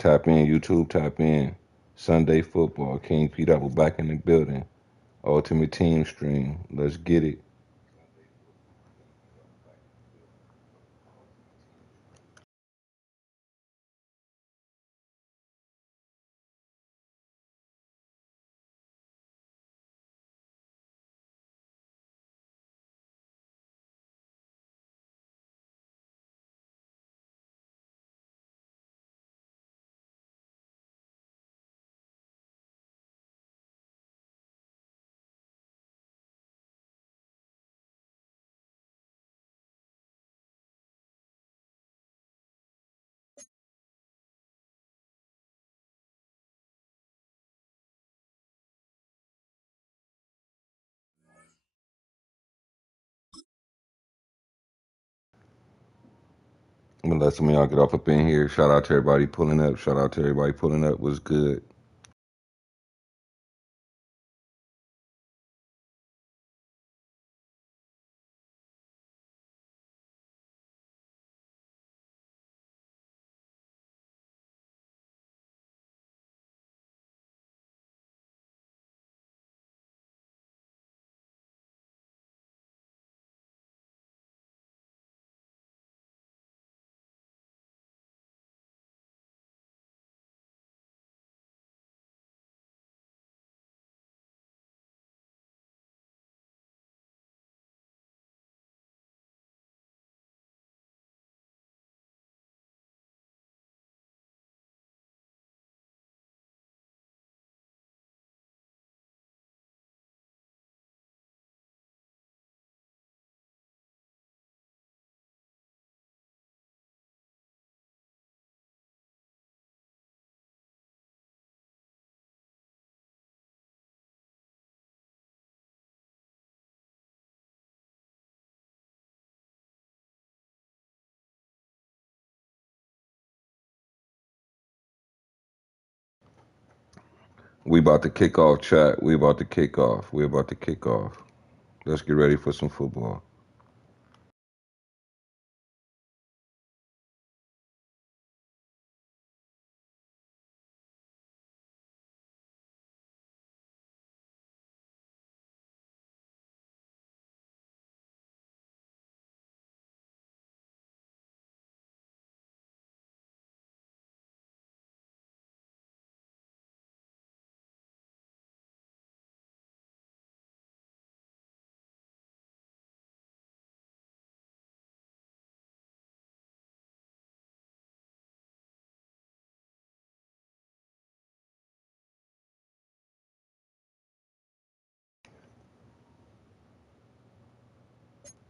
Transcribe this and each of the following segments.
Tap in, YouTube, tap in. Sunday football. King P Double back in the building. Ultimate Team Stream. Let's get it. I'm gonna let some of y'all get off up in here. Shout out to everybody pulling up. Shout out to everybody pulling up. Was good. We about to kick off, chat. We about to kick off. We about to kick off. Let's get ready for some football.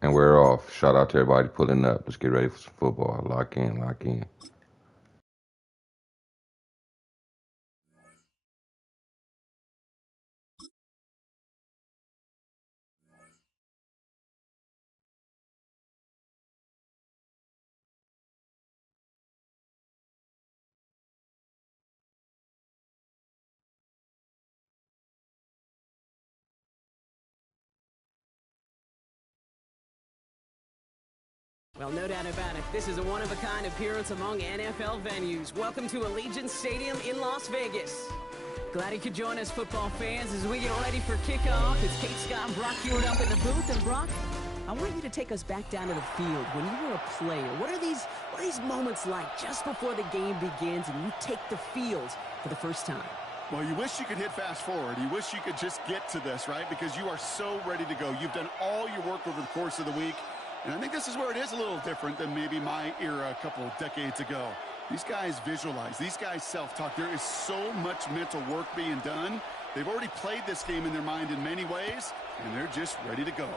And we're off. Shout out to everybody pulling up. Let's get ready for some football. Lock in, lock in. Well, no doubt about it, this is a one-of-a-kind appearance among NFL venues. Welcome to Allegiant Stadium in Las Vegas. Glad you could join us, football fans, as we get ready for kickoff. It's Kate Scott and Brock Hewitt up in the booth. And Brock, I want you to take us back down to the field. When you were a player, what are these moments like just before the game begins and you take the field for the first time? Well, you wish you could hit fast forward. You wish you could just get to this, right? Because you are so ready to go. You've done all your work over the course of the week. And I think this is where it is a little different than maybe my era a couple of decades ago. These guys visualize. These guys self-talk. There is so much mental work being done. They've already played this game in their mind in many ways, and they're just ready to go.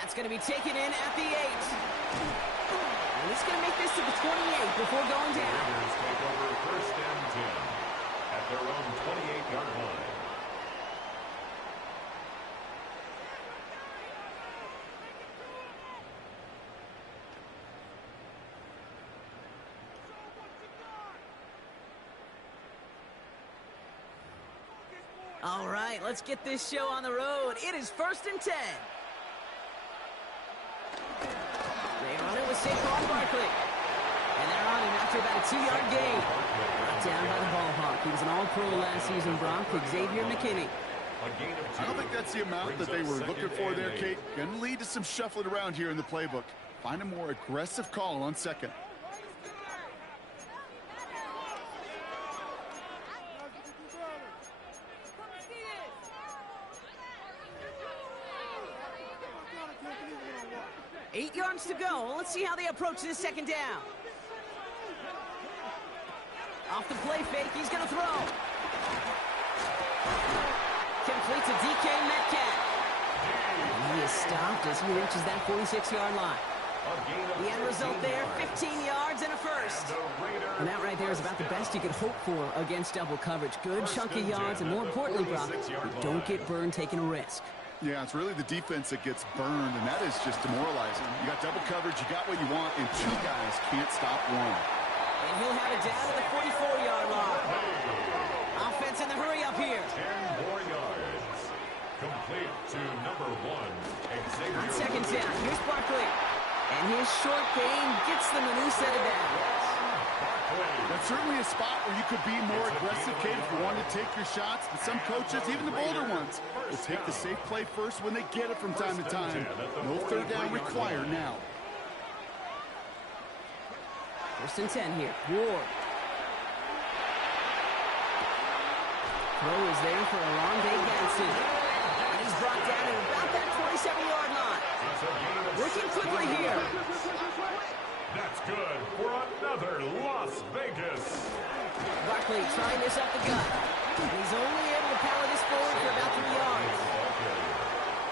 That's going to be taken in at the 8. And he's going to make this to the 28 before going down. The Raiders take over first and 10 at their own 28-yard line. All right, let's get this show on the road. It is first and 10. They run it with Saquon Barkley. And they're on him after about a 2-yard gain. Brought down by the ball hawk. He was an all-pro last season, Brock, Xavier McKinney. I don't think that's the amount that they were looking for there, Kate. Going to lead to some shuffling around here in the playbook. Find a more aggressive call on second. Eight yards to go. Let's see how they approach this second down. Off the play fake, he's going to throw. Complete to DK Metcalf. And he is stopped as he reaches that 46-yard line. The end result there, 15 yards and a first. And that right there is about the best you could hope for against double coverage. Good chunk of yards, and more importantly, Brock, you don't get burned taking a risk. Yeah, it's really the defense that gets burned, and that is just demoralizing. You got double coverage, you got what you want, and two guys can't stop one. And he'll have it down to the 44-yard line. Offense in the hurry up here. 10 more yards. Complete to number 1, Xavier. On second down, here's Barkley. And his short gain gets them a new set of downs. That's certainly a spot where you could be more aggressive, Kate, if you want to take your shots. But some coaches, even the bolder ones, will take the safe play first when they get it from time to time. No third down required now. First and 10 here. Ward. Throw is there for Alonde Ganson. And he's brought down at about that 27-yard line. Working quickly here. That's good for another Las Vegas. Barkley trying this up the gut. And he's only able to power this forward for about 3 yards.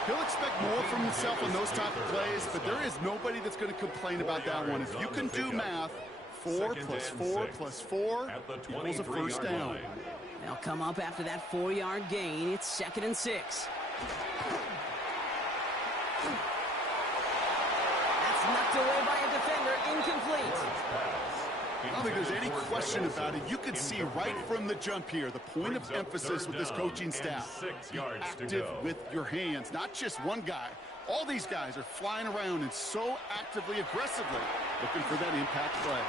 He'll expect more from himself on those type of plays, but there is nobody that's going to complain about that one. If you can do math, 4 plus 4 plus 4 equals a first down. They'll come up after that 4-yard gain. It's second and 6. That's knocked away by a defender. Incomplete. I don't think there's any question about it. You can see right from the jump here the point of emphasis with this coaching staff. Be active with your hands, not just one guy. All these guys are flying around and so actively, aggressively looking for that impact play.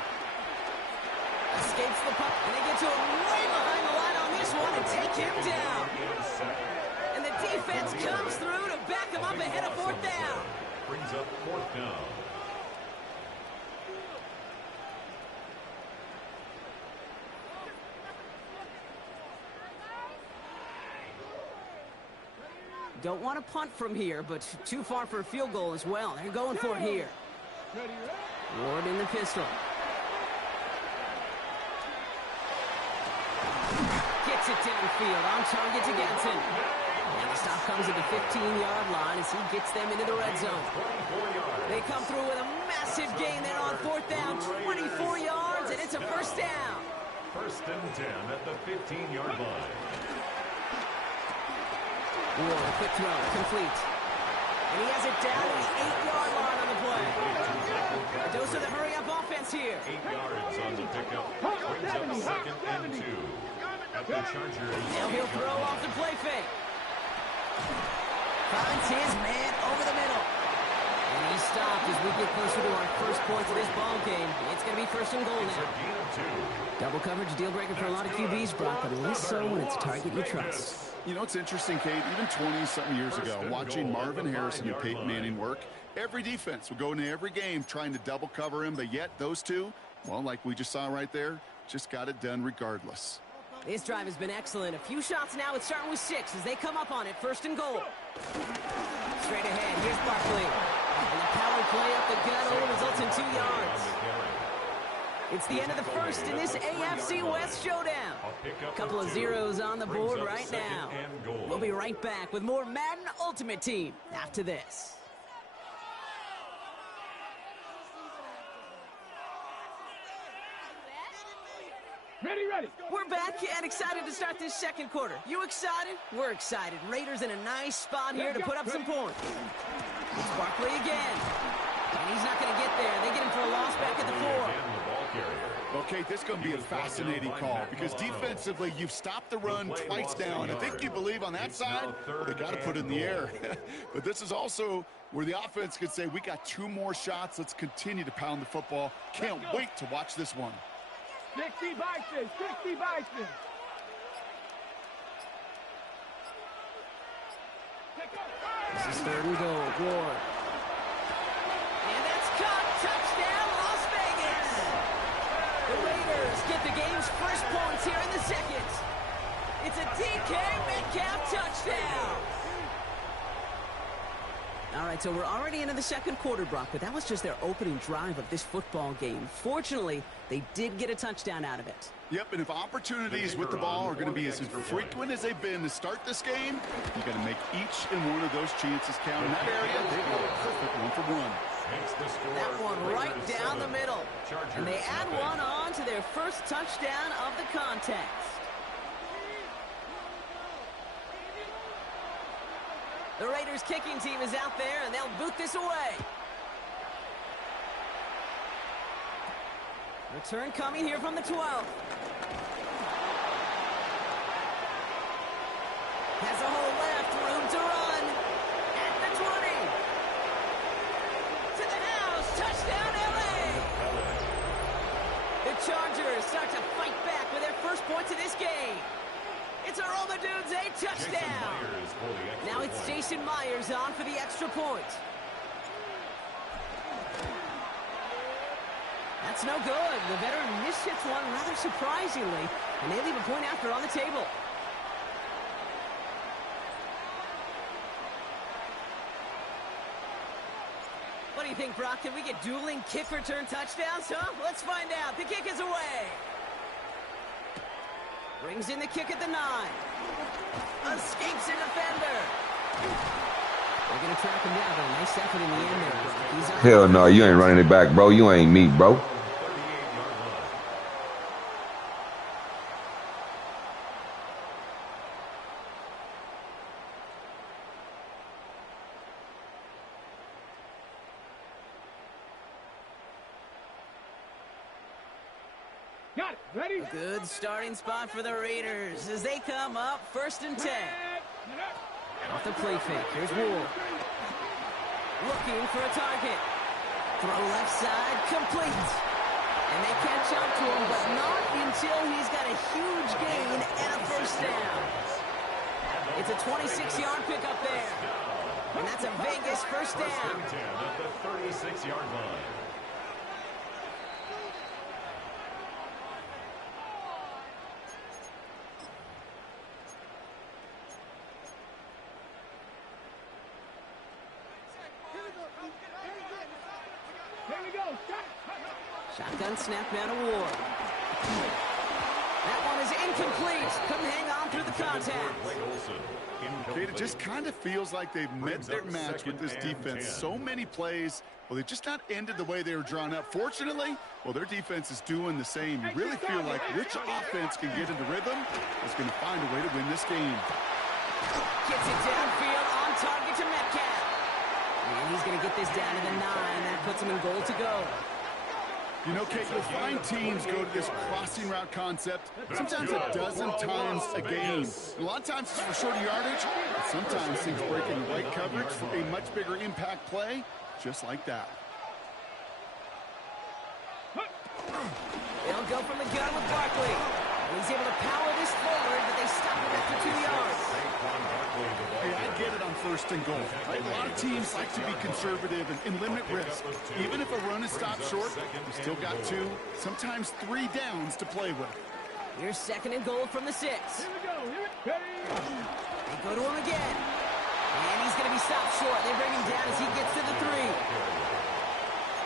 Escapes the puck, and they get to him way behind the line on this one and take him down. And the defense comes through to back him up ahead of fourth down. Brings up fourth down. Don't want to punt from here, but too far for a field goal as well. They're going for it here. Ward in the pistol. Gets it downfield, on target to Ganson. And the stop comes at the 15-yard line as he gets them into the red zone. They come through with a massive gain there on fourth down, 24 yards, and it's a first down. First and 10 at the 15-yard line. Ward, quick throw, complete. And he has it down to the 8-yard line on the play. A dose of the hurry-up offense here. 8 yards on the pickup. Brings up second and 2 at the Chargers. Now he'll throw off the play fake. Finds his man over the middle. And he's stopped as we get closer to our first points of this ball game. It's going to be first and goal now. Double coverage, deal breaker for a lot of QBs, Brock, but less so when it's a target you trust. You know, it's interesting, Kate, even 20-something years ago, watching Marvin Harrison and Peyton Manning work, every defense would go into every game trying to double cover him, but yet those two, well, like we just saw right there, just got it done regardless. This drive has been excellent. A few shots now. It's starting with 6 as they come up on it. First and goal. Straight ahead. Here's Barkley. And the power play up the gut only results in 2 yards. It's the end of the first in this AFC West showdown. A couple of zeros on the board right now. We'll be right back with more Madden Ultimate Team after this. Ready. We're back and excited to start this second quarter. You excited? We're excited. Raiders in a nice spot here to put up some points. It's Barkley again. And he's not going to get there. They get him for a loss back at the 4. Okay, this is going to be a fascinating call because defensively, you've stopped the run twice now, and I think you believe on that side, well, they got to put it in the air. But this is also where the offense could say, we got 2 more shots. Let's continue to pound the football. Can't wait to watch this one. 60 Bison, 60 Bison. This is 3rd and goal. Ward. And that's caught. Touchdown, Las Vegas. The Raiders get the game's first points here in the second. It's a DK Metcalf touchdown. All right, so we're already into the second quarter, Brock, but that was just their opening drive of this football game. Fortunately, they did get a touchdown out of it. Yep, and if opportunities with the ball are going to be as frequent as they've been to start this game, you got to make each and one of those chances count. In that area, they've got a perfect 1-for-1. That one right down the middle. And they add one on to their first touchdown of the contest. The Raiders kicking team is out there, and they'll boot this away. Return coming here from the 12. Has a hole left, room to run. At the 20. To the house, touchdown LA. The Chargers start to fight back with their first points of this game. It's a roll the dudes, a touchdown. Now it's Jason Myers on for the extra point. That's no good. The veteran mishits one rather surprisingly, and they leave a point after on the table. What do you think, Brock? Can we get dueling kick return touchdowns, huh? Let's find out. The kick is away. Brings in the kick at the 9. Escapes a defender. They're going to track him down, but a nice effort in the end there, Brock. Hell no, you ain't running it back, bro. You ain't me, bro. Got it. Ready? Good starting spot for the Raiders as they come up 1st and 10. Off the play fake. Here's Wool. Looking for a target. Throw left side, complete. And they catch up to him, but not until he's got a huge gain and a first down. It's a 26-yard pickup there. And that's a Vegas first down. At the 36-yard line. Shotgun snap now to Ward. That one is incomplete. Couldn't hang on through the contact. Okay, it just kind of feels like they've met their match with this defense. So many plays, well, they've just not ended the way they were drawn up. Fortunately, well, their defense is doing the same. You really feel like which offense can get into rhythm is going to find a way to win this game. Gets it downfield on target to Metcalf. And he's going to get this down to the 9. That puts him in goal to go. You know, Kate, you'll find teams go to this crossing route concept sometimes a dozen times a game. A lot of times it's for shorter yardage, but sometimes things break in the right coverage for a much bigger impact play, just like that. They'll go from the gun with Barkley. He's able to power this forward, but they stop him after 2 yards. Hey, I get it on 1st and goal. Right? A lot of teams like to be conservative and limit risk. Even if a run is stopped short, you still got 2, sometimes 3 downs to play with. Here's 2nd and goal from the 6. Here we go. They go to him again. And he's going to be stopped short. They bring him down as he gets to the 3.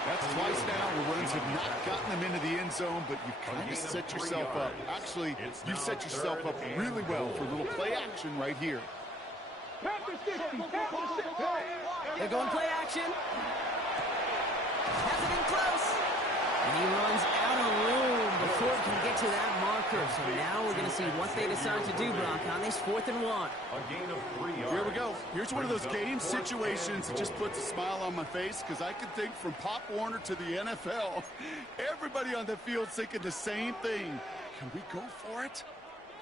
That's twice now where runs have not gotten them into the end zone, but you've kind of set yourself up. Actually, you've set yourself up really well for a little play action right here. They're going play action. Has it in close. And he runs out of room, before it can get to that marker. So now we're going to see what they decide to do, Brock, on this 4th and 1. A gain of 3 yards. Here we go. Here's one of those game situations that just puts a smile on my face because I can think from Pop Warner to the NFL. Everybody on the field thinking the same thing. Can we go for it?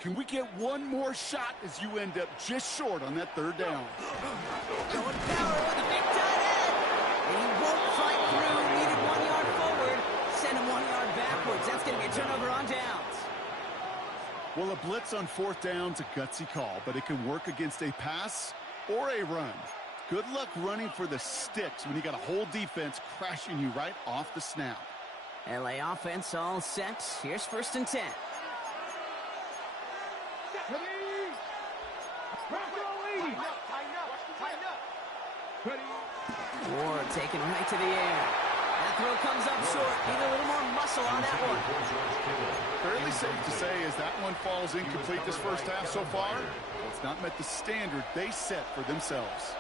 Can we get one more shot as you end up just short on that 3rd down? Going power with a big tight end. And he won't fight through. Needed 1 yard forward. Send him 1 yard backwards. That's going to be a turnover on downs. Well, a blitz on 4th down's a gutsy call, but it can work against a pass or a run. Good luck running for the sticks when you got a whole defense crashing you right off the snap. LA offense all set. Here's 1st and 10. Ward taken right to the air. That throw comes up short. Need a little more muscle on that one. Fairly safe to say as that one falls incomplete this first half so far. It's not met the standard they set for themselves.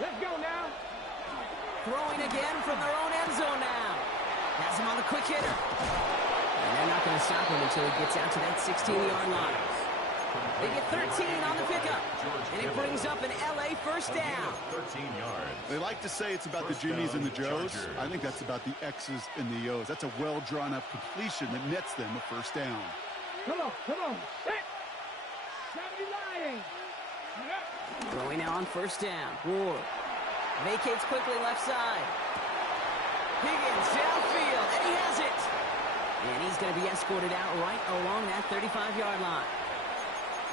Let's go now. Throwing again from their own end zone now. Has him on the quick hitter. And they're not going to stop him until he gets out to that 16-yard line. They get 13 on the pickup. And it brings up an LA first down. 13 yards. They like to say it's about the Jimmies and the Joes. I think that's about the X's and the O's. That's a well-drawn-up completion that nets them a first down. Come on. Set. 79. Throwing now on 1st down. Ward vacates quickly left side. Higgins downfield, and he has it. And he's going to be escorted out right along that 35-yard line.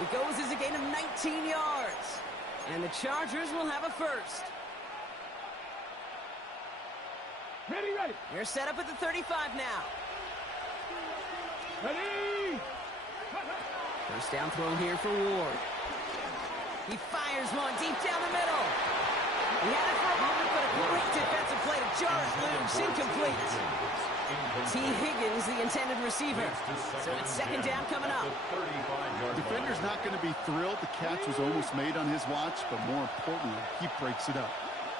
It goes as a gain of 19 yards. And the Chargers will have a first. Ready. They're set up at the 35 now. Ready. First down throw here for Ward. He fires one deep down the middle. He had it for a moment, but a great defensive play to jar it loose. Incomplete. T. Higgins, the intended receiver. So it's 2nd down coming up. The defender's not going to be thrilled the catch was almost made on his watch, but more importantly, he breaks it up.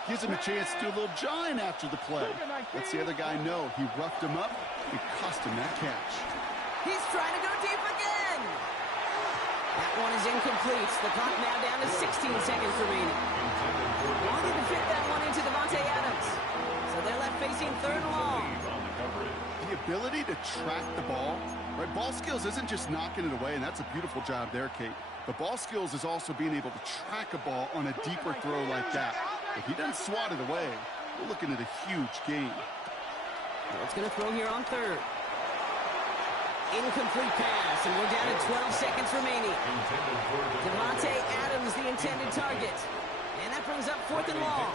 Gives him a chance to do a little jawing after the play. Lets the other guy know he roughed him up and cost him that catch. He's trying to go deep again. That one is incomplete. The clock now down to 16 seconds remaining. Wanted to fit that one into Devontae Adams. So they're left facing 3rd and long. The ability to track the ball, right? Ball skills isn't just knocking it away, and that's a beautiful job there, Kate. But ball skills is also being able to track a ball on a deeper throw like that. If he doesn't swat it away, we're looking at a huge gain. What's going to throw here on 3rd? Incomplete pass, and we're down to 12 seconds remaining. Devontae Adams, the intended target. And that brings up 4th and long.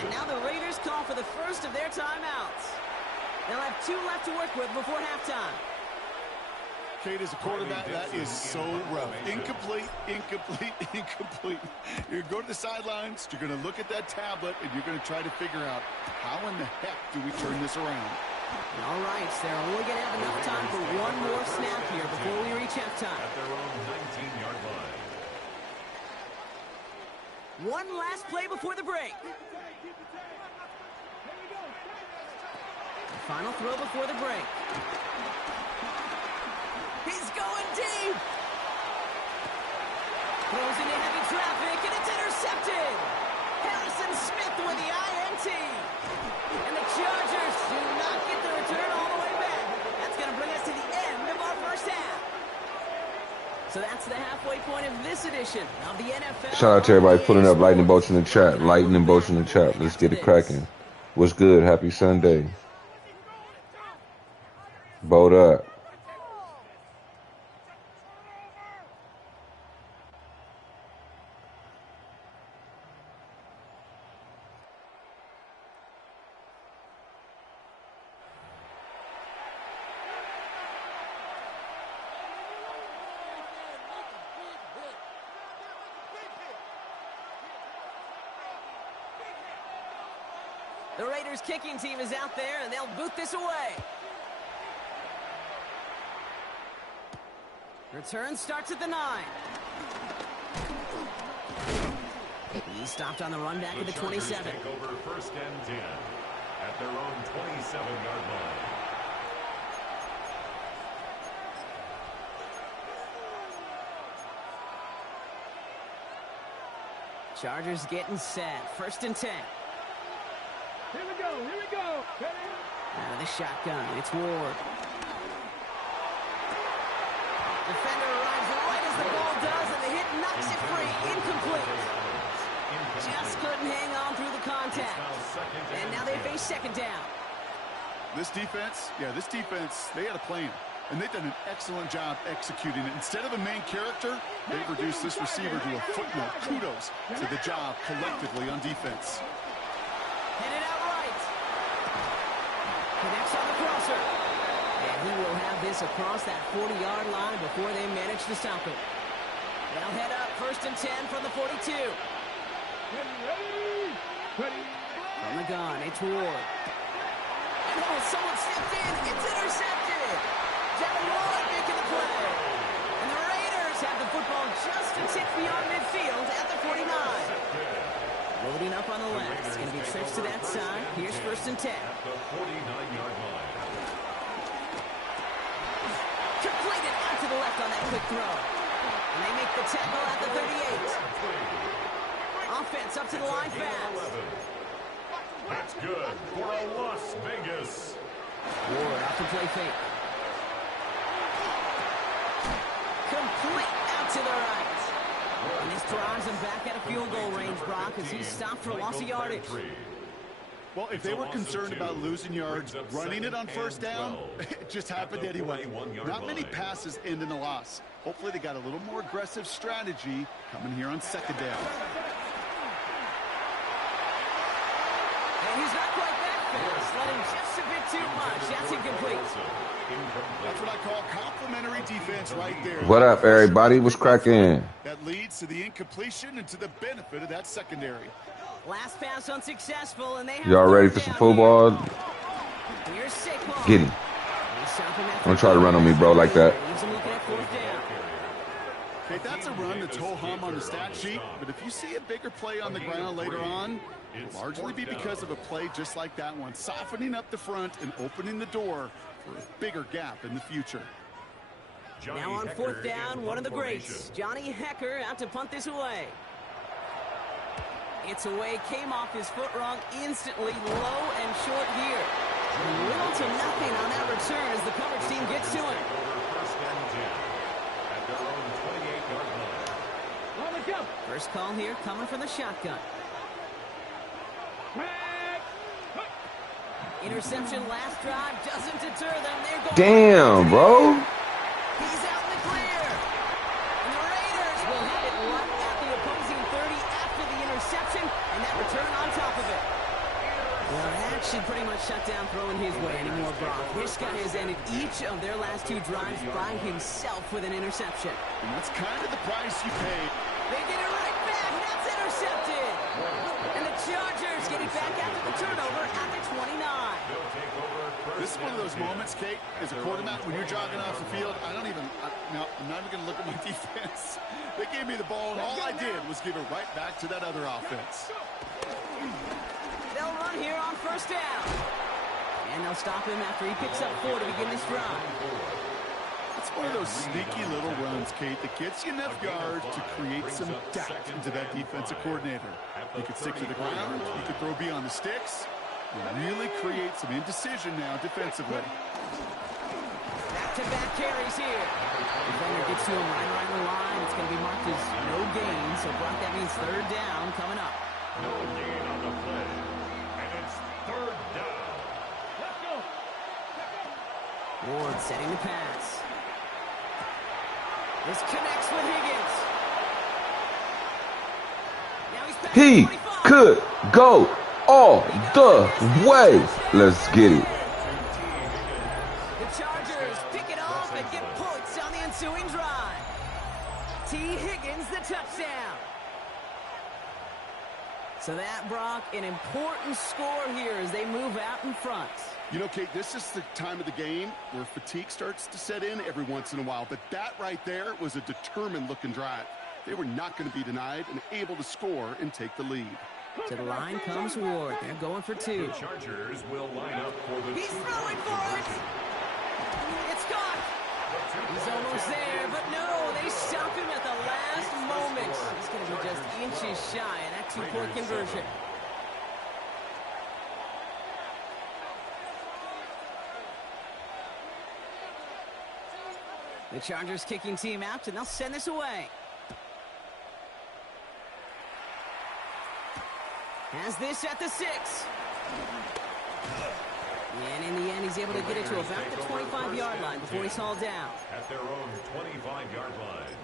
And now the Raiders call for the first of their timeouts. They'll have 2 left to work with before halftime. Kate, as a quarterback, that is so rough. Incomplete. You're going to go to the sidelines, you're going to look at that tablet, and you're going to try to figure out how in the heck do we turn this around. All right, so they're only going to have enough time for one more snap here before we reach halftime. At their own 19-yard line. One last play before the break. The final throw before the break. He's going deep. Throws into heavy traffic, and it's intercepted. Harrison Smith with the INT. And the Chargers do not get the return all the way back. That's going to bring us to the end of our first half. So that's the halfway point of this edition of the NFL. Shout out to everybody putting up lightning bolts in the chat. Lightning bolts in the chat. Let's get it cracking. What's good? Happy Sunday. Boat up. The Raiders kicking team is out there, and they'll boot this away. Return starts at the 9. He stopped on the run back at the 27. Take over 1st and 10. at their own 27-yard line. Chargers getting set. 1st and 10. Here we go. Here we go. Ready? Out of the shotgun. It's Ward. Defender arrives right as the ball does, and the hit knocks it free. Incomplete. Just couldn't hang on through the contact. And now they face 2nd down. This defense, they had a plan. And they've done an excellent job executing it. Instead of a main character, they've reduced this receiver to a footnote. Kudos to the job collectively on defense. Headed out right. Connects on the crosser. And he will have this across that 40-yard line before they manage to stop it. They'll head up 1st and 10 from the 42. Ready. From the gun, it's Ward. And someone stepped in. It's intercepted. Devin Lloyd making the play. And the Raiders have the football just a tick beyond midfield at the 49. Loading up on the left. It's going to be trips to that side. Here's 1st and 10. At the 49-yard line. Completed out to the left on that quick throw. And they make the tackle at the 38. Offense up to the line fast. That's good for a Las Vegas. Ward off the play fake. Complete out to the right. And this drives him back at a field goal range, Brock, as he's stopped for loss of yardage. Well, if they were concerned about losing yards, running it on 1st down, it just happened anyway. Not many passes end in a loss. Hopefully they got a little more aggressive strategy coming here on 2nd down. And he's not quite that fast. Let him just a bit too much. That's incomplete. That's what I call complimentary defense right there. What up, everybody? What's cracking? That leads to the incompletion and to the benefit of that secondary. Last pass unsuccessful, and they have Y'all ready for some football? Here's Saquon. Get him. Don't try to run on me, bro, like that. Leaves him looking at 4th down. Okay, that's a run that's ho-hum on the stat sheet, but if you see a bigger play on the ground later on, it'll largely be because of a play just like that one, softening up the front and opening the door for a bigger gap in the future. Now on 4th down, one of the greats, Johnny Hecker, out to punt this away. It's away, came off his foot wrong instantly, low and short here. Little to nothing on that return as the coverage team gets to him. First call here coming from the shotgun. Interception last drive doesn't deter them. They're going. Damn, bro. He's out in the clear. And the Raiders will have it right at the opposing 30 after the interception, and that return on top of it. Well, that should pretty much shut down throwing his way anymore, Brock. This guy has ended each of their last 2 drives by himself with an interception. And that's kind of the price you pay. They get it right back. That's intercepted. And the Chargers get it back after the turnover at the 29. This is one of those moments, Kate, as a quarterback, when you're jogging off the field, I'm not even going to look at my defense. They gave me the ball, and all I did was give it right back to that other offense. They'll run here on 1st down. And they'll stop him after he picks up 4 to begin this drive. It's one of those sneaky little runs, Kate, that gets you enough yards to create some doubt into that defensive coordinator. You could stick to the ground, you could throw beyond the sticks, and really create some indecision now defensively. Back-to-back carries here. Defender gets to him right around the line. It's going to be marked as no gain, so Brock, that means 3rd down coming up. No gain on the play, and it's 3rd down. Let's go. Ward setting the pass. This connects with Higgins. Now he's back He to 25. could go all the way. Let's get it. The Chargers pick it off and get points on the ensuing drive. T. Higgins, the touchdown. So that, Brock, an important score here as they move out in front. You know, Kate, this is the time of the game where fatigue starts to set in every once in a while. But that right there was a determined-looking drive. They were not going to be denied and able to score and take the lead. To the line comes Ward. They're going for two. The Chargers will line up for the He's two-point throwing for it. conversion. It's caught. He's almost there, but no, they stop him at the last moment. He's going to be just inches shy of that two-point conversion. The Chargers kicking team out, and they'll send this away. Has this at the 6. And in the end, he's able to get it to about the 25-yard line before he's hauled down. At their own 25-yard line.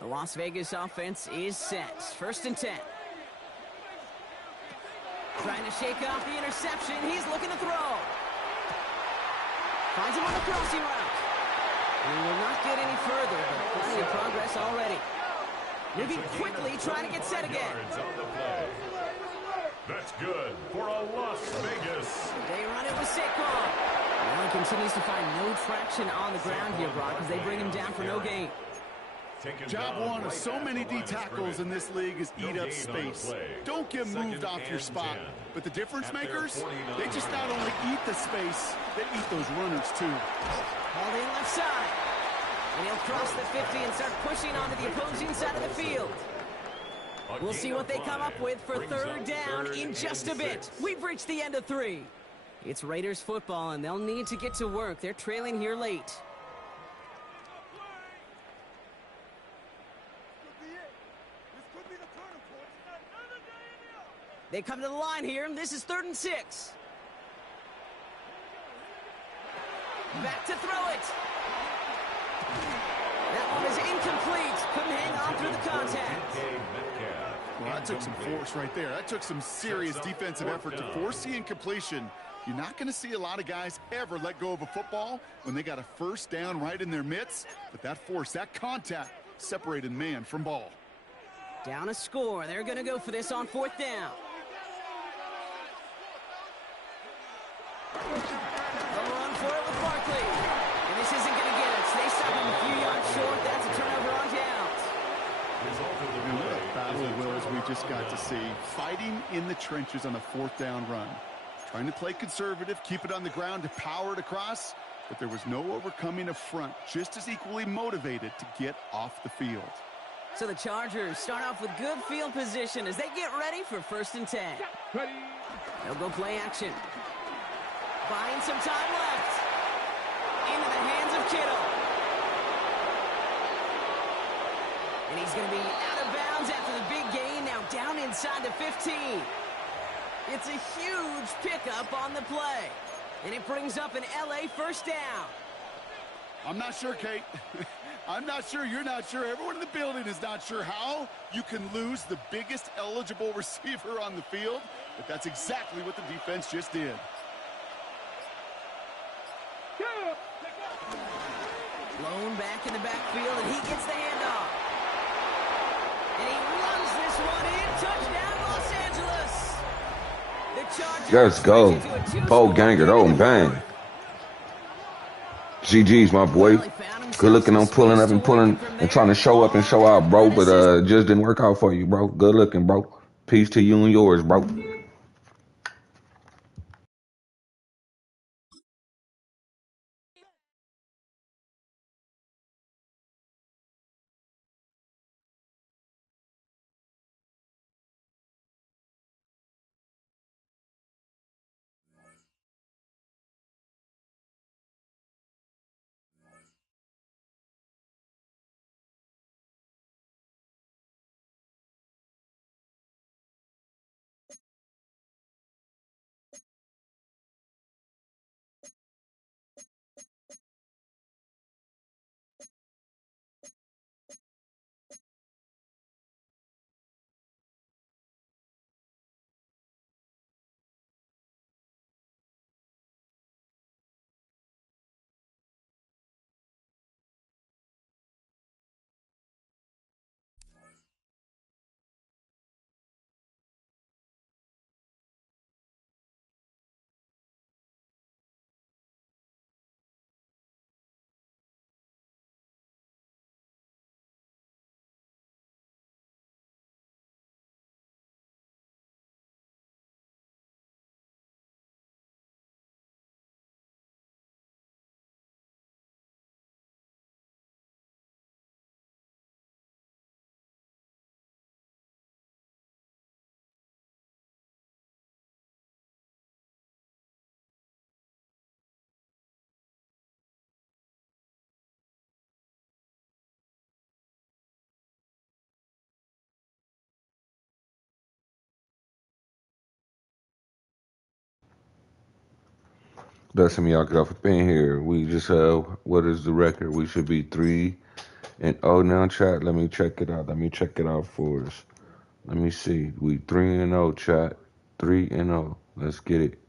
The Las Vegas offense is set. 1st and 10. Trying to shake off the interception. He's looking to throw. Finds him on the crossing route. He will not get any further, but plenty of progress already. Moving quickly, trying to get set again. That's good for a Las Vegas. They run it with Saquon. Now he continues to find no traction on the ground here, Brock, as they bring him down for no gain. Job one of so many D tackles in this league is eat up space. Don't get moved off your spot. But the difference makers, they just not only eat the space, they eat those runners too. Hauled in left side. And he'll cross the 50 and start pushing onto the opposing side of the field. We'll see what they come up with for 3rd down in just a bit. We've reached the end of 3. It's Raiders football, and they'll need to get to work. They're trailing here late. They come to the line here, and this is 3rd and 6. Back to throw it. That one is incomplete. Couldn't hang on through the contact. Well, that took some force right there. That took some serious defensive effort to force the incompletion. You're not going to see a lot of guys ever let go of a football when they got a 1st down right in their midst. But that force, that contact, separated man from ball. Down a score. They're going to go for this on 4th down. They'll run for it with Barkley. And this isn't going to get it. They stop him a few yards short. That's a turnover on downs. What a battle of wills we just got to see. Fighting in the trenches on a 4th down run. Trying to play conservative, keep it on the ground to power it across. But there was no overcoming a front, just as equally motivated to get off the field. So the Chargers start off with good field position as they get ready for 1st and 10. They'll go play action. Buying some time left. Into the hands of Kittle. And he's going to be out of bounds after the big gain. Now down inside the 15. It's a huge pickup on the play. And it brings up an LA 1st down. I'm not sure, Kate. I'm not sure, you're not sure. Everyone in the building is not sure how you can lose the biggest eligible receiver on the field. But that's exactly what the defense just did. Blown back in the backfield, and he gets the handoff. And he runs this one in. Touchdown, Los Angeles. The Chargers Let's go. switch into a Bo two-score Ganger, lead oh in the bang. fourth. GG's, my boy. Good looking on pulling up and pulling and trying to show up and show out, bro. But just didn't work out for you, bro. Good looking, bro. Peace to you and yours, bro. That's some of y'all get off up in here. We just what is the record? We should be 3-0 now, chat. Let me check it out. Let me check it out for us. Let me see. We 3-0, chat. 3-0. Let's get it.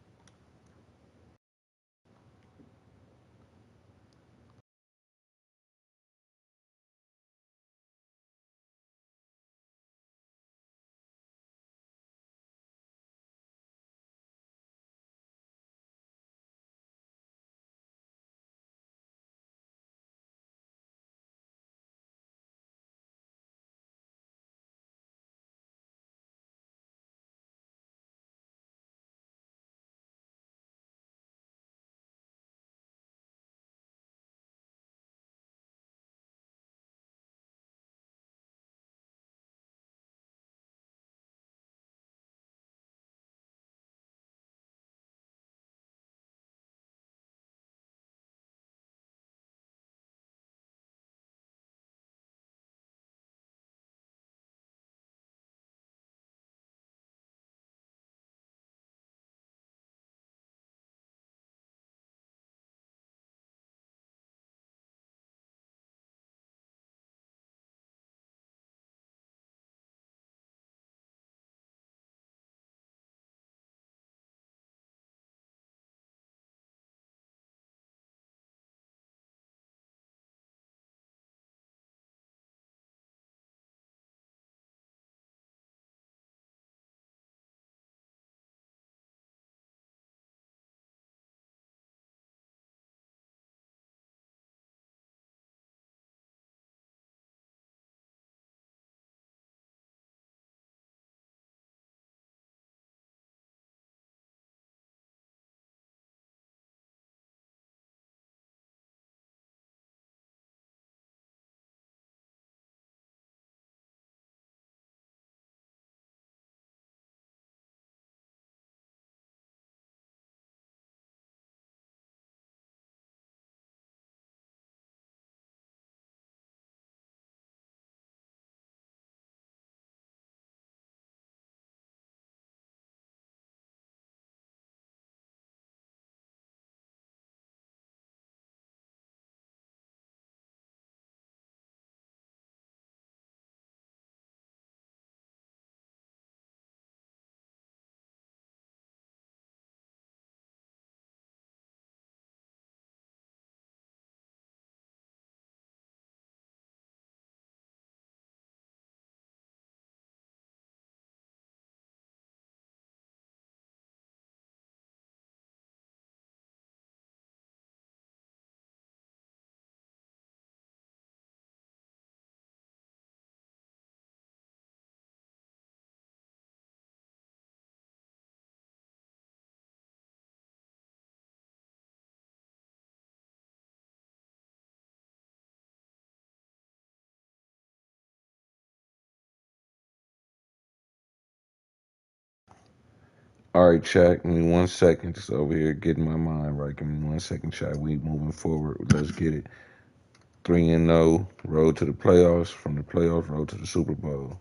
All right, chat. Give me 1 second. Just over here getting my mind right. Give me 1 second, chat. We moving forward. Let's get it. 3-0. Road to the playoffs. From the playoffs, road to the Super Bowl.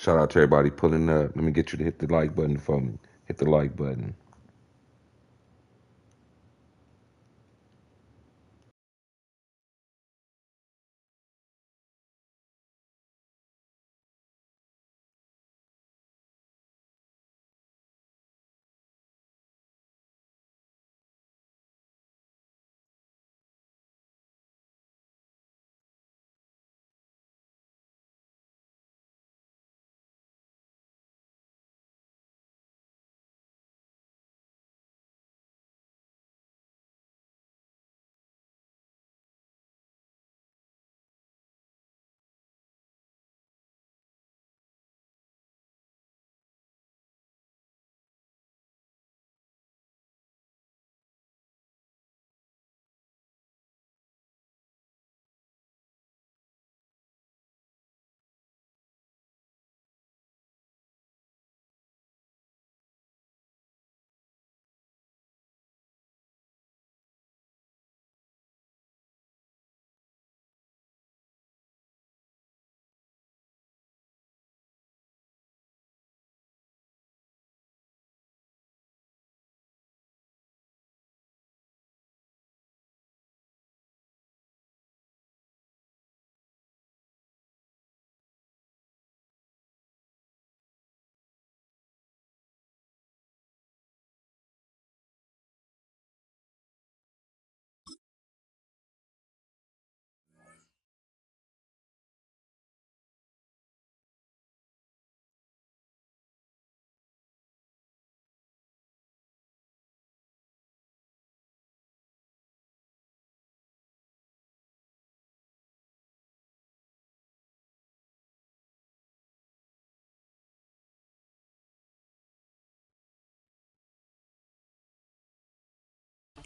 Shout out to everybody pulling up. Let me get you to hit the like button for me. Hit the like button.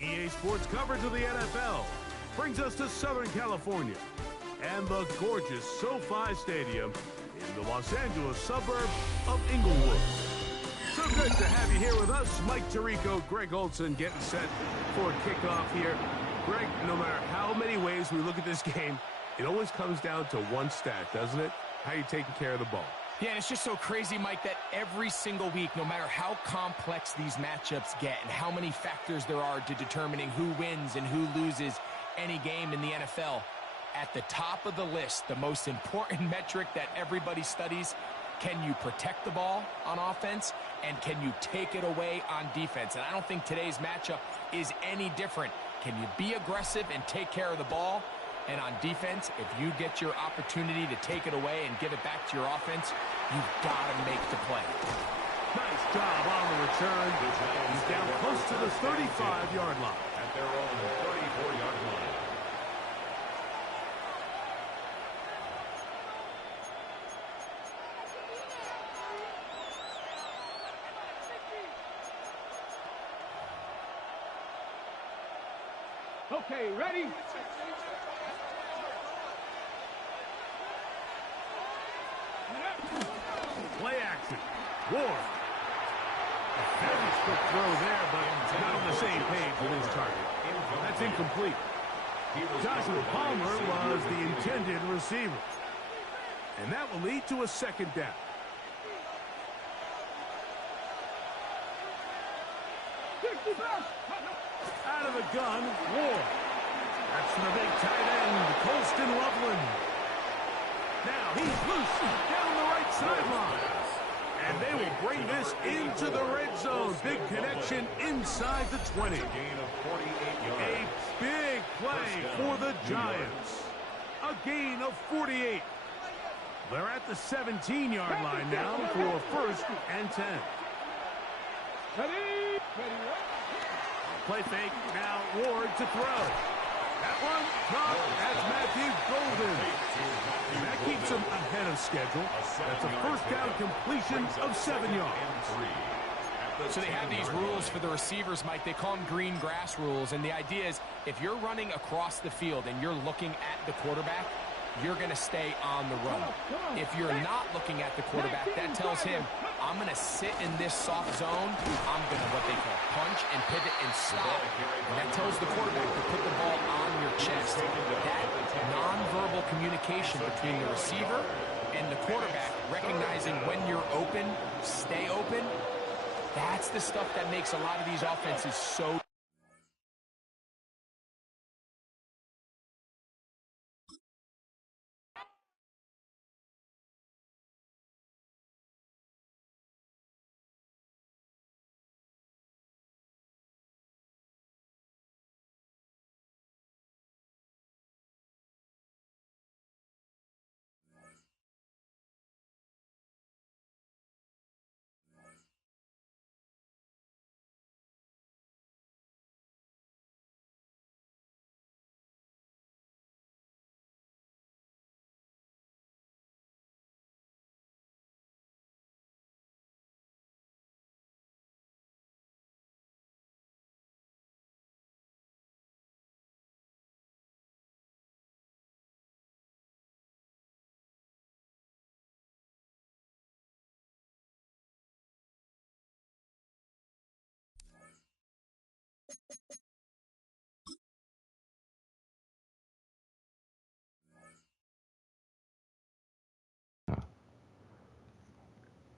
EA Sports coverage of the NFL brings us to Southern California and the gorgeous SoFi Stadium in the Los Angeles suburb of Inglewood. So good to have you here with us. Mike Tirico, Greg Olson getting set for kickoff here. Greg, no matter how many ways we look at this game, it always comes down to one stat, doesn't it? How you taking care of the ball. Yeah, and it's just so crazy, Mike, that every single week, no matter how complex these matchups get and how many factors there are to determining who wins and who loses any game in the NFL, at the top of the list, the most important metric that everybody studies, can you protect the ball on offense and can you take it away on defense? And I don't think today's matchup is any different. Can you be aggressive and take care of the ball? And on defense, if you get your opportunity to take it away and give it back to your offense, you've got to make the play. Nice job on the return. He's down close to the 35-yard line. At their own 34-yard line. Okay, ready? Play action. Ward. A very quick throw there, but not on the same page with his target. That's incomplete. Joshua Palmer was the intended receiver. And that will lead to a second down. Out of the gun, Ward. That's the big tight end, Colston Loveland. Now he's loose down the right sideline. And they will bring this into the red zone. Big connection inside the 20. A big play for the Giants. A gain of 48. They're at the 17-yard line now for 1st and 10. Ready? Play fake. Now Ward to throw. That one caught as Matthew Golden. And that keeps him ahead of schedule. That's a first down completion of 7 yards. So they have these rules for the receivers, Mike. They call them green grass rules. And the idea is if you're running across the field and you're looking at the quarterback, you're going to stay on the run. If you're not looking at the quarterback, that tells him, I'm going to sit in this soft zone. I'm going to what they call punch and pivot and stop. And that tells the quarterback to put the ball on your chest. That nonverbal communication between the receiver and the quarterback recognizing when you're open, stay open. That's the stuff that makes a lot of these offenses so...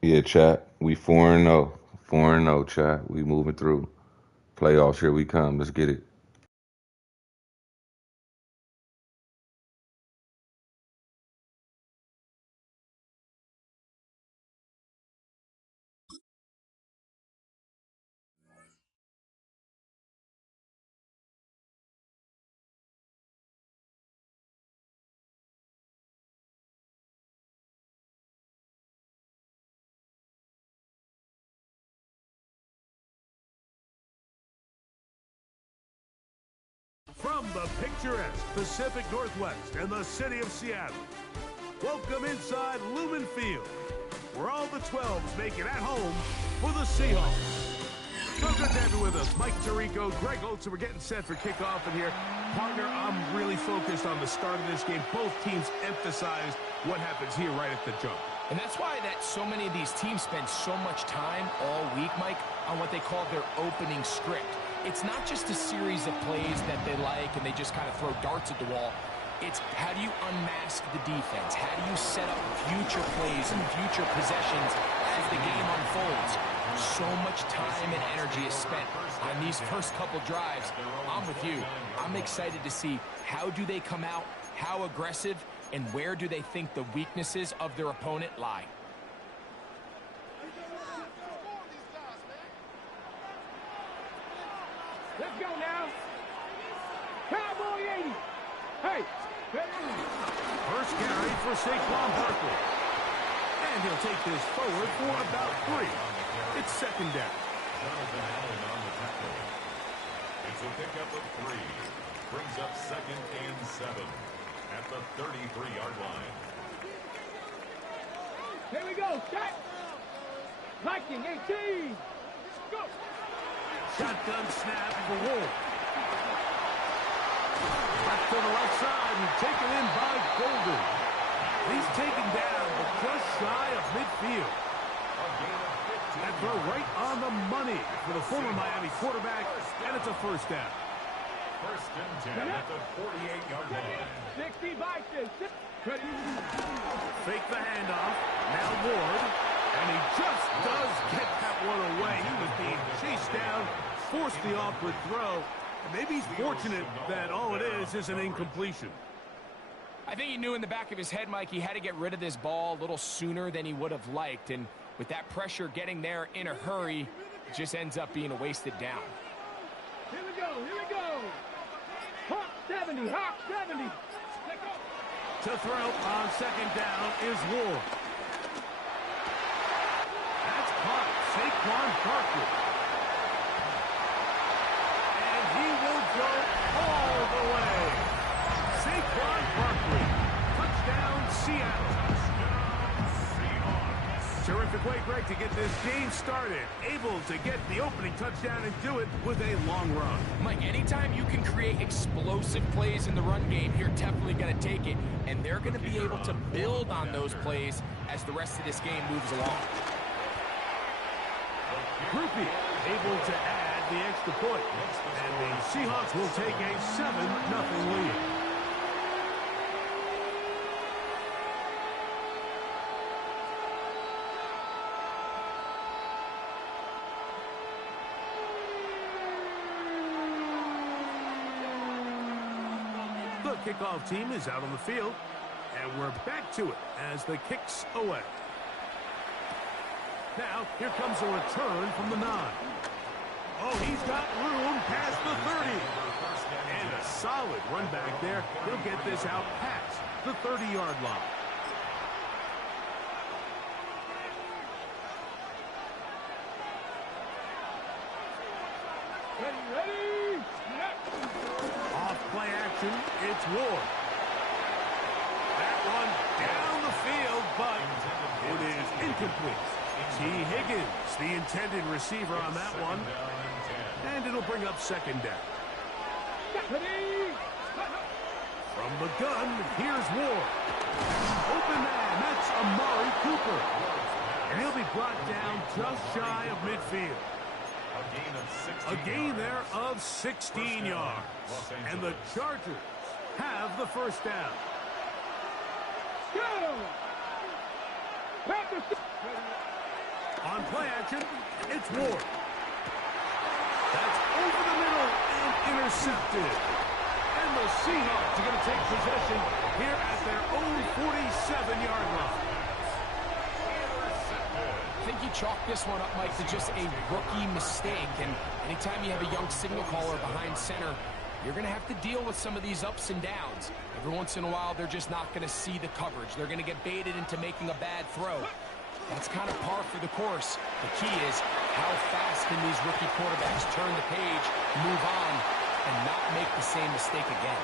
Yeah, chat. We 4-0. 4-0, chat. We moving through. Playoffs, here we come. Let's get it. From the picturesque Pacific Northwest and the city of Seattle, welcome inside Lumen Field, where all the 12s make it at home for the Seahawks. So good to have you with us. Mike Tirico, Greg Oates, and we're getting set for kickoff in here. Partner, I'm really focused on the start of this game. Both teams emphasize what happens here right at the jump. And that's why that so many of these teams spend so much time all week, Mike, on what they call their opening script. It's not just a series of plays that they like and they just kind of throw darts at the wall. It's how do you unmask the defense? How do you set up future plays and future possessions as the game unfolds? So much time and energy is spent on these first couple drives. I'm with you. I'm excited to see how do they come out, how aggressive, and where do they think the weaknesses of their opponent lie. Let's go now. Cowboy 80. Hey. First carry for Saquon Barkley. And he'll take this forward for about 3. It's second down. Jonathan Allen on the tackle. It's a pickup of 3. Brings up 2nd and 7 at the 33-yard line. Here we go. Shot. Viking 18. Go. Shotgun snap for Wolf. Back to the left side and taken in by Golden. He's taken down, but just shy of midfield. That throw right on the money for the former Miami quarterback, and it's a first down. 1st and 10 at the 48-yard line. 60 Vikings. Fake the handoff. Now Ward. And he just does get that one away. He was being chased down, forced the awkward throw. And maybe he's fortunate that all it is an incompletion. I think he knew in the back of his head, Mike, he had to get rid of this ball a little sooner than he would have liked. And with that pressure getting there in a hurry, it just ends up being a wasted down. Here we go. Here we go. Hawk 70. Hawk 70. Let's go. To throw on second down is Ward. That's caught. Saquon Barkley. And he will go all the way. Saquon Barkley. Touchdown, Seattle. Terrific way, Greg, to get this game started. Able to get the opening touchdown and do it with a long run. Mike, anytime you can create explosive plays in the run game, you're definitely going to take it. And they're going to be able to build on those plays as the rest of this game moves along. Groupie able to add the extra point. And the Seahawks will take a 7-0 lead. kickoff team is out on the field. And we're back to it as the kick's away. Now, here comes a return from the 9. Oh, he's got room past the 30. And a solid run back there. He'll get this out past the 30-yard line. Ready? Off play action, it's Ward. That one down the field, but it is incomplete. T. Higgins, the intended receiver on that one. And it'll bring up second down. From the gun, here's Ward. Open man, that's Amari Cooper. And he'll be brought down just shy of midfield. A gain there of 16 yards. And the Chargers have the first down. Go! On play action, it's Ward. That's over the middle and intercepted. And the Seahawks are going to take possession here at their own 47-yard line. I think you chalk this one up, Mike, to just a rookie mistake. And anytime you have a young signal caller behind center, you're going to have to deal with some of these ups and downs. Every once in a while, they're just not going to see the coverage. They're going to get baited into making a bad throw. That's kind of par for the course. The key is how fast can these rookie quarterbacks turn the page, move on, and not make the same mistake again.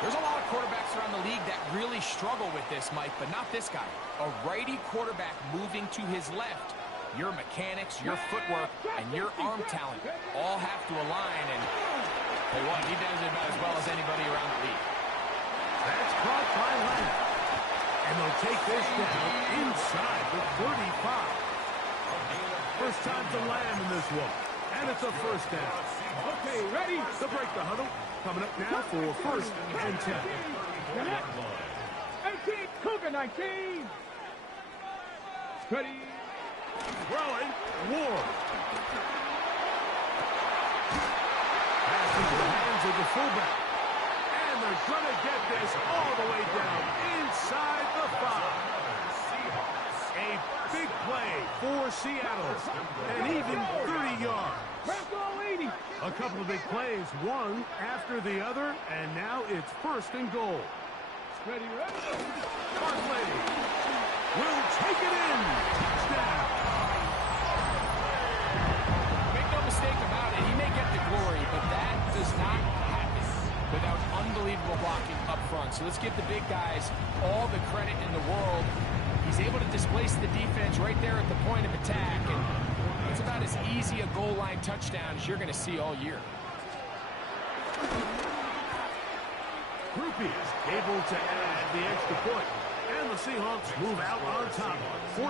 There's a lot of quarterbacks around the league that really struggle with this, Mike, but not this guy. A righty quarterback moving to his left. Your mechanics, your footwork, and your arm talent all have to align, and tell you what, he does it about as well as anybody around the league. That's caught by Lamb. And they'll take this down inside the 35. First time to Lamb in this one. And it's a first down. Okay, ready? They'll break the huddle. Coming up now for first and 10. 18, Cougar 19. Ready? Throwing, Ward. Pass into the hands of the fullback. And they're going to get this all the way down inside the 5. A big play for Seattle. And even 30 yards. A couple of big plays, one after the other, and now it's first and goal. Ready? Barkley will take it in. Touchdown. Make no mistake about it, he may get the glory, but that does not happen without unbelievable blocking up front. So let's give the big guys all the credit in the world. He's able to displace the defense right there at the point of attack, and it's about as easy a goal line touchdown as you're going to see all year. Groupies able to add the extra point. And the Seahawks move out on top, 14-0.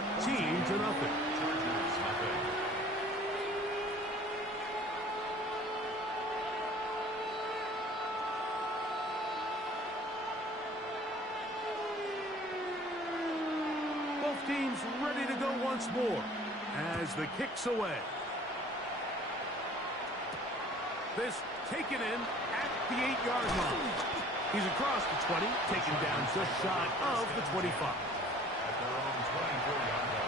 Both teams ready to go once more as the kick's away. This taken in at the 8-yard line. He's across the 20, taken down just shy of the 25. At their own 24-yard line.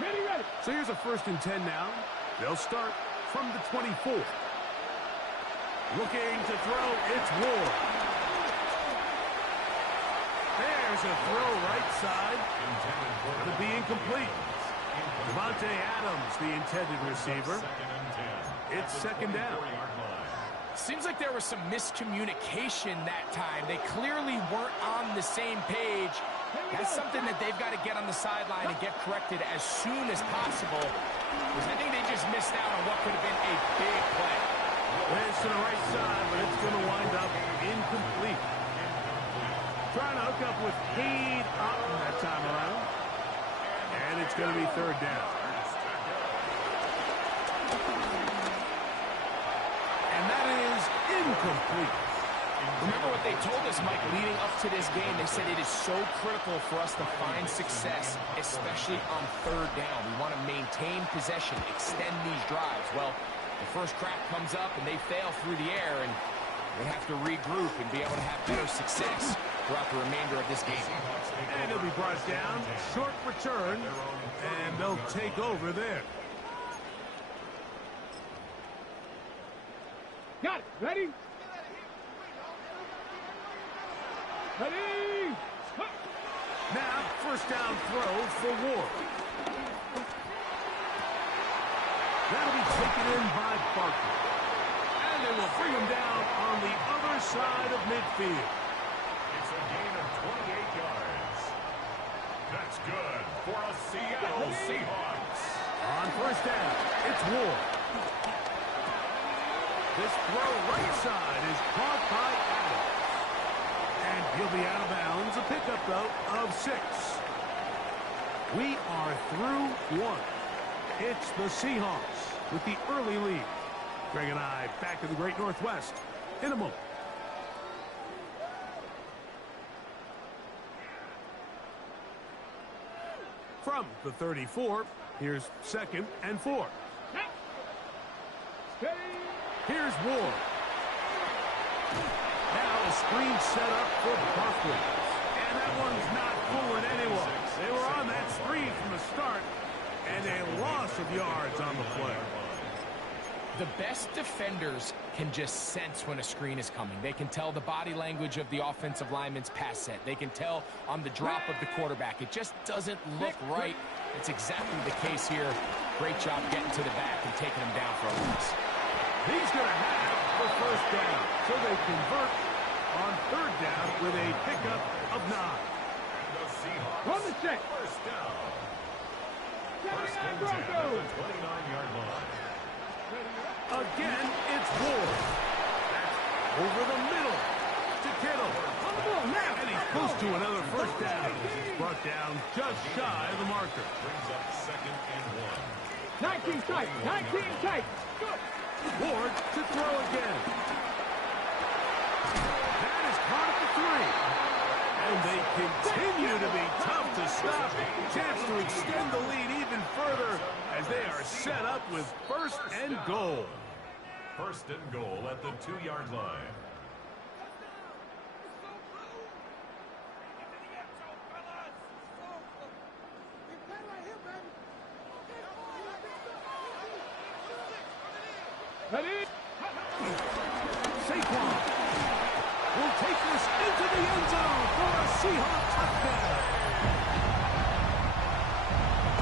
Ready? So here's a first and 10 now. They'll start from the 24. Looking to throw, it's Ward. There's a throw right side. It'll be incomplete. Devontae Adams, the intended receiver. It's second down. Seems like there was some miscommunication that time. They clearly weren't on the same page. That's something that they've got to get on the sideline and get corrected as soon as possible, because I think they just missed out on what could have been a big play. It's to the right side, but it's going to wind up incomplete. Trying to hook up with Cade Otton that time around. And it's going to be third down. And that is incomplete. Remember what they told us, Mike, leading up to this game. They said it is so critical for us to find success, especially on third down. We want to maintain possession, extend these drives. Well, the first crack comes up and they fail through the air, and they have to regroup and be able to have better success throughout the remainder of this game. And he'll be brought down, short return, and they'll take over there. Got it. Ready? Ready? Now, first down throw for Ward. That'll be taken in by Barkley. And they will bring him down on the other side of midfield. It's a gain of 28 yards. That's good for a Seattle Seahawks. On first down, it's Ward. This throw right side is caught by Adams. And he'll be out of bounds. A pickup, though, of 6. We are through 1. It's the Seahawks with the early lead. Greg and I back to the Great Northwest in a moment. From the 34, here's 2nd and 4. Here's Ward. Now a screen set up for Barkley. And that one's not fooling anyone. They were on that screen from the start, and a loss of yards on the play. The best defenders can just sense when a screen is coming. They can tell the body language of the offensive lineman's pass set. They can tell on the drop of the quarterback. It just doesn't look right. It's exactly the case here. Great job getting to the back and taking him down for a loss. He's going to have the first down. So they convert on third down with a pickup of 9. The Seahawks. Run the check. First down. First and 10 at the 29-yard line. Again, it's Ward. That's over the middle to Kittle. And he's close to another first down. He's brought down just shy of the marker. Brings up 2nd and 1. 19 tight. 19 tight. Good. Ward to throw again. That is caught at the 3. And they continue to be tough to stop. Chance to extend the lead even further as they are set up with 1st and goal. 1st and goal at the 2-yard line. Ready? Saquon will take this into the end zone for a Seahawk touchdown.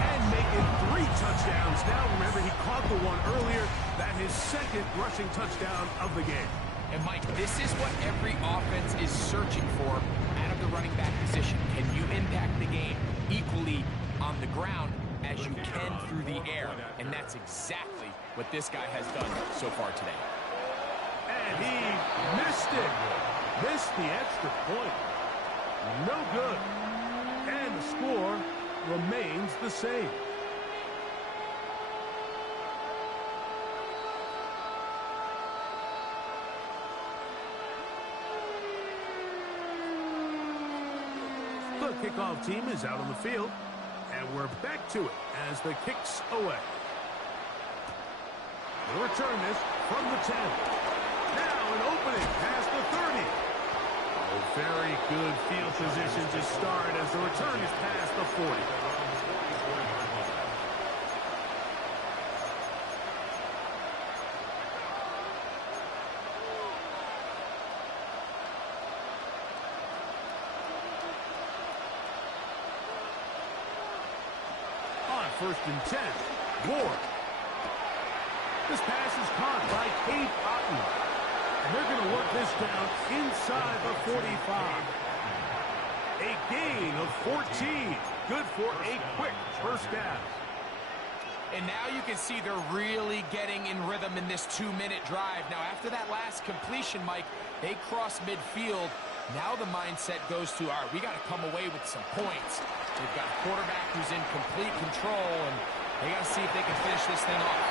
And make it 3 touchdowns. Now, remember, he caught the one earlier. That his 2nd rushing touchdown of the game. And, Mike, this is what every offense is searching for out of the running back position. Can you impact the game equally on the ground as you can through the air? And that's exactly what this guy has done so far today. And he missed it. Missed the extra point. No good. And the score remains the same. The kickoff team is out on the field, and we're back to it as the kick's away. They'll return this from the 10. Now an opening past the 30. Oh, very good field position to start as the return is past the 40. On 1st and 10, Ward. This pass is caught by Cade Otton. And they're going to work this down inside the 45. A gain of 14. Good for a quick first down. And now you can see they're really getting in rhythm in this 2-minute drive. Now, after that last completion, Mike, they cross midfield. Now the mindset goes to, all right, we got to come away with some points. They've got a quarterback who's in complete control, and they got to see if they can finish this thing off.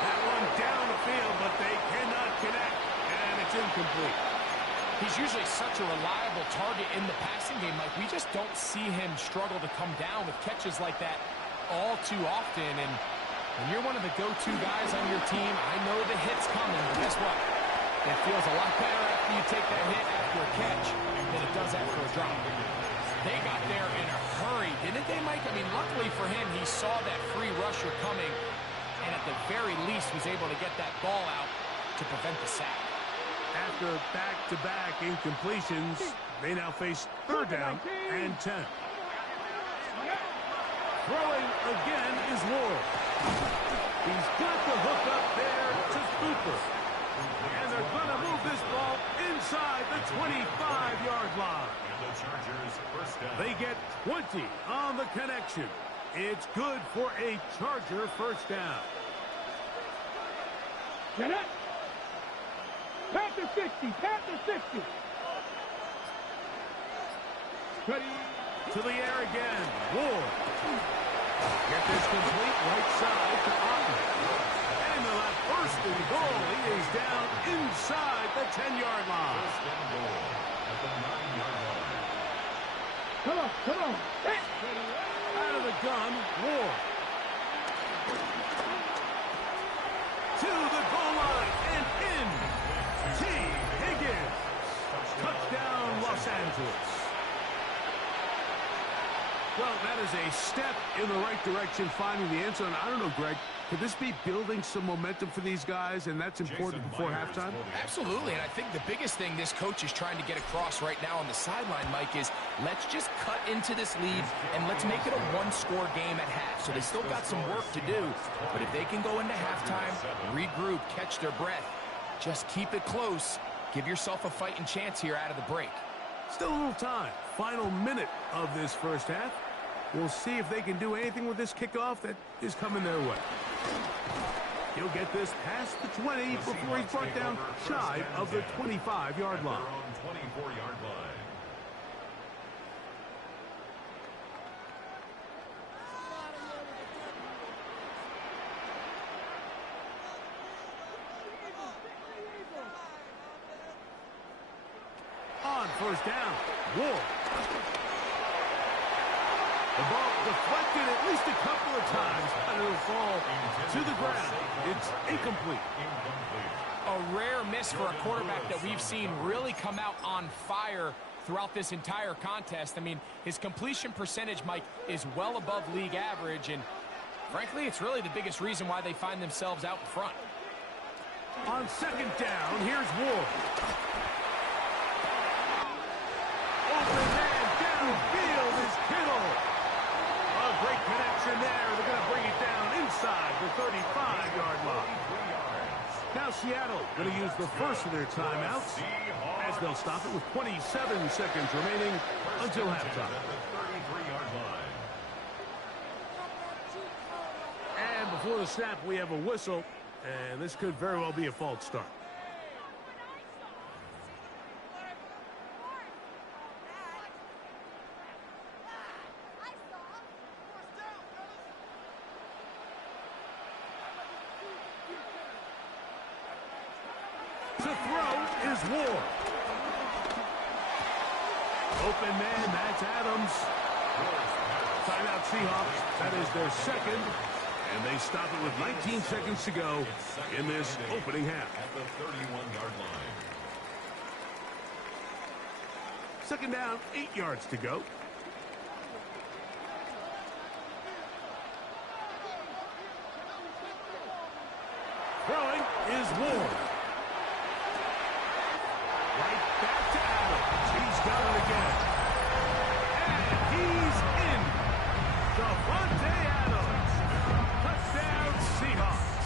That one down the field, but they cannot connect, and it's incomplete. He's usually such a reliable target in the passing game. Like, we just don't see him struggle to come down with catches like that all too often. And when you're one of the go-to guys on your team, I know the hit's coming, but guess what? It feels a lot better after you take that hit after a catch than it does after a drop. They got there in a hurry, didn't they, Mike? I mean, luckily for him, he saw that free rusher coming and at the very least was able to get that ball out to prevent the sack. After back-to-back incompletions, they now face third down and 10. Throwing again is Ward. He's got the hook up there to Cooper. And they're going to move this ball inside the 25-yard line. And the Chargers first down. They get 20 on the connection. It's good for a Charger first down. Get it. Panther 60. Panther 60. Ready. To the air again. Ward. Get this complete right side to Otten. And the left first and goal. He is down inside the 10-yard line. First and goal at the 9-yard line. Come on, come on. Hey. Out of the gun, Ward. To the goal line and in. T. Higgins. Touchdown, Los Angeles. Well, that is a step in the right direction, finding the end zone. I don't know, Greg, could this be building some momentum for these guys, and that's important before halftime? Absolutely, and I think the biggest thing this coach is trying to get across right now on the sideline, Mike, is let's just cut into this lead and let's make it a one-score game at half. So they still got some work to do, but if they can go into halftime, regroup, catch their breath, just keep it close, give yourself a fighting chance here out of the break. Still a little time. Final minute of this first half. We'll see if they can do anything with this kickoff that is coming their way. He'll get this past the 20 before he's brought down shy of the 25-yard line. 24-yard line. On first down, Ward. The ball deflected at least a couple of times, but it'll fall to the ground. It's incomplete. A rare miss for a quarterback that we've seen really come out on fire throughout this entire contest. I mean, his completion percentage, Mike, is well above league average, and frankly, it's really the biggest reason why they find themselves out in front. On second down, here's Ward. Open man downfield is Kittle. A great connection there. They're going to bring it down inside the 35-yard line. Now Seattle going to use the first of their timeouts as they'll stop it with 27 seconds remaining until halftime. And before the snap, we have a whistle, and this could very well be a false start. To throw is Ward. Open man, that's Adams. Timeout Seahawks. That is their second. And they stop it with 19 seconds to go in this opening half. At the 31-yard line. Second down, 8 yards to go. Throwing is Ward. Right back to Adams. He's got it again. And he's in. Davante Adams. Touchdown Seahawks.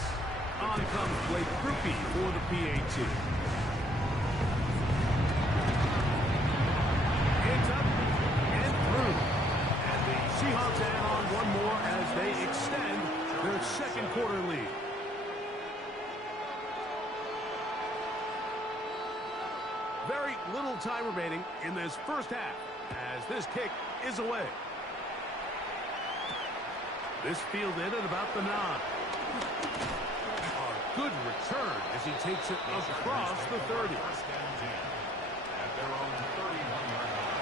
On comes Blake Grupe for the PAT. It's up and through. And the Seahawks add on one more as they extend their second quarter lead. Very little time remaining in this first half as this kick is away. This fielded at about the 9. A good return as he takes it across the 30. their own 31-yard line.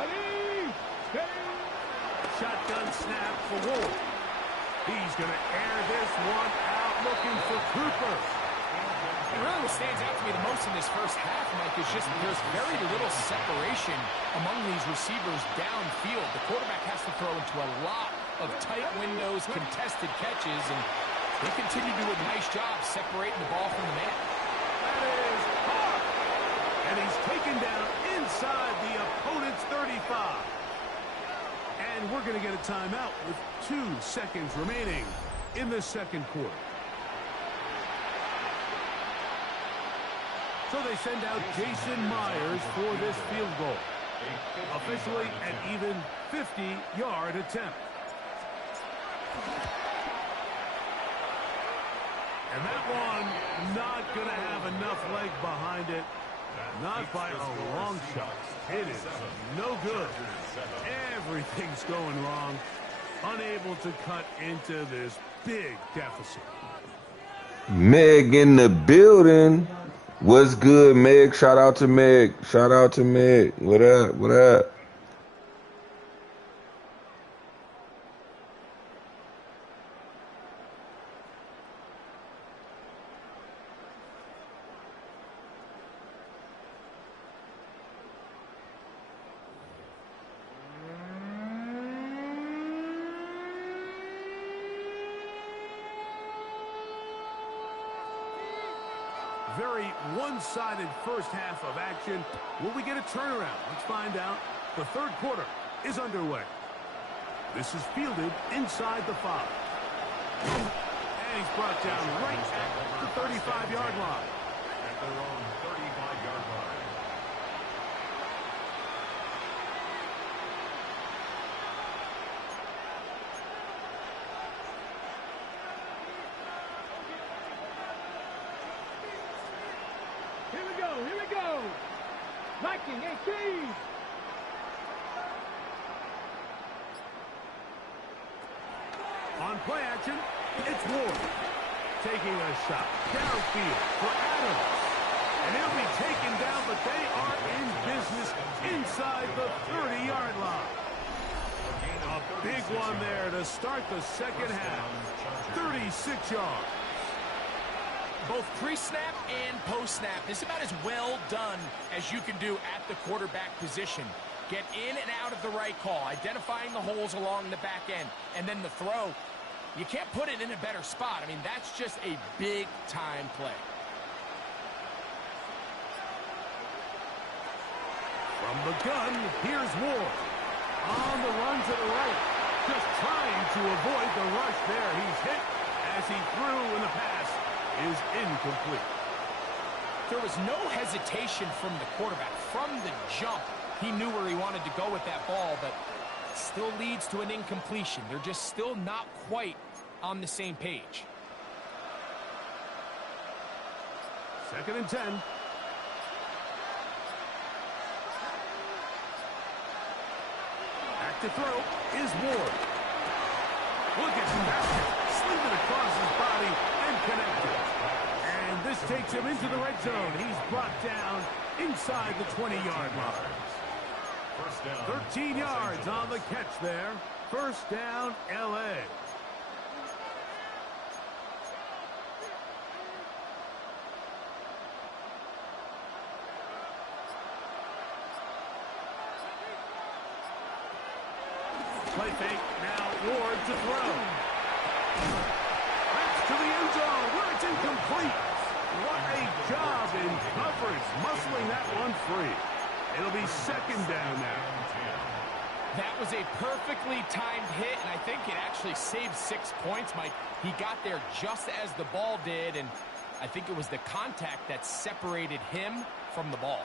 Ready, steady. Shotgun snap for Ward. He's going to air this one out looking for Cooper. And really what stands out to me the most in this first half, Mike, is just there's very little separation among these receivers downfield. The quarterback has to throw into a lot of tight windows, contested catches, and they continue to do a nice job separating the ball from the man. That is hard. And he's taken down inside the opponent's 35. And we're going to get a timeout with 2 seconds remaining in the second quarter. So they send out Jason Myers for this field goal. Officially an even 50-yard attempt. And that one not going to have enough leg behind it. Not by a long shot. It is no good. Everything's going wrong. Unable to cut into this big deficit. Meg in the building. What's good, Meg? Shout out to Meg. Shout out to Meg. What up? What up? Very one-sided first half of action. Will we get a turnaround? Let's find out. The third quarter is underway. This is fielded inside the 5. And he's brought down right at the 35-yard line. At their own 35-yard line. Here we go. Liking 18. On play action, it's Ward. Taking a shot downfield for Adams. And he'll be taken down, but they are in business inside the 30-yard line. A big one there to start the second half. 36 yards. Both pre-snap and post-snap, this is about as well done as you can do at the quarterback position. Get in and out of the right call, identifying the holes along the back end, and then the throw. You can't put it in a better spot. I mean, that's just a big-time play. From the gun, here's Ward. On the run to the right. Just trying to avoid the rush there. He's hit as he threw, and the pass is incomplete. There was no hesitation from the quarterback. From the jump, he knew where he wanted to go with that ball, but it still leads to an incompletion. They're just still not quite on the same page. 2nd and 10. Back to throw is Ward. Look at that. Slid it across his body and connected. And this takes him into the red zone. He's brought down inside the 20-yard line. 13 yards on the catch there. First down, L.A. Play fake. Now Ward to throw. That's to the end zone where it's incomplete. What a job in coverage, muscling that one free. It'll be 2nd down now. That was a perfectly timed hit, and I think it actually saved 6 points, Mike. He got there just as the ball did, and I think it was the contact that separated him from the ball.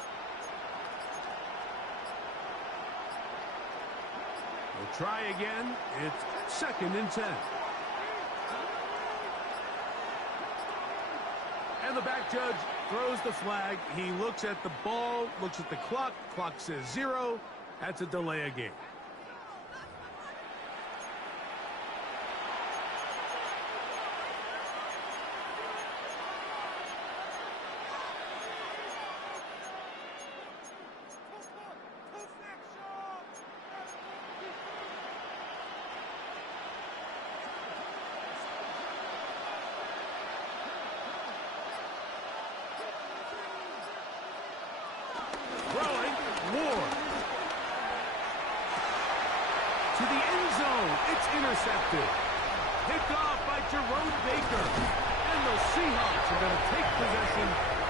We'll try again. It's 2nd and 10. And the back judge throws the flag. He looks at the ball, looks at the clock. Clock says 0. That's a delay of game. It's intercepted. Picked off by Jerome Baker. And the Seahawks are going to take possession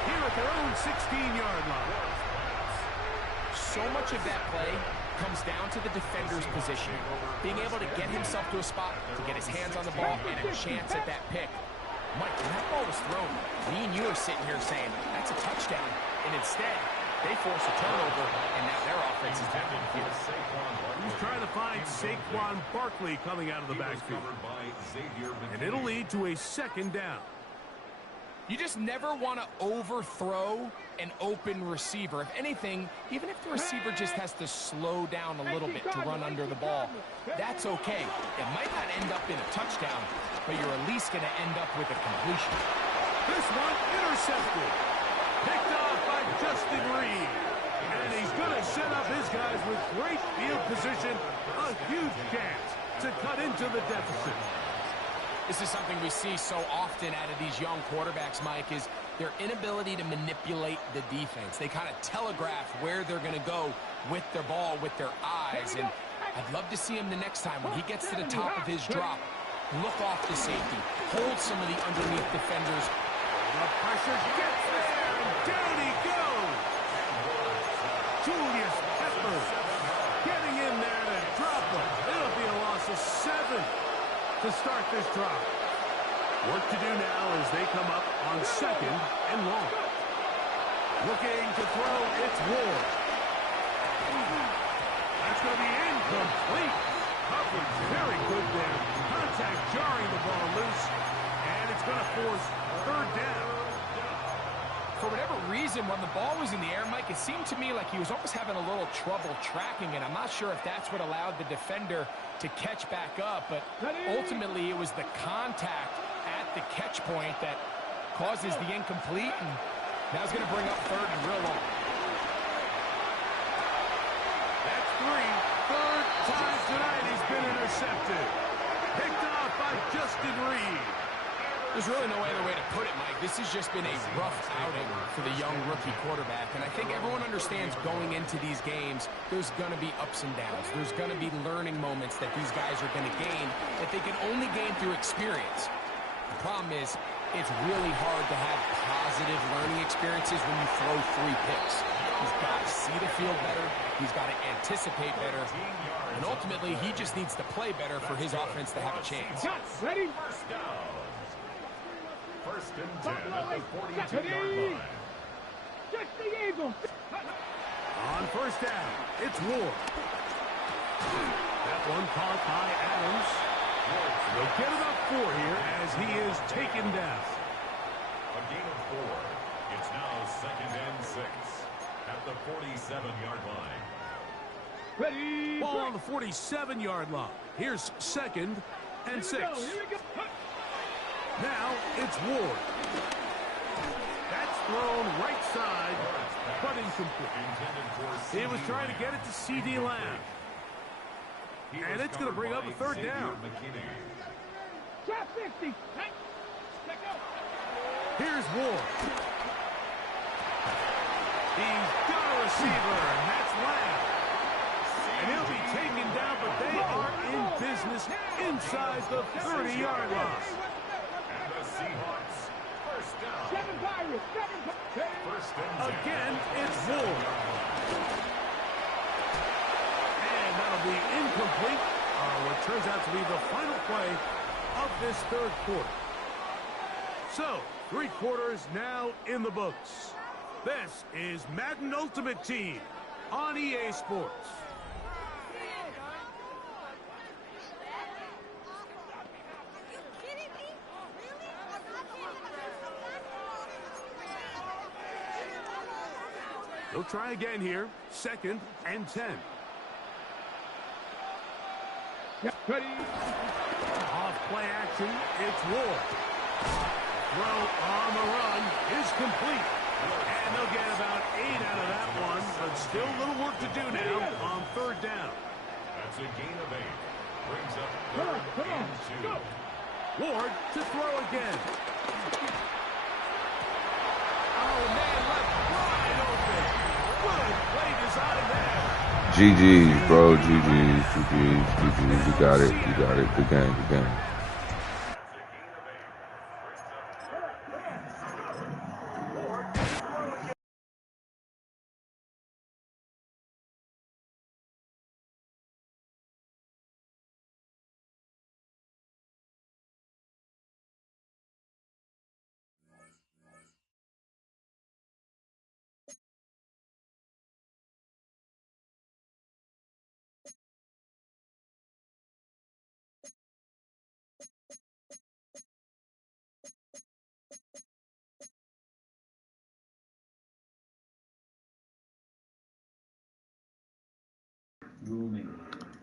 here at their own 16-yard line. So much of that play comes down to the defender's position. Being able to get himself to a spot, to get his hands on the ball, and a chance at that pick. Mike, when that ball was thrown, me and you are sitting here saying, that's a touchdown. And instead, they force a turnover, and now their offense is back in the field. He's trying to find Saquon Barkley coming out of the backfield. And it'll lead to a second down. You just never want to overthrow an open receiver. If anything, even if the receiver just has to slow down a little bit to run under the ball, that's okay. It might not end up in a touchdown, but you're at least going to end up with a completion. This one intercepted. Picked off by Justin Reed. And he's going to set up his guys with great field position. A huge chance to cut into the deficit. This is something we see so often out of these young quarterbacks, Mike, is their inability to manipulate the defense. They kind of telegraph where they're going to go with their ball, with their eyes. And I'd love to see him the next time when he gets to the top of his drop. Look off the safety. Hold some of the underneath defenders. The pressure gets there, and down he goes. Julius Peppers getting in there to drop him. It'll be a loss of 7 to start this drive. Work to do now as they come up on 2nd and long. Looking to throw, it's Ward. That's going to be incomplete. Coverage very good there. Contact jarring the ball loose, and it's going to force 3rd down. For whatever reason, when the ball was in the air, Mike, it seemed to me like he was almost having a little trouble tracking it. I'm not sure if that's what allowed the defender to catch back up, but ultimately it was the contact at the catch point that causes the incomplete, and now it's going to bring up 3rd and real long. That's 3rd time tonight he's been intercepted. Picked off by Justin Reed. There's really no other way to put it, Mike. This has just been a rough outing for the young rookie quarterback. And I think everyone understands going into these games, there's going to be ups and downs. There's going to be learning moments that these guys are going to gain that they can only gain through experience. The problem is, it's really hard to have positive learning experiences when you throw 3 picks. He's got to see the field better. He's got to anticipate better. And ultimately, he just needs to play better for his offense to have a chance. Ready? First down. 1st and 10 at the 42-yard line. Just the Eagles. On 1st down, it's Ward. That one caught by Adams. They'll get about 4 here as he is taken down. A gain of 4. It's now 2nd and 6 at the 47-yard line. Ready? Ball on the 47-yard line. Here's 2nd and 6. Here we go. Now it's Ward. That's thrown right side, but incomplete. He was trying to get it to C.D. Lamb. And it's going to bring up a 3rd down. Shot 50. Hey, check out. Here's Ward. He's got a receiver, and that's Lamb. And he'll be taken down, but they are in business inside the 30-yard line. And the Seahawks, 1st down. 7 Pirates. 7 Pirates. 1st and 10. Again, it's Ward. And that'll be incomplete on what turns out to be the final play of this 3rd quarter. So, 3 quarters now in the books. This is Madden Ultimate Team on EA Sports. They'll try again here. 2nd and 10. Yep, ready. Off play action. It's Ward. Throw on the run is complete. And they'll get about 8 out of that one, but still a little work to do now on 3rd down. That's a gain of 8. Brings up Come 3rd on. and 2. Go. Ward to throw again. Oh, man, left wide open. Good play design there. GG's, bro. GG's, GG's, GG's. You got it. You got it. Good game. Good game.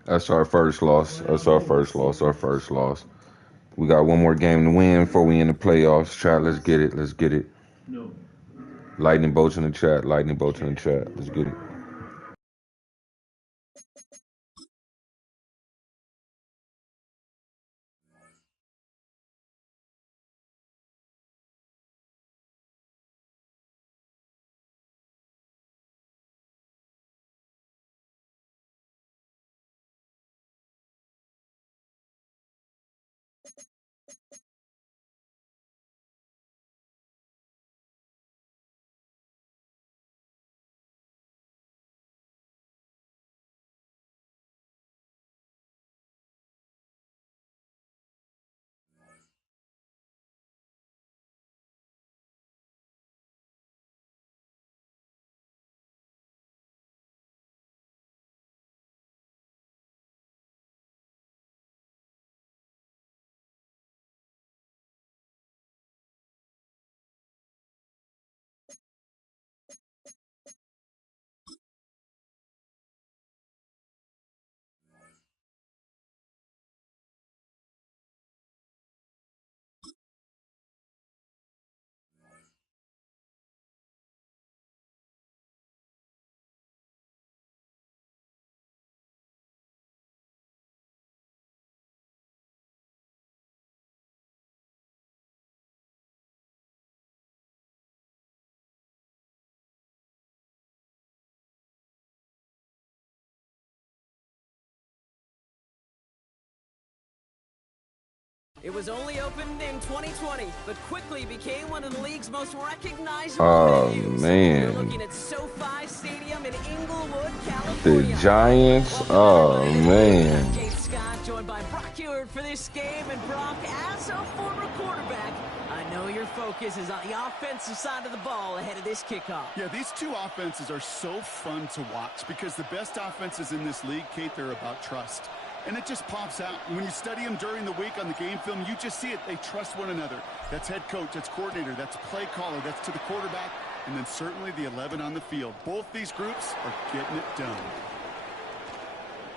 That's our first loss. That's our first loss. Our first loss. We got one more game to win before we in the playoffs. Chat, let's get it. Let's get it. Lightning bolts in the chat. Lightning bolts in the chat. Let's get it. It was only opened in 2020, but quickly became one of the league's most recognizable venues. We're Man. looking at SoFi Stadium in Inglewood, The California. Giants. Oh, man. Jay Scott joined by Brock Ewert for this game, and Brock, as a former quarterback, I know your focus is on the offensive side of the ball ahead of this kickoff. Yeah, these two offenses are so fun to watch because the best offenses in this league, Kate, they're about trust. And it just pops out. When you study them during the week on the game film, you just see it. They trust one another. That's head coach, that's coordinator, that's play caller, that's to the quarterback, and then certainly the 11 on the field. Both these groups are getting it done.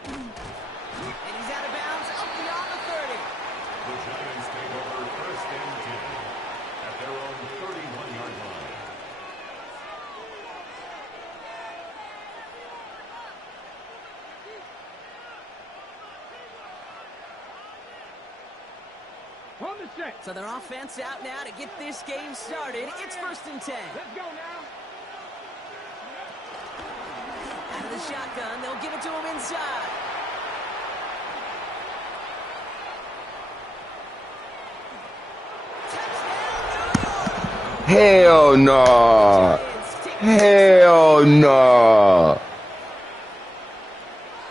And he's out of bounds up beyond the 30. The Giants take over first and 10 at their own 31-yard line. On the set. So their offense out now to get this game started. It's first and 10. Let's go now. Out of the shotgun, they'll give it to him inside. Hell no. Hell no.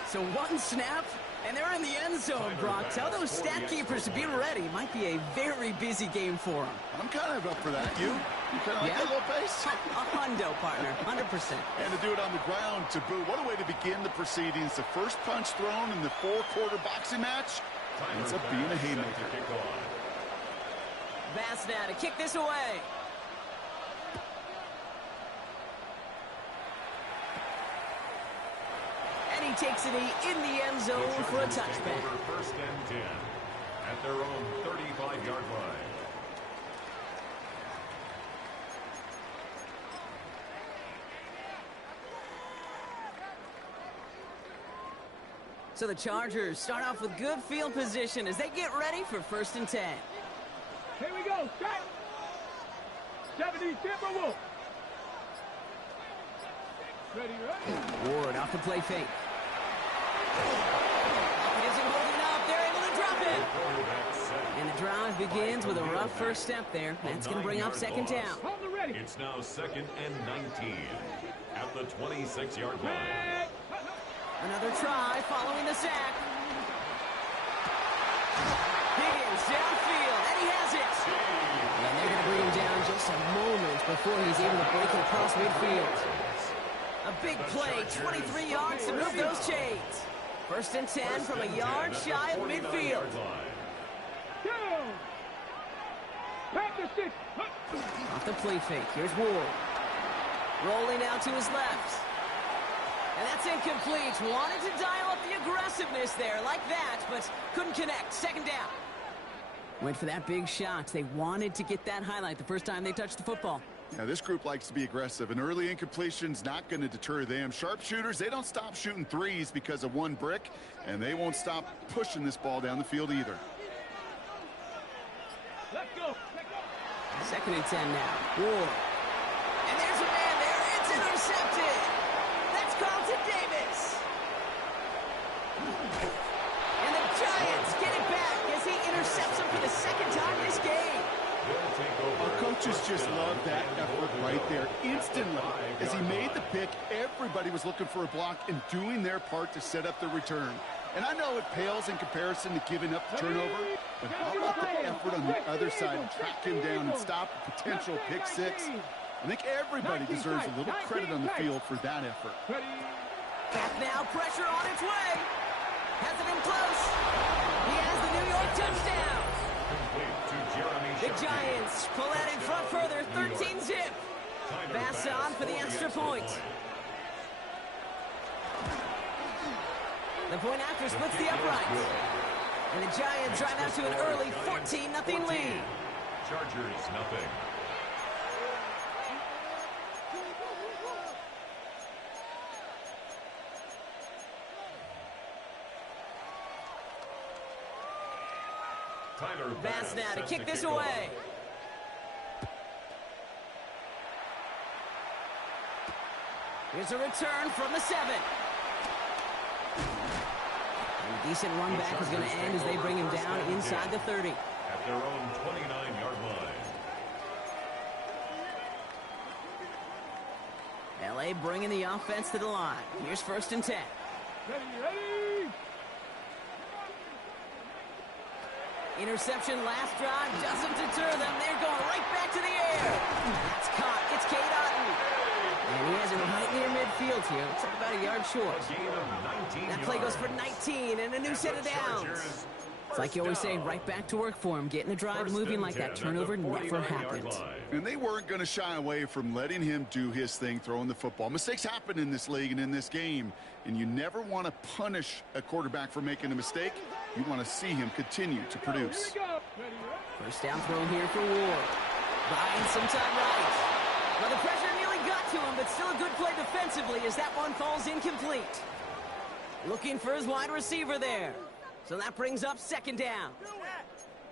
So one snap, and they're in the end zone, Brock. Tell those stat keepers to be ready. Might be a very busy game for them. I'm kind of up for that. You kind of like that little pace? A hundo, partner, 100%. And to do it on the ground to boot. What a way to begin the proceedings. The first punch thrown in the four-quarter boxing match ends up being a haymaker. Bass now to kick this away. And he takes it in the end zone for a touchback. First and 10 at their own 35-yard line. So the Chargers start off with good field position as they get ready for first and 10. Here we go. Strike. 70 Timberwolves. Ready, ready. Ward off the play fake. It isn't holding up. They're able to drop it. And the drive begins with a rough first step there. That's going to bring up second down. Hold the ready. It's now 2nd and 19 at the 26-yard line. Another try following the sack. Higgins downfield, and he has it. And they're going to bring him down just a moment before he's able to break it across midfield. A big play, 23 yards to move those chains. 1st and 10 from a yard shy of midfield. Go. Pack the 6. Off the play fake, here's Ward. Rolling out to his left. And that's incomplete. Wanted to dial up the aggressiveness there like that, but couldn't connect. 2nd down. Went for that big shot. They wanted to get that highlight the first time they touched the football. Yeah, this group likes to be aggressive. An early incompletion's not going to deter them. Sharpshooters, they don't stop shooting threes because of one brick, and they won't stop pushing this ball down the field either. Let's go. 2nd and 10 now. Ward. And there's a man there. It's intercepted. That's Carlton Davis. And the Giants get it back as he intercepts him for the 2nd time this game. Our coaches just love that effort right there. Instantly, as he made the pick, everybody was looking for a block and doing their part to set up the return. And I know it pales in comparison to giving up the turnover, but how about the effort on the other side, track him down and stop a potential pick 6? I think everybody deserves a little credit on the field for that effort. Back now, pressure on its way. Has it in close. He has the New York touchdown. The Giants pull out in front further, 13-zip. Pass on for the extra point. The point after splits the uprights. And the Giants drive out to an early 14-0 lead. Chargers, nothing. Bass now to kick this away. Here's a return from the 7. And a decent run back is going to end as they bring him down inside the 30. At their own 29-yard line. LA bringing the offense to the line. Here's 1st and 10. Ready. Interception last drive doesn't deter them. They're going right back to the air. That's caught. It's Cade Otton. And he has it right near midfield here. Looks like about a yard short. That play goes for 19 and a new set of downs. It's like you always say, right back to work for him. Getting the drive moving like that turnover never happened. And they weren't going to shy away from letting him do his thing, throwing the football. Mistakes happen in this league and in this game, and you never want to punish a quarterback for making a mistake. You want to see him continue to produce. First down throw here for Ward. Buying some time right. Well, the pressure nearly got to him, but still a good play defensively as that one falls incomplete. Looking for his wide receiver there. So that brings up 2nd down.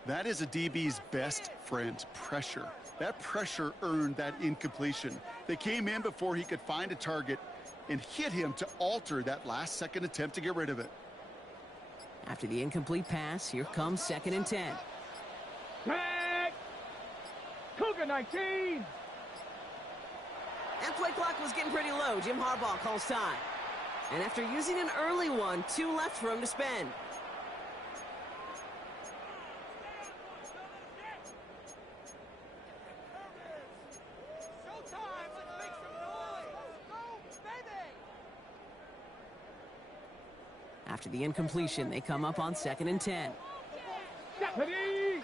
That is a DB's best friend, pressure. That pressure earned that incompletion. They came in before he could find a target and hit him to alter that last-second attempt to get rid of it. After the incomplete pass, here comes 2nd and 10. Tag. Cougar 19. That play clock was getting pretty low. Jim Harbaugh calls time. And after using an early one, 2 left for him to spend. After the incompletion, they come up on 2nd and 10. Ready.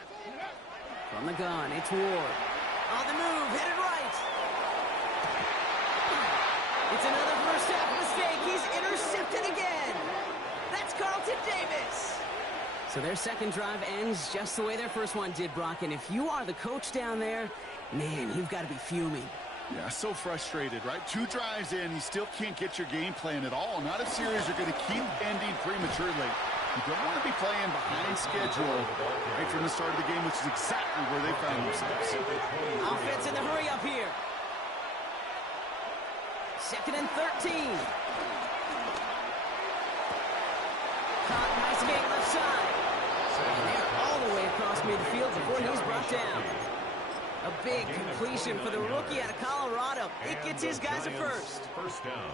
From the gun, it's Ward. On the move, headed right. It's another first half mistake. He's intercepted again. That's Carlton Davis. So their second drive ends just the way their first one did, Brock. And if you are the coach down there, man, you've got to be fuming. Yeah, so frustrated, right? 2 drives in, you still can't get your game plan at all. Not a series you're going to keep ending prematurely. You don't want to be playing behind schedule right from the start of the game, which is exactly where they found themselves. Offense in the hurry up here. 2nd and 13. side. And they're all the way across midfield before he's brought down. A big completion for the rookie out of Colorado. It gets his guys a first. First down.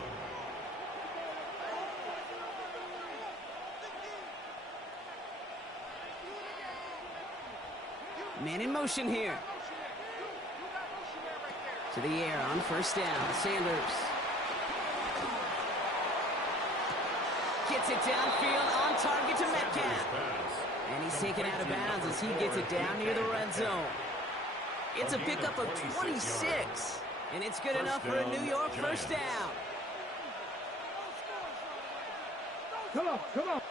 Man in motion here. To the air on first down. Sanders. Gets it downfield on target to Metcalf. And he's taken out of bounds as he gets it down near the red zone. It's a pickup of 26. And it's good enough for a New York first down. Come on, come on.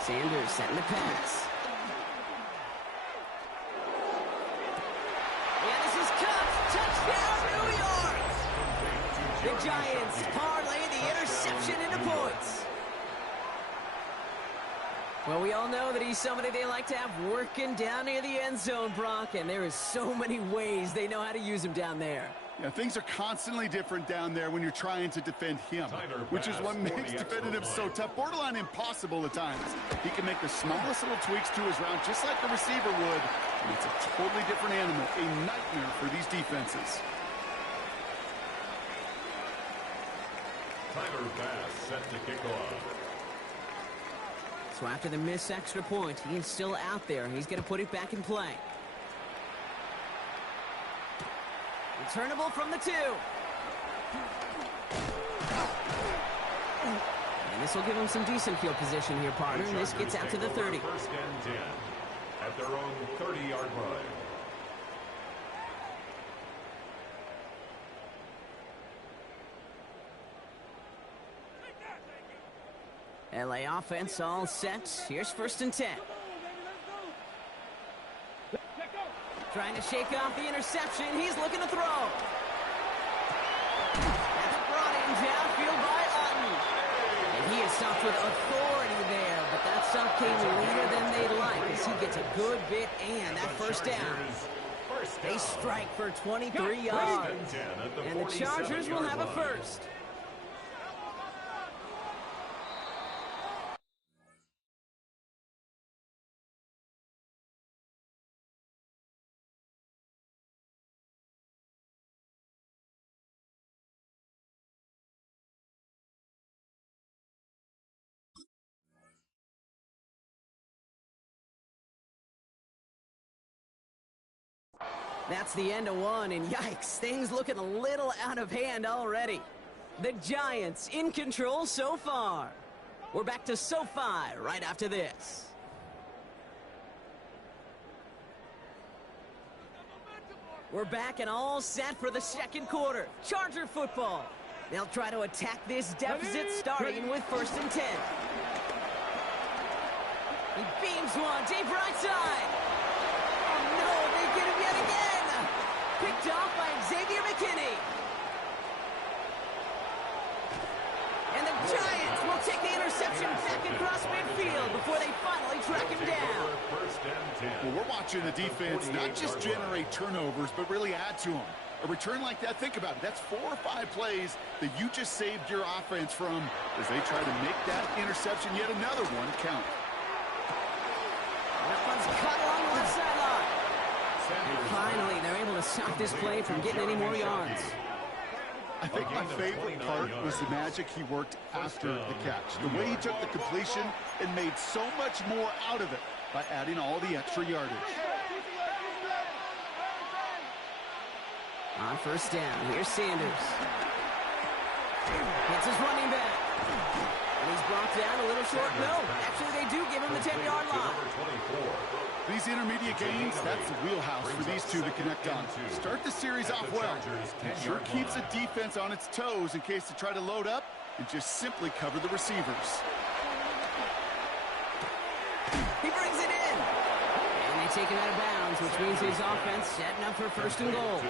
Sanders setting the pass. And this is cut. Touchdown, New York. The Giants parlay the interception into points. Well, we all know that he's somebody they like to have working down near the end zone, Brock, and there is so many ways they know how to use him down there. Yeah, things are constantly different down there when you're trying to defend him, which is what makes defending him so tough, borderline impossible at times. He can make the smallest little tweaks to his route, just like a receiver would, and it's a totally different animal, a nightmare for these defenses. Tyler Bass set to kick off. So after the missed extra point, he is still out there. He's going to put it back in play. Returnable from the 2. And this will give him some decent field position here, partner. And this gets out to the 30. First and 10 at their own 30-yard line. LA offense all set. Here's first and 10. Trying to shake off the interception. He's looking to throw. That's brought in downfield by Otten. And he is stopped with authority there, but that stop came later than they'd like as he gets a good bit and that first down. They strike for 23 yards. And the Chargers will have a first. That's the end of one, and yikes, things looking a little out of hand already. The Giants in control so far. We're back to SoFi right after this. We're back and all set for the second quarter. Charger football. They'll try to attack this deficit starting with first and 10. He beams one deep right side. Oh no, they get him yet again. Picked off by Xavier McKinney. And the Giants will take the interception back across midfield before they finally track him down. Well, we're watching the defense not just generate turnovers, but really add to them. A return like that, think about it. That's 4 or 5 plays that you just saved your offense from as they try to make that interception, yet another one, count. That one's cut along the left sideline. And finally, they're able to stop this play from getting any more yards. I think my favorite part was the magic he worked after the catch. The way he took the completion and made so much more out of it by adding all the extra yardage. On first down, here's Sanders. Hits his running back. And he's brought down a little short. No, actually they do give him the 10-yard line. These intermediate gains, that's the wheelhouse for these two to connect on. Start the series off well. It sure keeps the defense on its toes in case they try to load up and just simply cover the receivers. He brings it in. And they take him out of bounds, which means his offense setting up for first and goal.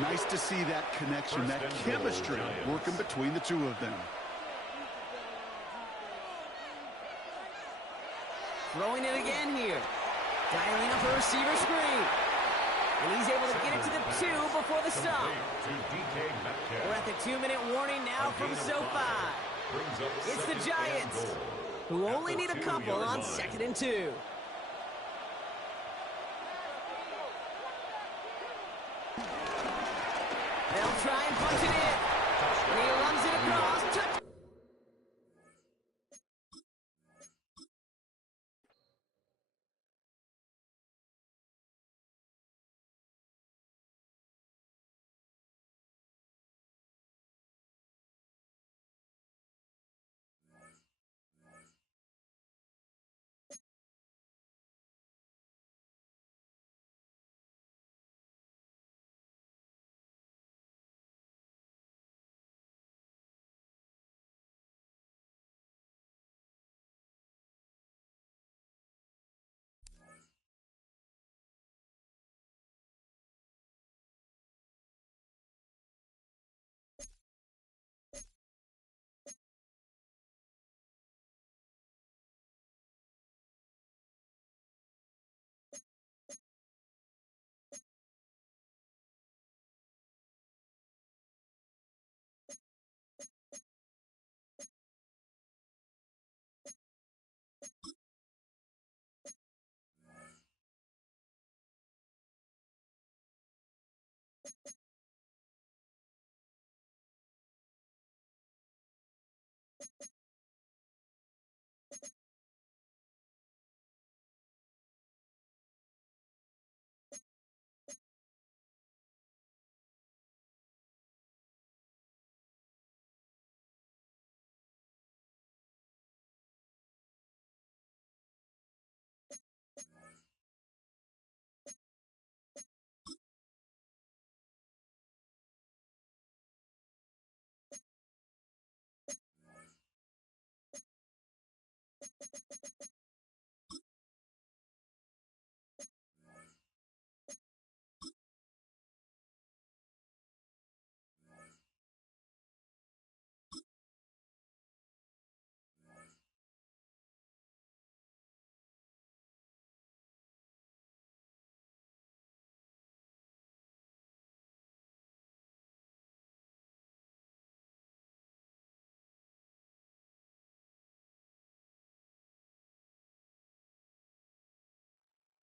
Nice to see that connection, that chemistry working between the two of them. Throwing it again here. Dialing up a receiver screen. And he's able to get it to the 2 before the stop. We're at the 2-minute warning now from SoFi. It's the Giants who only need a couple on 2nd and 2. They'll try and punch it in. And he runs it across. Touch.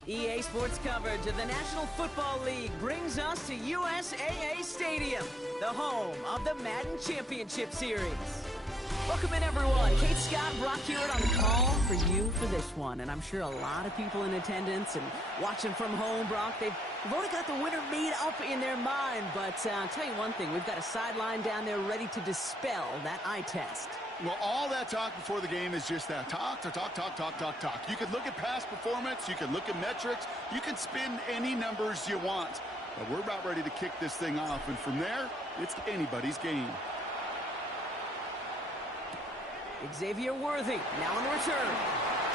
EA Sports coverage of the National Football League brings us to USAA Stadium, the home of the Madden Championship Series. Welcome in, everyone. Kate Scott, Brock Hewitt on the call for you for this one. And I'm sure a lot of people in attendance and watching from home, Brock, they've already got the winner made up in their mind. But I'll tell you one thing, we've got a sideline down there ready to dispel that eye test. Well, all that talk before the game is just that. Talk. You can look at past performance. You can look at metrics. You can spin any numbers you want. But we're about ready to kick this thing off. And from there, it's anybody's game. Xavier Worthy now on the return.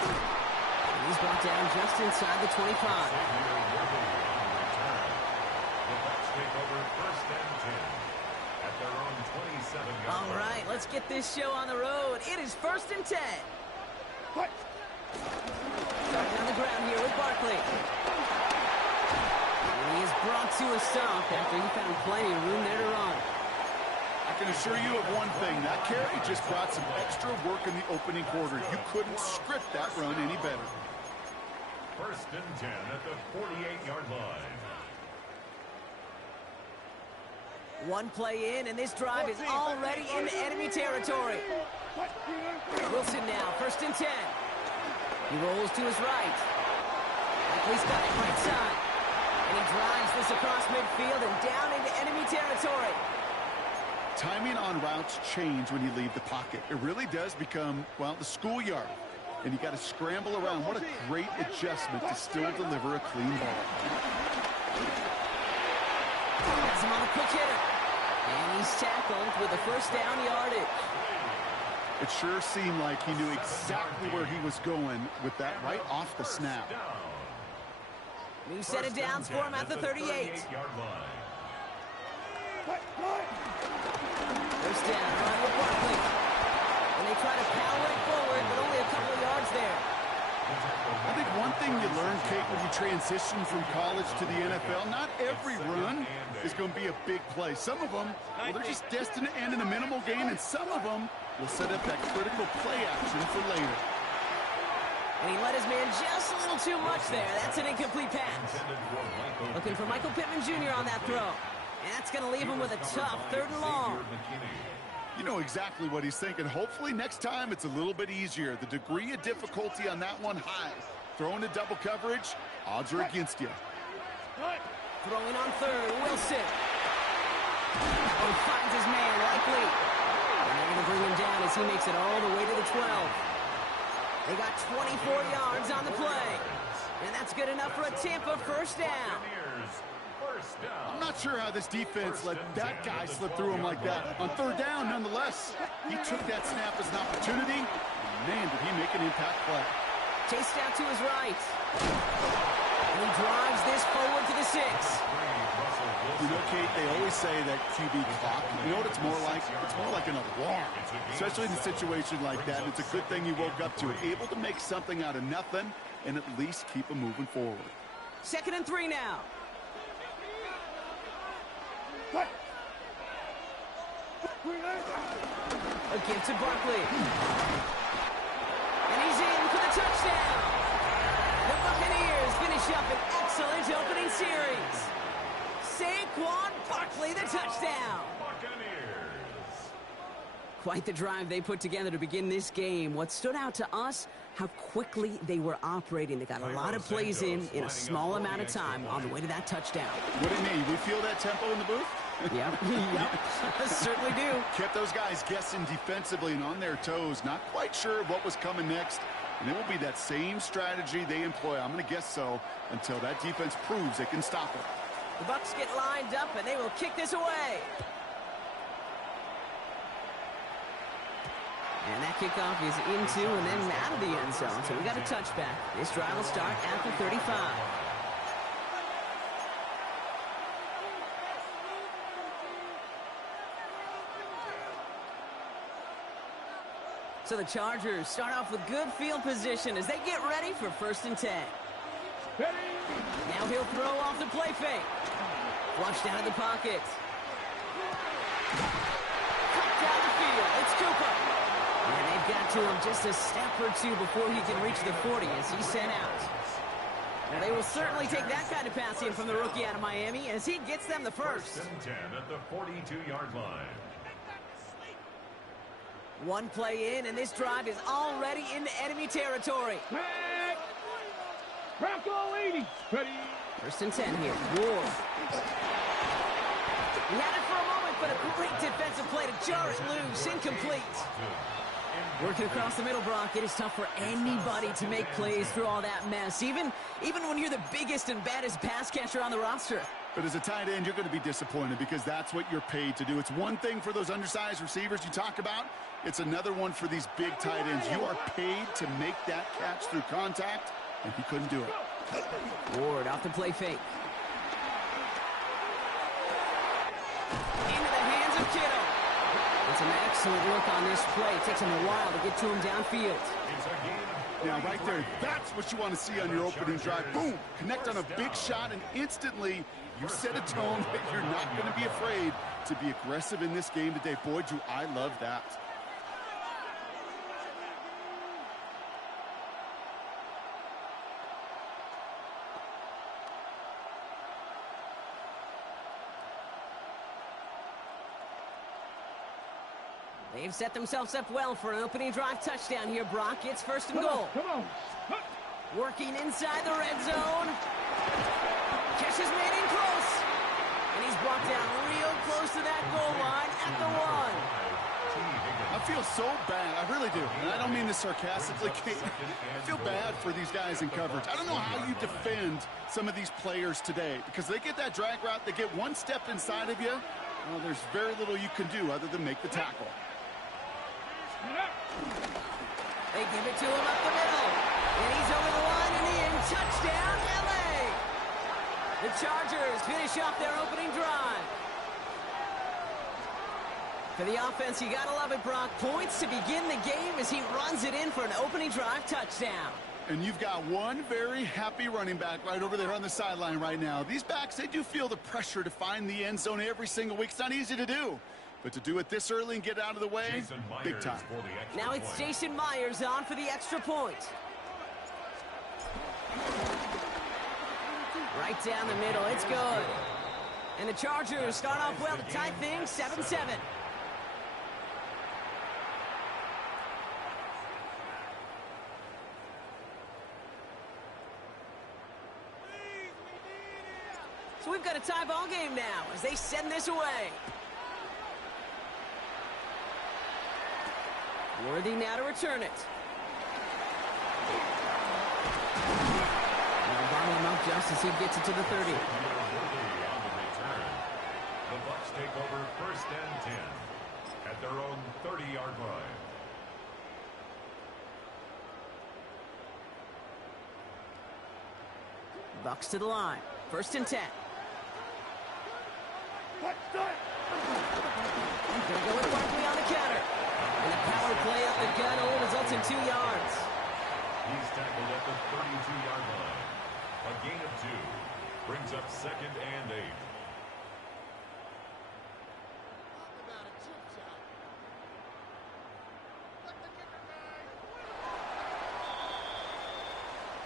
And he's brought down just inside the 25. The Bucs take over 1st and 10 at their own 27-yard All right, let's get this show on the road. It is 1st and 10. What? Starting on the ground here with Barkley. And he is brought to a stop after he found plenty of room there to run. I can assure you of one thing. That carry just brought some extra work in the opening quarter. You couldn't script that run any better. 1st and 10 at the 48-yard line. One play in, and this drive is already in enemy territory. Wilson now, 1st and 10. He rolls to his right. He's got it right side. And he drives this across midfield and down into enemy territory. Timing on routes change when you leave the pocket. It really does become, well, the schoolyard. And you got to scramble around. What a great adjustment to still deliver a clean ball. Has him on a quick hitter. And he's tackled with a 1st down yardage. It sure seemed like he knew exactly where he was going with that right off the snap. New set of downs for him at the 38. 1st down, run with Barkley. And they try to power it forward, but only a couple of yards there. I think one thing you learn, Kate, when you transition from college to the NFL, not every run is going to be a big play. Some of them, well, they're just destined to end in a minimal gain, and some of them will set up that critical play action for later. And he let his man just a little too much there. That's an incomplete pass. Looking for Michael Pittman Jr. on that throw. And that's going to leave him with a tough 3rd and long. You know exactly what he's thinking. Hopefully next time it's a little bit easier. The degree of difficulty on that one high. Throwing to double coverage, odds are against you. Throwing on 3rd, Wilson. Oh, finds his man, likely. And they're going to bring him down as he makes it all the way to the 12. They got 24 yards on the play. And that's good enough for a Tampa 1st down. I'm not sure how this defense let that guy slip through him like that. On 3rd down, nonetheless, he took that snap as an opportunity. Man, did he make an impact play. Chased out to his right. And he drives this forward to the 6. You know, Kate, they always say that QB clock, you know what it's more like? It's more like an alarm, especially in a situation like that. And it's a good thing you woke up to it, able to make something out of nothing and at least keep them moving forward. 2nd and 3 now. A give to Barkley. And he's in for the touchdown. The Buccaneers finish up an excellent opening series. Saquon Barkley, the touchdown. Quite the drive they put together to begin this game. What stood out to us, how quickly they were operating. They got a lot of plays in a small amount of time on the way to that touchdown. What do you mean? We feel that tempo in the booth? Yep, certainly do. Kept those guys guessing defensively and on their toes, not quite sure what was coming next. And it will be that same strategy they employ, I'm going to guess so, until that defense proves they can stop it. The Bucs get lined up, and they will kick this away. And that kickoff is into and then out of the end zone, so we got a touchback. This drive will start at the 35. So the Chargers start off with good field position as they get ready for 1st and 10. Now he'll throw off the play fake. Flushed out of the pocket. Cut down the field. It's Cooper. And they've got to him just a step or two before he can reach the 40 as he's sent out. Now they will certainly take that kind of passing from the rookie out of Miami as he gets them the 1st. 1st and 10 at the 42-yard line. One play in, and this drive is already into enemy territory. Bronco 80. Ready. 1st and 10 here. Ward. He had it for a moment, but a great defensive play to jar it loose. Incomplete. Working across the middle, Brock. It is tough for anybody to make plays through all that mess, even when you're the biggest and baddest pass catcher on the roster. But as a tight end, you're going to be disappointed because that's what you're paid to do. It's one thing for those undersized receivers you talk about. It's another one for these big tight ends. You are paid to make that catch through contact, and he couldn't do it. Ward off the play fake. Into the hands of Kittle. It's an excellent look on this play. It takes him a while to get to him downfield. Now, right there, that's what you want to see on your opening drive. Boom! Connect on a big shot, and instantly you set a tone that you're not going to be afraid to be aggressive in this game today. Boy, do I love that. They've set themselves up well for an opening drive touchdown here, Brock. It's 1st and goal. Come on. Working inside the red zone. Catch is made in close. And he's brought down real close to that goal line at the 1. I feel so bad. I really do. And I don't mean this sarcastically, Kate. I feel bad for these guys in coverage. I don't know how you defend some of these players today because they get that drag route, they get one step inside of you. Well, there's very little you can do other than make the tackle. They give it to him up the middle. And he's over the line and in. Touchdown, LA! The Chargers finish off their opening drive. For the offense, you gotta love it, Brock. Points to begin the game as he runs it in for an opening drive touchdown. And you've got one very happy running back right over there on the sideline right now. These backs, they do feel the pressure to find the end zone every single week. It's not easy to do. But to do it this early and get out of the way, big time. Now it's Jason Myers on for the extra point. Right down the middle, it's good. And the Chargers start off well to tie things 7-7. So we've got a tie ball game now as they send this away. Worthy now to return it. Now bottle him up just as he gets it to the 30. The Bucs take over 1st and 10 at their own 30-yard line. Bucs to the line. 1st and 10. Gonna go with Barkley on the counter. And the power play up the gun only results in 2 yards. He's tackled at the 32-yard line. A gain of 2 brings up 2nd and 8.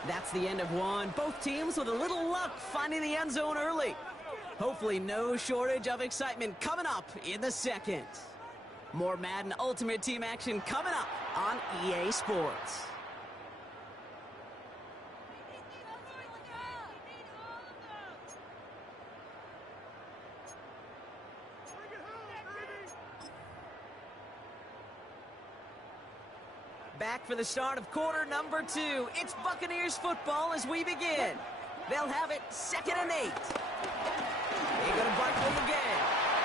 That's the end of one. Both teams with a little luck finding the end zone early. Hopefully no shortage of excitement coming up in the second. More Madden Ultimate Team action coming up on EA Sports. Back for the start of quarter number 2. It's Buccaneers football as we begin. They'll have it 2nd and 8. They go to Barkley again.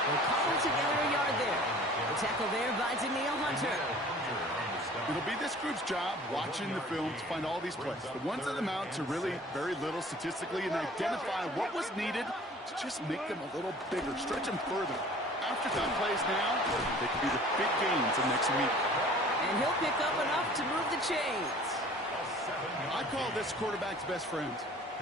They'll cobble together a yard there. The tackle there by Daniil Hunter. It'll be this group's job watching the film to find all these plays. The ones that amount to really very little statistically and identify what was needed to just make them a little bigger, stretch them further. After down plays now, they could be the big gains of next week. And he'll pick up enough to move the chains. I call this quarterback's best friend.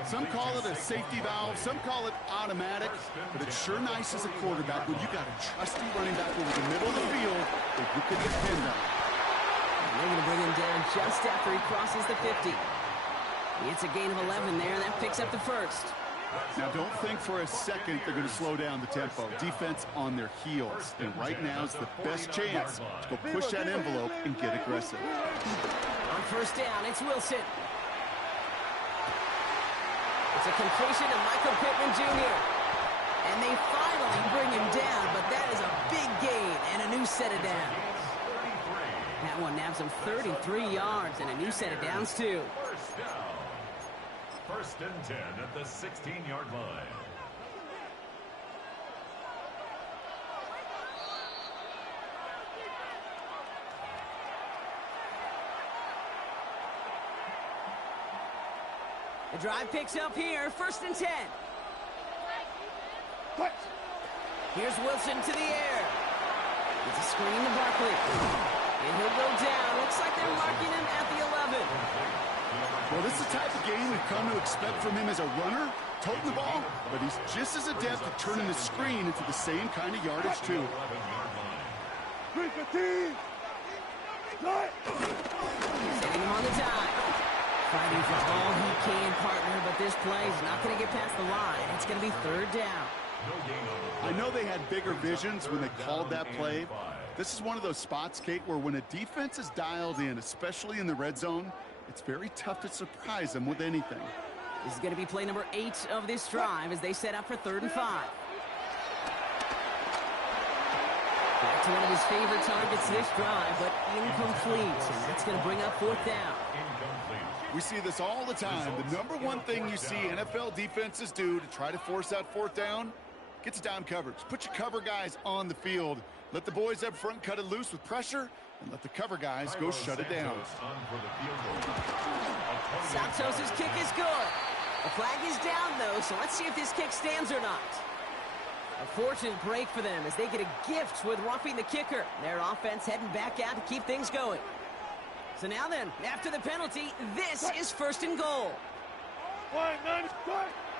Some call it a safety valve, some call it automatic, but it's sure nice as a quarterback when you got a trusty running back over the middle of the field that you can depend on. They're going to bring him down just after he crosses the 50. It's a gain of 11 there, and that picks up the first. Now, don't think for a second they're going to slow down the tempo. Defense on their heels, and right now is the best chance to go push that envelope and get aggressive. On 1st down, it's Wilson. It's a completion to Michael Pittman Jr. And they finally bring him down, but that is a big gain and a new set of downs. That one nabs him 33 yards and a new set of downs, too. 1st and 10 at the 16-yard line. The drive picks up here, 1st and 10. Here's Wilson to the air. It's a screen to Barkley. And he'll go down. Looks like they're marking him at the 11. Well, this is the type of game we've come to expect from him as a runner, toting the ball, but he's just as adept at turning the screen into the same kind of yardage, too. 3-15. Setting him on the dive. Fighting for all he can, partner, but this play is not going to get past the line. It's going to be 3rd down. I know they had bigger visions when they called that play. This is one of those spots, Kate, where when a defense is dialed in, especially in the red zone, it's very tough to surprise them with anything. This is going to be play number 8 of this drive as they set up for 3rd and 5. Back to one of his favorite targets this drive, but incomplete. And that's going to bring up 4th down. We see this all the time. The number one thing you see NFL defenses do to try to force out 4th down, gets down coverage. Put your cover guys on the field. Let the boys up front cut it loose with pressure, and let the cover guys go shut it down. Santos' kick is good. The flag is down, though, so let's see if this kick stands or not. A fortunate break for them as they get a gift with roughing the kicker. Their offense heading back out to keep things going. So now then, after the penalty, this is 1st and goal.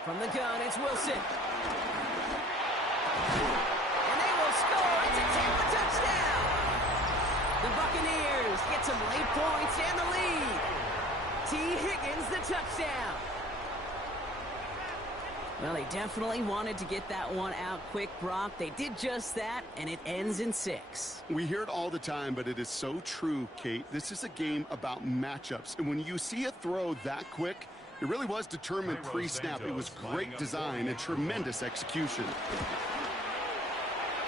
From the gun, it's Wilson. And they will score. It's a Tampa touchdown. The Buccaneers get some late points and the lead. T. Higgins, the touchdown. Well, they definitely wanted to get that one out quick, Brock. They did just that, and it ends in 6. We hear it all the time, but it is so true, Kate. This is a game about matchups. And when you see a throw that quick, it really was determined pre-snap. It was great design and tremendous execution.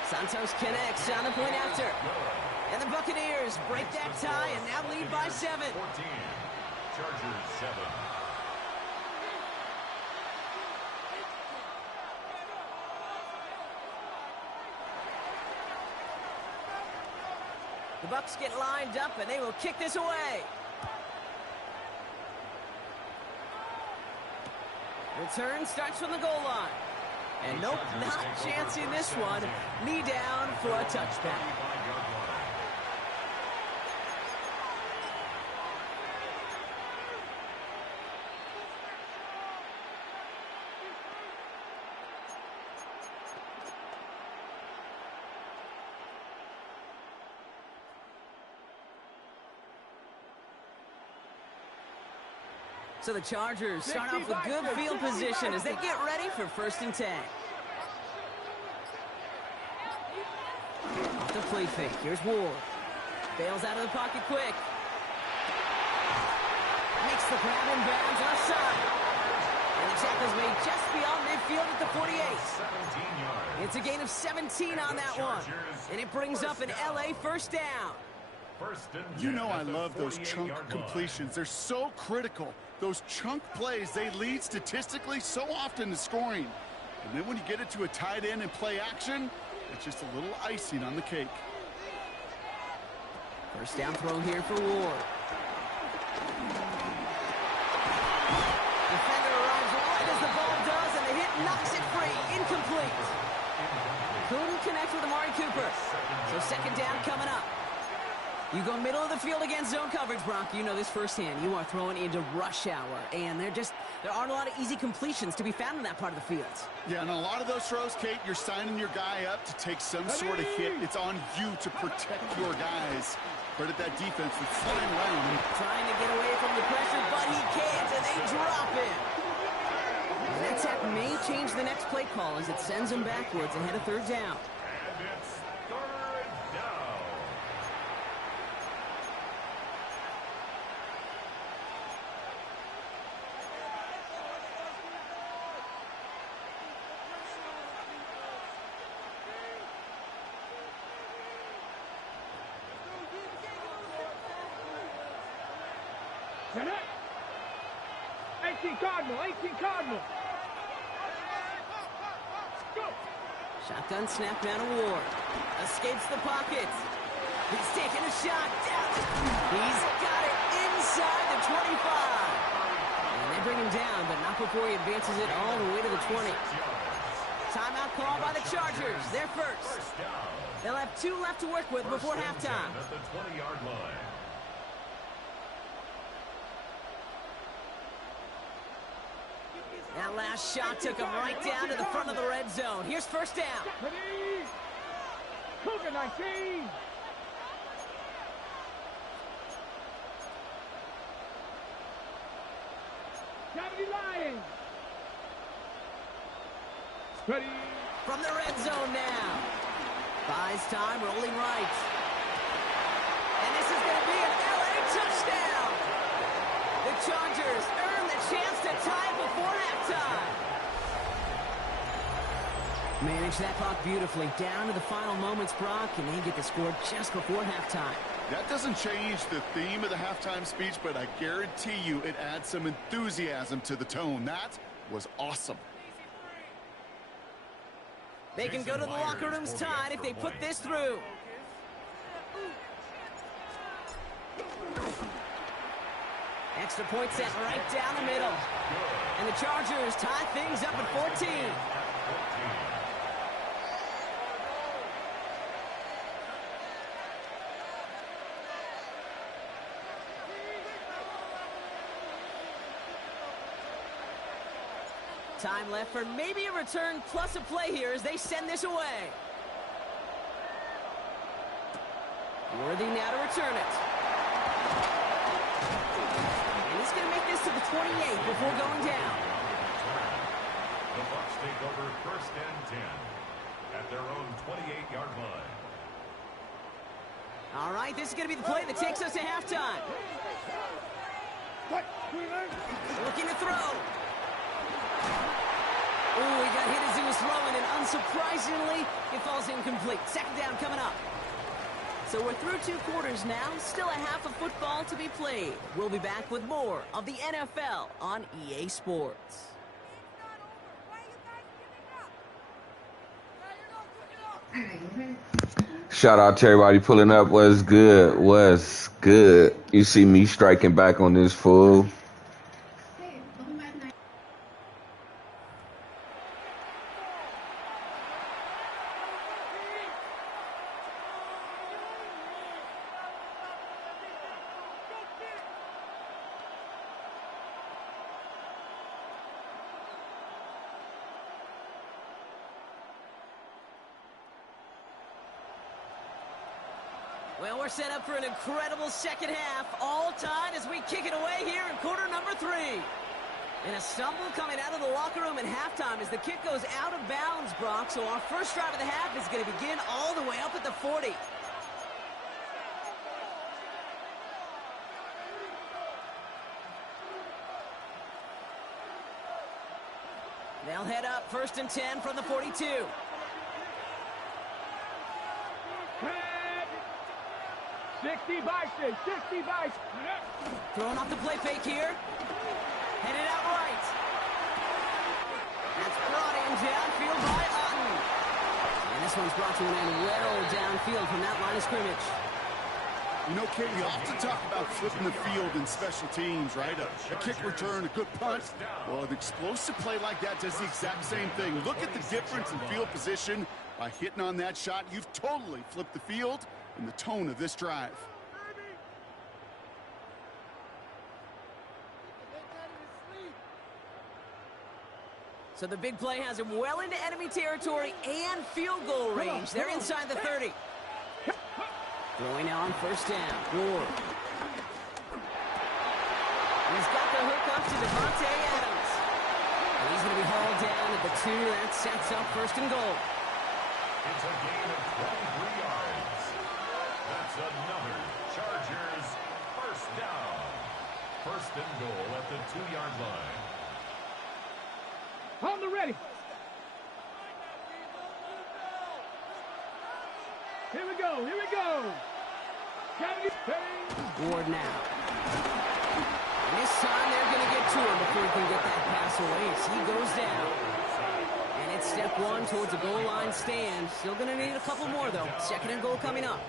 Santos connects on the point after. And the Buccaneers break that tie and now lead by 7. 14. Chargers 7. The Bucs get lined up, and they will kick this away. Return starts from the goal line. And nope, not chancing this one. Knee down for a touchback. So the Chargers start off with good field position as they get ready for 1st and 10. Off the play fake. Here's Ward. Bails out of the pocket quick. Makes the grab in bounds offside. And the tackle's made just beyond midfield at the 48. 17 yards. It's a gain of 17 on that one. And it brings up an LA first down. You know I love those chunk completions. They're so critical. Those chunk plays, they lead statistically so often to scoring. And then when you get it to a tight end and play action, it's just a little icing on the cake. First down throw here for Ward. Defender arrives right as the ball does, and the hit knocks it free. Incomplete. Couldn't connect with Amari Cooper. So 2nd down coming up. You go middle of the field against zone coverage, Brock. You know this firsthand. You are throwing into rush hour, and there aren't a lot of easy completions to be found in that part of the field. Yeah, and a lot of those throws, Kate, you're signing your guy up to take some sort of hit. It's on you to protect your guys. Credit that defense with flying around. Trying to get away from the pressure, but he can't, and they drop him. And that tap may change the next play call as it sends him backwards ahead of 3rd down. And it's 3rd down. Set up. 18 Cardinal, 18 Cardinal. Go. Shotgun snap down to Ward. Escapes the pocket. He's taking a shot down. He's got it inside the 25. And they bring him down, but not before he advances it all the way to the 20. Timeout call by the Chargers. They're first. They'll have 2 left to work with before halftime. At the 20-yard line. That last shot took him right down to the front of the red zone. Here's 1st down. Ready. Cougar 19. Cavity Lions. Ready. From the red zone now. Buys time, rolling right. And this is going to be an LA touchdown. The Chargers earn the chance to tie before halftime. Manage that clock beautifully down to the final moments, Brock, and they get the score just before halftime. That doesn't change the theme of the halftime speech, but I guarantee you it adds some enthusiasm to the tone. That was awesome. They can go to the locker rooms tied if they put this through. Extra point set right down the middle. And the Chargers tie things up at 14. Time left for maybe a return plus a play here as they send this away. Worthy now to return it. And he's going to 28 before going down. The Bucs take over 1st and 10 at their own 28-yard line. All right, this is going to be the play that takes us to halftime. Looking to throw. Oh, he got hit as he was throwing, and unsurprisingly, it falls incomplete. 2nd down coming up. So we're through 2 quarters now. Still a half of football to be played. We'll be back with more of the NFL on EA Sports. Shout out to everybody pulling up. What's good? What's good? You see me striking back on this fool. Well, we're set up for an incredible second half. All tied as we kick it away here in quarter number 3. And a stumble coming out of the locker room at halftime as the kick goes out of bounds, Brock. So our first drive of the half is going to begin all the way up at the 40. They'll head up 1st and 10 from the 42. Head. 60 bison, 60 bison. Throwing off the play fake here. Headed out right. That's brought in downfield by Otten. And this one's brought to an end well downfield from that line of scrimmage. You know, Kate, we often talk about flipping the field in special teams, right? A kick return, a good punt. Well, an explosive play like that does the exact same thing. Look at the difference in field position. By hitting on that shot, you've totally flipped the field and the tone of this drive. So the big play has him well into enemy territory and field goal range. They're inside the 30. Throwing now on 1st down. Ward. He's got the hook up to Devontae Adams. And he's going to be hauled down at the 2. That sets up 1st and goal. It's a gain of 23 yards. That's another Chargers 1st down. 1st and goal at the 2-yard line. On the ready. Here we go, here we go. Ward now. And this time they're going to get to him before he can get that pass away as he goes down. And it's step 1 towards a goal line stand. Still going to need a couple more, though. 2nd and goal coming up.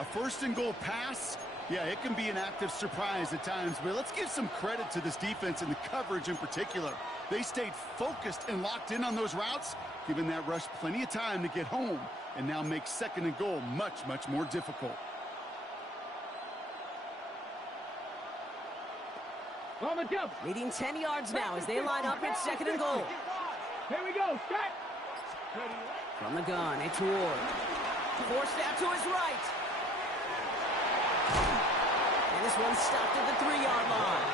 A 1st and goal pass, yeah, it can be an active surprise at times, but let's give some credit to this defense and the coverage in particular. They stayed focused and locked in on those routes, giving that rush plenty of time to get home, and now make 2nd and goal much, much more difficult. On the jump. Leading 10 yards now as they line up at 2nd and goal. Here we go, set. From the gun, it's Ward. Forced out to his right. And this one's stopped at the 3-yard line.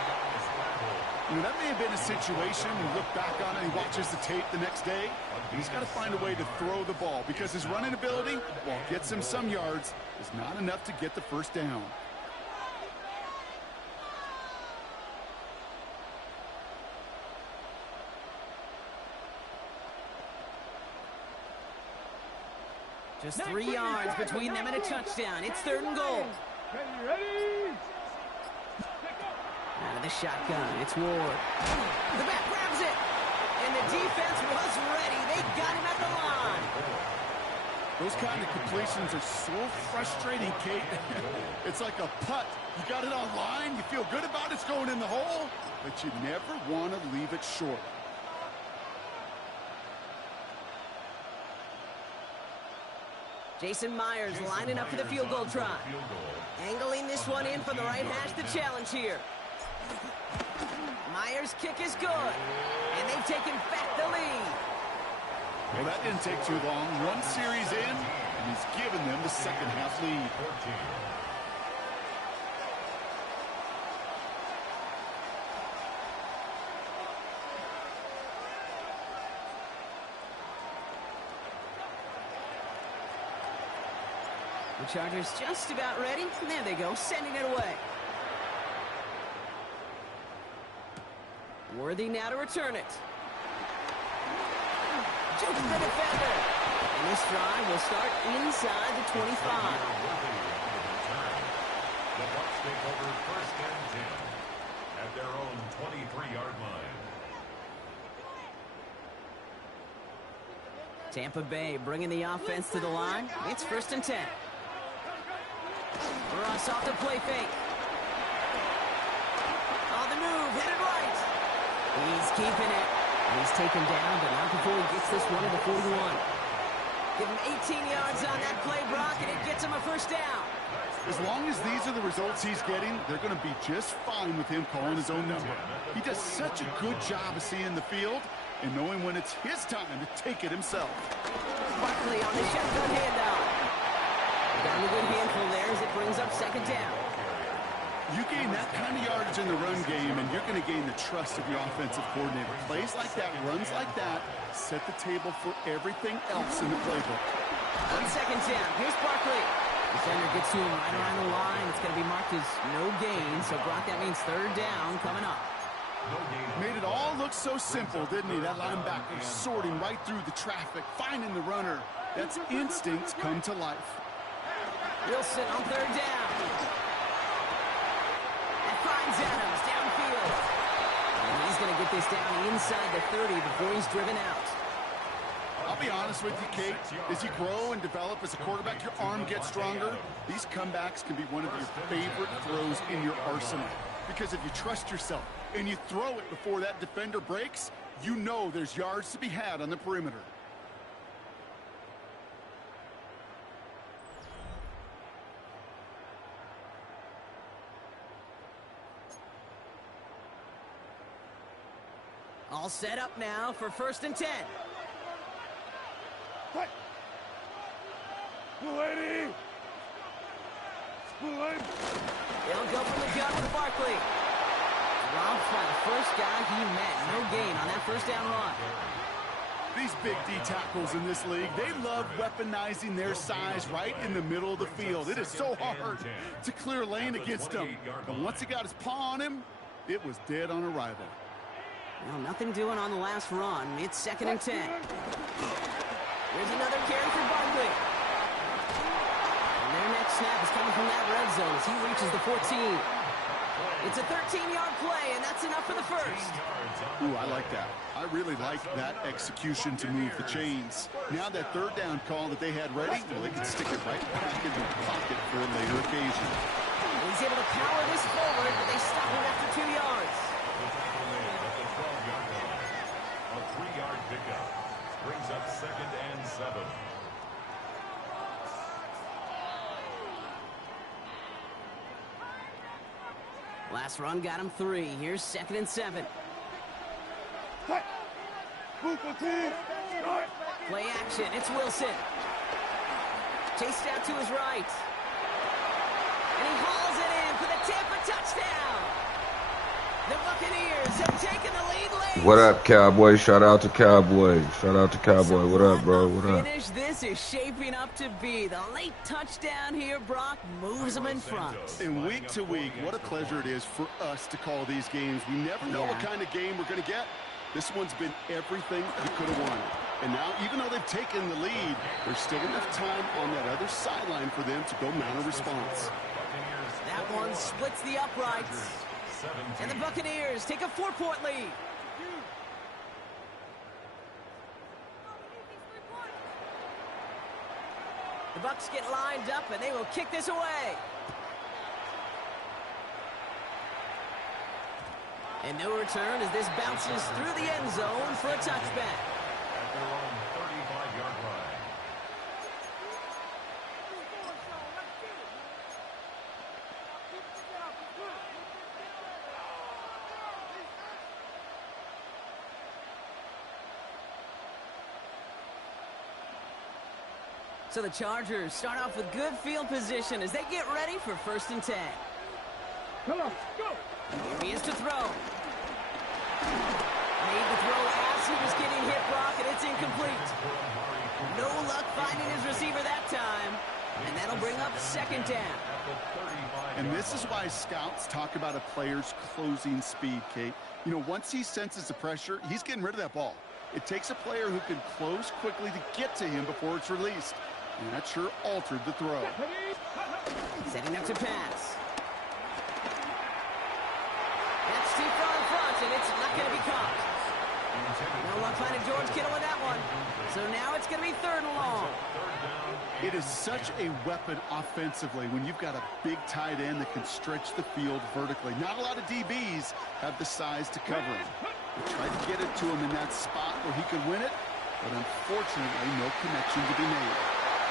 You know, that may have been a situation, you look back on it, he watches the tape the next day, and he's got to find a way to throw the ball because his running ability, while it gets him some yards, is not enough to get the 1st down. Just 3 yards between them and a touchdown. It's 3rd and goal. Ready. Out of the shotgun, it's Ward. The back grabs it. And the defense was ready. They got him at the line. Those kind of completions are so frustrating, Kate. It's like a putt. You got it on line, you feel good about it's going in the hole, but you never want to leave it short. Jason Myers lining up for the field goal try. Angling this one in from the right hash, the challenge here. Myers' kick is good, and they've taken back the lead. Well, that didn't take too long. 1 series in, and he's given them the 2nd half lead. The Chargers just about ready. And there they go, sending it away. Worthy now to return it. Jump the defender. And this drive will start inside the 25. The Bucs take over first and 10 at their own 23-yard line. Tampa Bay bringing the offense to the line. It's first and 10. Ross off the play fake. On the move, headed right. He's keeping it. He's taken down, but not before he gets this one to the 41. Give him 18 yards on that play, Brock, and it gets him a first down. As long as these are the results he's getting, they're going to be just fine with him calling his own number. He does such a good job of seeing the field and knowing when it's his time to take it himself. Barkley on the shotgun handoff. Got a good handful there as it brings up second down. You gain that kind of yardage in the run game, and you're going to gain the trust of your offensive coordinator. Plays like that, runs like that, set the table for everything else in the playbook. On second down, here's Barkley. Defender gets to him right around the line. It's going to be marked as no gain, so Brock, that means third down coming up. Made it all look so simple, didn't he? That linebacker sorting right through the traffic, finding the runner. That's instincts come to life. Wilson on third down. And finds Adams downfield. And he's going to get this down inside the 30 before he's driven out. I'll be honest with you, Kate. As you grow and develop as a quarterback, your arm gets stronger. These comebacks can be one of your favorite throws in your arsenal. Because if you trust yourself and you throw it before that defender breaks, you know there's yards to be had on the perimeter. All set up now for first and 10. Lady! They'll go from the gun with Barkley. Dropped by the first guy he met. No gain on that first down run. These big D tackles in this league, they love weaponizing their size right in the middle of the field. It is so hard to clear lane against them. But once he got his paw on him, it was dead on arrival. Well, nothing doing on the last run. It's second and 10. Here's another carry for Barkley. And their next snap is coming from that red zone as he reaches the 14. It's a 13-yard play, and that's enough for the first. Ooh, I like that. I really like that execution to move the chains. Now that third down call that they had ready, well, they can stick it right back in their pocket for a later occasion. And he's able to power this forward, but they stop him after 2 yards. A 3-yard pickup brings up second and 7. Last run got him 3. Here's second and 7. Play action. It's Wilson. Chased out to his right. And he hauls it in for the Tampa touchdown. The Buccaneers have taken the lead late. What up, Cowboy? Shout out to Cowboy. Shout out to Cowboy. What up, bro? What up? Finish this is shaping up to be. The late touchdown here, Brock, moves them in front. And week to week, what a pleasure it is for us to call these games. We never know what kind of game we're going to get. This one's been everything you could have wanted. And now, even though they've taken the lead, there's still enough time on that other sideline for them to go mount a response. That one splits the uprights. And the Buccaneers take a 4-point lead. The Bucs get lined up, and they will kick this away. And no return as this bounces through the end zone for a touchback. At their own 35-yard line. So the Chargers start off with good field position as they get ready for first and 10. Come on, go! Here he is to throw. Made the throw as he was getting hit, Brock, and it's incomplete. No luck finding his receiver that time. And that'll bring up second down. And this is why scouts talk about a player's closing speed, Kate. You know, once he senses the pressure, he's getting rid of that ball. It takes a player who can close quickly to get to him before it's released. And that sure altered the throw. Setting up to pass. That's too far in front, and it's not going to be caught. No luck finding George Kittle with that one. So now it's going to be 3rd and long. It is such a weapon offensively when you've got a big tight end that can stretch the field vertically. Not a lot of DBs have the size to cover him. They tried to get it to him in that spot where he could win it, but unfortunately no connection to be made.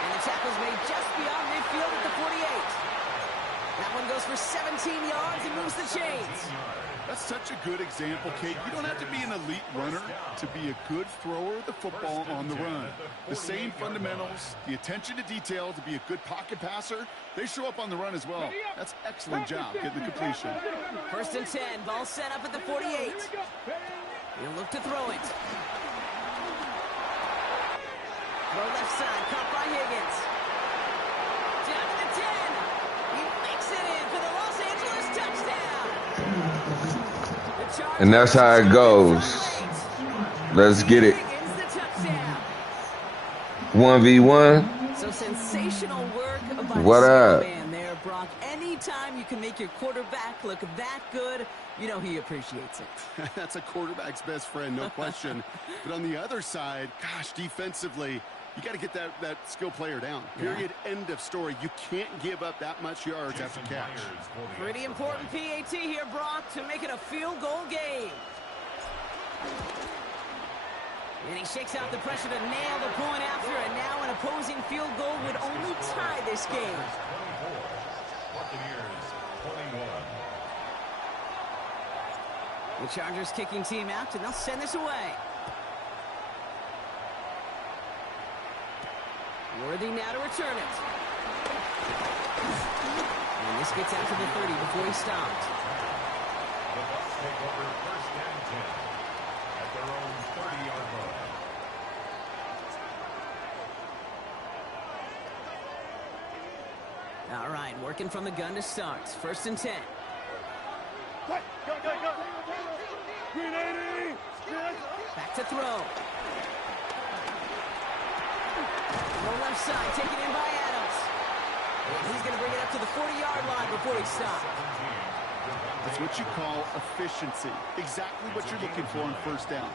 And the tackle's made just beyond midfield at the 48. That one goes for 17 yards and moves the chains. That's such a good example, Kate. You don't have to be an elite runner to be a good thrower of the football on the run. The same fundamentals, the attention to detail to be a good pocket passer, they show up on the run as well. That's excellent job getting the completion. 1st and 10, ball set up at the 48. He'll look to throw it. Throw left side, caught by Higgins. Down to the 10. He makes it in for the Los Angeles touchdown. And that's how it goes. Let's get it. 1v1. So sensational work by What the up? man there, Brock. Anytime you can make your quarterback look that good, you know he appreciates it. That's a quarterback's best friend, no question. But on the other side, gosh, defensively, you got to get that skill player down. Period. End of story. You can't give up that much yards after catch. Pretty important PAT here, Brock, to make it a field goal game. And he shakes out the pressure to nail the point after, and now an opposing field goal would only tie this game. The Chargers kicking team out, and they'll send this away. Worthy now to return it. And this gets out to the 30 before he stopped. The Bucs take over 1st and 10 at their own 30-yard line. All right, working from the gun to start. 1st and 10. Go. Green 80. Back to throw. No left side, taken in by Adams. And he's going to bring it up to the 40-yard line before he stopped. That's what you call efficiency. Exactly what you're looking for on 1st down.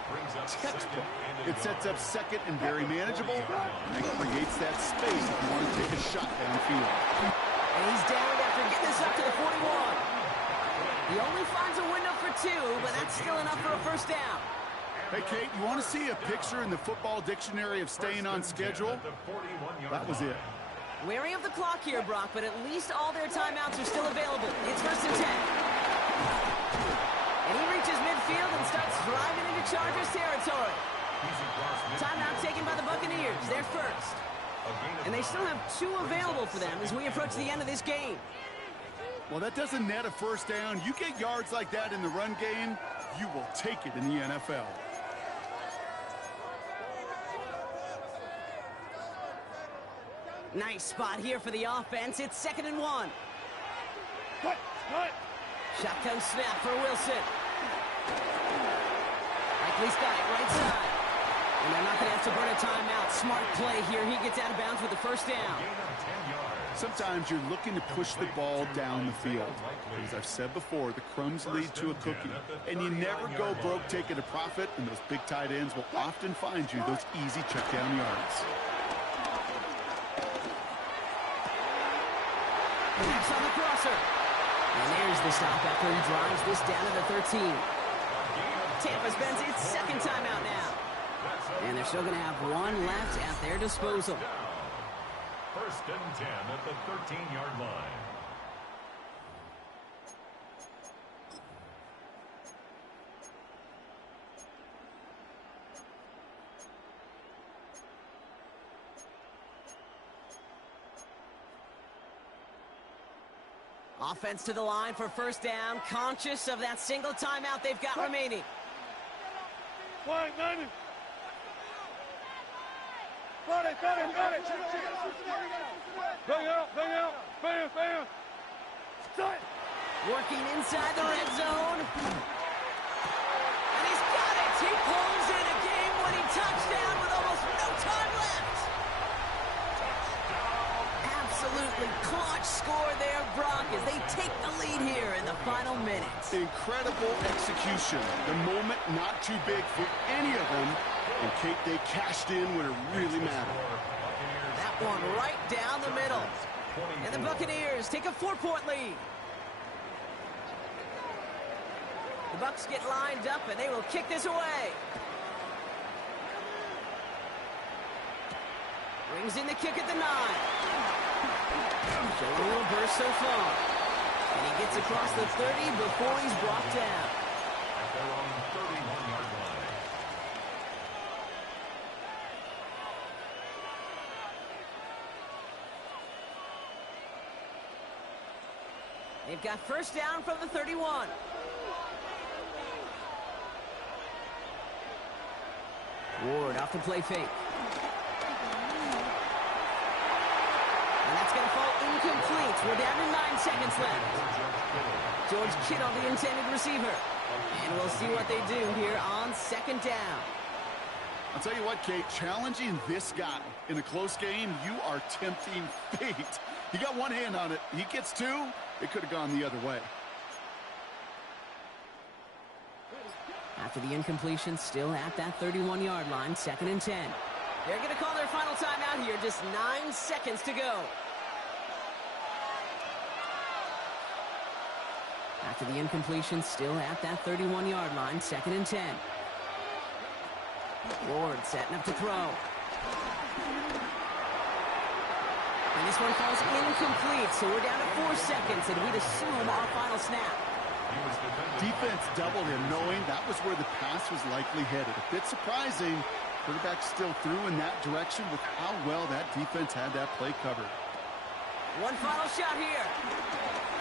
Textbook. It sets up 2nd and very manageable, and it creates that space if you want to take a shot downfield. And he's down after getting this up to the 41. He only finds a window for 2, but that's still enough for a 1st down. Hey, Kate, you want to see a picture in the football dictionary of staying on schedule? That was it. Wary of the clock here, Brock, but at least all their timeouts are still available. It's 1st and 10. And he reaches midfield and starts driving into Chargers territory. Timeout taken by the Buccaneers. They're first. And they still have 2 available for them as we approach the end of this game. Well, that doesn't net a 1st down. You get yards like that in the run game, you will take it in the NFL. Nice spot here for the offense. It's 2nd and 1. Cut. Shotgun snap for Wilson. Likely's got it right side. And they're not going to have to burn a timeout. Smart play here. He gets out of bounds with the 1st down. Sometimes you're looking to push the ball down the field. As I've said before, the crumbs lead to a cookie. And you never go broke taking a profit, and those big tight ends will often find you those easy check down yards. Pass on the crosser. And there's the stop after he drives this down to the 13. Tampa spends its 2nd timeout now. And they're still going to have 1 left at their disposal. 1st and 10 at the 13-yard line. Offense to the line for 1st down, conscious of that single timeout they've got remaining. Working inside the red zone. And he's got it. He pulls in a game-winning touchdown with almost no time left. Absolutely clutch score there, Brock, as they take the lead here in the final minutes. Incredible execution. The moment not too big for any of them. And Kate, they cashed in when it really mattered. That one right down the middle. And the Buccaneers take a 4-point lead. The Bucs get lined up, and they will kick this away. Brings in the kick at the 9. Showing a little burst so far. And he gets across the 30 before he's brought down. At their own 31-yard line. They've got first down from the 31. Ward off the play fake. And that's going to fall incomplete. We're down to 9 seconds left. George Kittle, the intended receiver. And we'll see what they do here on second down. I'll tell you what, Kate, challenging this guy in a close game, you are tempting fate. He got one hand on it. He gets two. It could have gone the other way. After the incompletion, still at that 31-yard line, second and 10. They're going to call their final timeout here. Just 9 seconds to go. After the incompletion, still at that 31-yard line, second and 10. Ward setting up to throw. And this one falls incomplete, so we're down to 4 seconds, and we'd assume our final snap. Defense doubled him, knowing that was where the pass was likely headed. A bit surprising. Quarterback still threw in that direction with how well that defense had that play covered. One final shot here.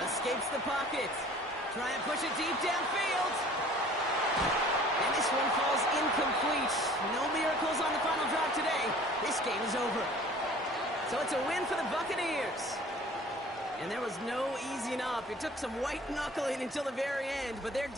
Escapes the pocket. Try and push it deep downfield. And this one falls incomplete. No miracles on the final drive today. This game is over. So it's a win for the Buccaneers. And there was no easing up. It took some white knuckling until the very end, but they're...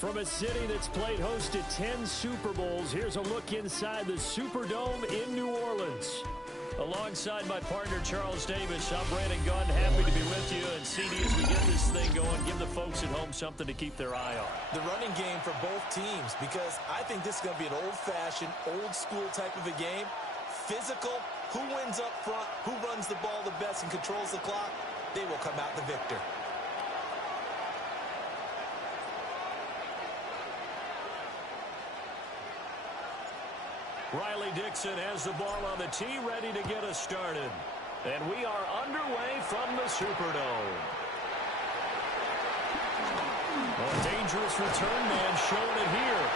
From a city that's played host to 10 Super Bowls, here's a look inside the Superdome in New Orleans. Alongside my partner, Charles Davis, I'm Brandon Gunn. Happy to be with you. And CD, as we get this thing going, give the folks at home something to keep their eye on. The running game for both teams, because I think this is going to be an old-fashioned, old-school type of a game. Physical, who wins up front, who runs the ball the best and controls the clock, they will come out the victor. Riley Dixon has the ball on the tee, ready to get us started. And we are underway from the Superdome. A dangerous return man showing it here.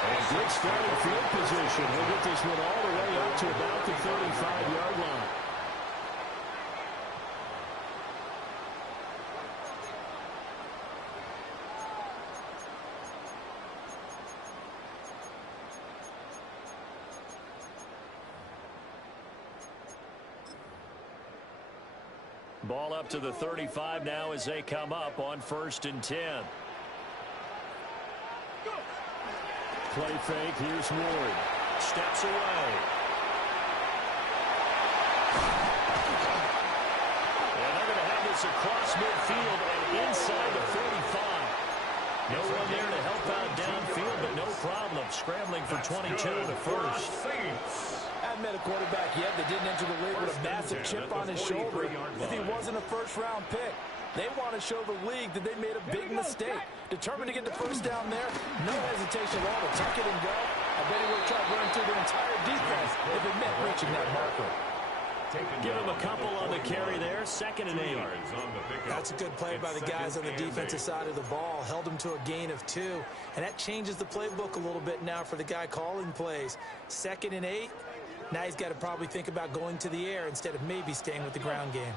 And good starting field position. He'll get this one all the way up to about the 35-yard line. Ball up to the 35 now as they come up on 1st and 10. Play fake. Here's Ward. Steps away. And they're going to have this across midfield and inside the 45. No one there to help out downfield, but no problem. Scrambling for 22 to first. I've met a quarterback yet that didn't enter the league with a massive chip on his shoulder if he wasn't a first-round pick. They want to show the league that they made a big mistake. Determined to get the first down there, no hesitation at all to tuck it and go. I bet he would have tried running through the entire defense if it meant reaching that marker. Give him a couple on the carry there. 2nd and 8. That's a good play by the guys on the defensive side of the ball. Held him to a gain of 2. And that changes the playbook a little bit now for the guy calling plays. 2nd and 8. Now he's got to probably think about going to the air instead of maybe staying with the ground game.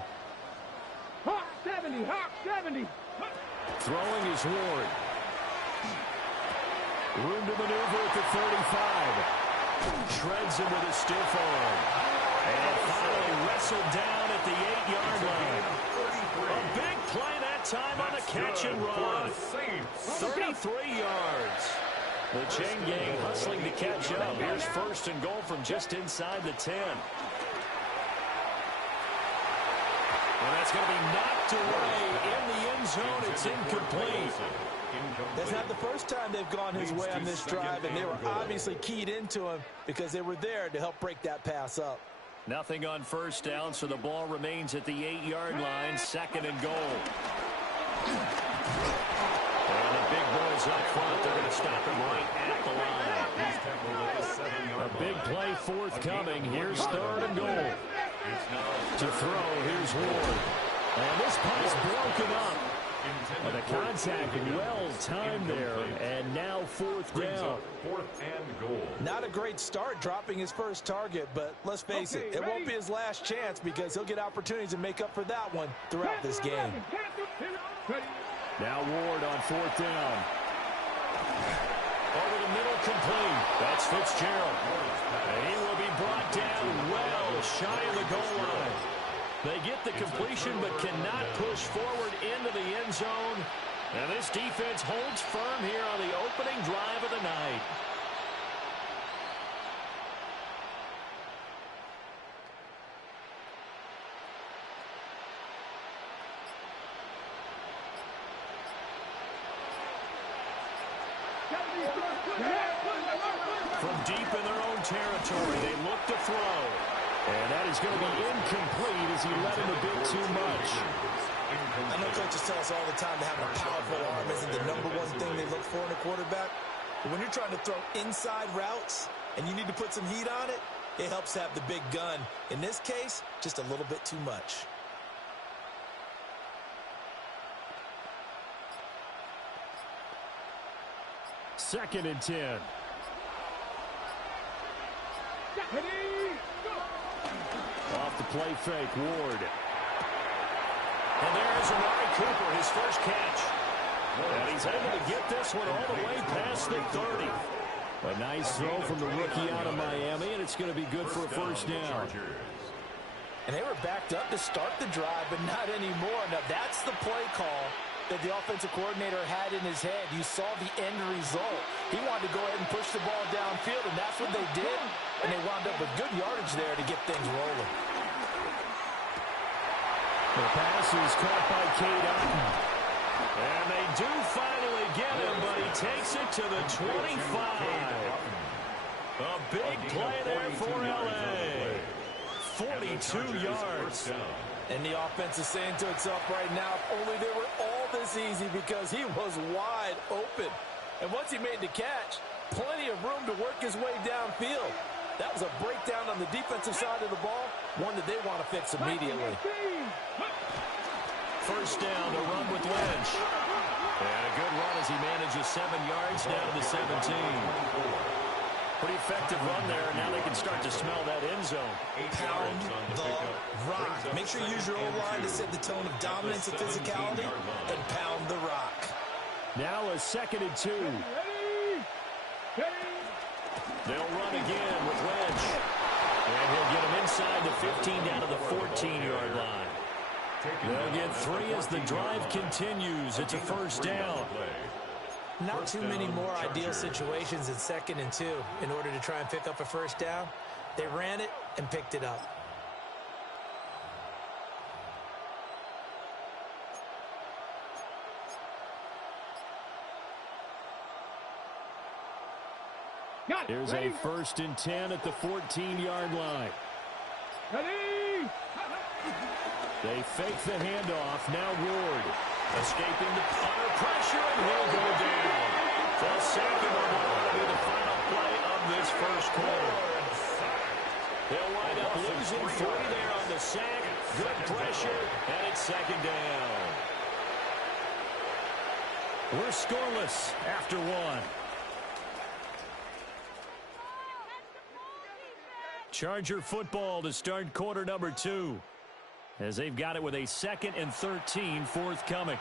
Hawk 70, Hawk 70. Throwing is Ward. Room to maneuver at the 35. Shreds him with a stiff arm. And finally wrestled down at the 8-yard line. A big play that time on the catch and run. 33 yards. The chain gang hustling to catch up. Here's 1st and goal from just inside the 10. And that's going to be knocked away in the end zone. It's incomplete. That's not the first time they've gone his way on this drive, and they were obviously keyed into him because they were there to help break that pass up. Nothing on 1st down, so the ball remains at the 8-yard line. 2nd and goal. And the big boys up front, they're going to stop him right at the line. A big play forthcoming. Here's 3rd and goal. To throw, here's Ward. And this punt is broken up. And the contact well-timed there. And now 4th down. 4th and goal. Not a great start dropping his first target, but let's face it, it won't be his last chance because he'll get opportunities to make up for that one throughout this game. Now Ward on 4th down. Over the middle, complete. That's Fitzgerald. And he will be brought down well shy of the goal line. They get the completion but cannot push forward into the end zone. And this defense holds firm here on the opening drive of the night. From deep in their own territory, they look to throw. And that is going to be incomplete as he let him a bit too much. I know coaches tell us all the time that having a powerful arm isn't the #1 thing they look for in a quarterback. But when you're trying to throw inside routes and you need to put some heat on it, it helps have the big gun. In this case, just a little bit too much. Second and 10. Off the play fake, Ward. And there's Amari Cooper, his first catch. And he's able to get this one all the way past the 30. A nice throw from the rookie out of Miami, and it's going to be good for a first down. And they were backed up to start the drive, but not anymore. Now, that's the play call that the offensive coordinator had in his head. You saw the end result. He wanted to go ahead and push the ball downfield, and that's what they did. And they wound up with good yardage there to get things rolling. The pass is caught by Cade Otton. And they do finally get him, but he takes it to the 25. A big play there for L.A. 42 yards. And the offense is saying to itself right now, if only they were all this easy, because he was wide open. And once he made the catch, plenty of room to work his way downfield. That was a breakdown on the defensive side of the ball, one that they want to fix immediately. First down to run with Lynch. And a good run as he manages 7 yards down to the 17. Pretty effective run there, and now they can start to smell that end zone. Pound the rock. Make sure you use your O-line to set the tone of dominance and physicality, and pound the rock. Now a 2nd and 2. They'll run again with Lynch. And he'll get him inside the 15 down to the 14-yard line. They'll get 3 as the drive continues. It's a first down. Not too many more ideal situations in 2nd and 2 in order to try and pick up a first down. They ran it and picked it up. Here's a 1st and 10 at the 14-yard line. Ready? They fake the handoff. Now Ward. Escaping the punter pressure, and he'll go down. The second one will be the final play of this first quarter. They'll wind up losing 3 there on the sack. Good pressure, and it's 2nd down. We're scoreless after 1. Charger football to start quarter number 2. As they've got it with a 2nd and 13 forthcoming.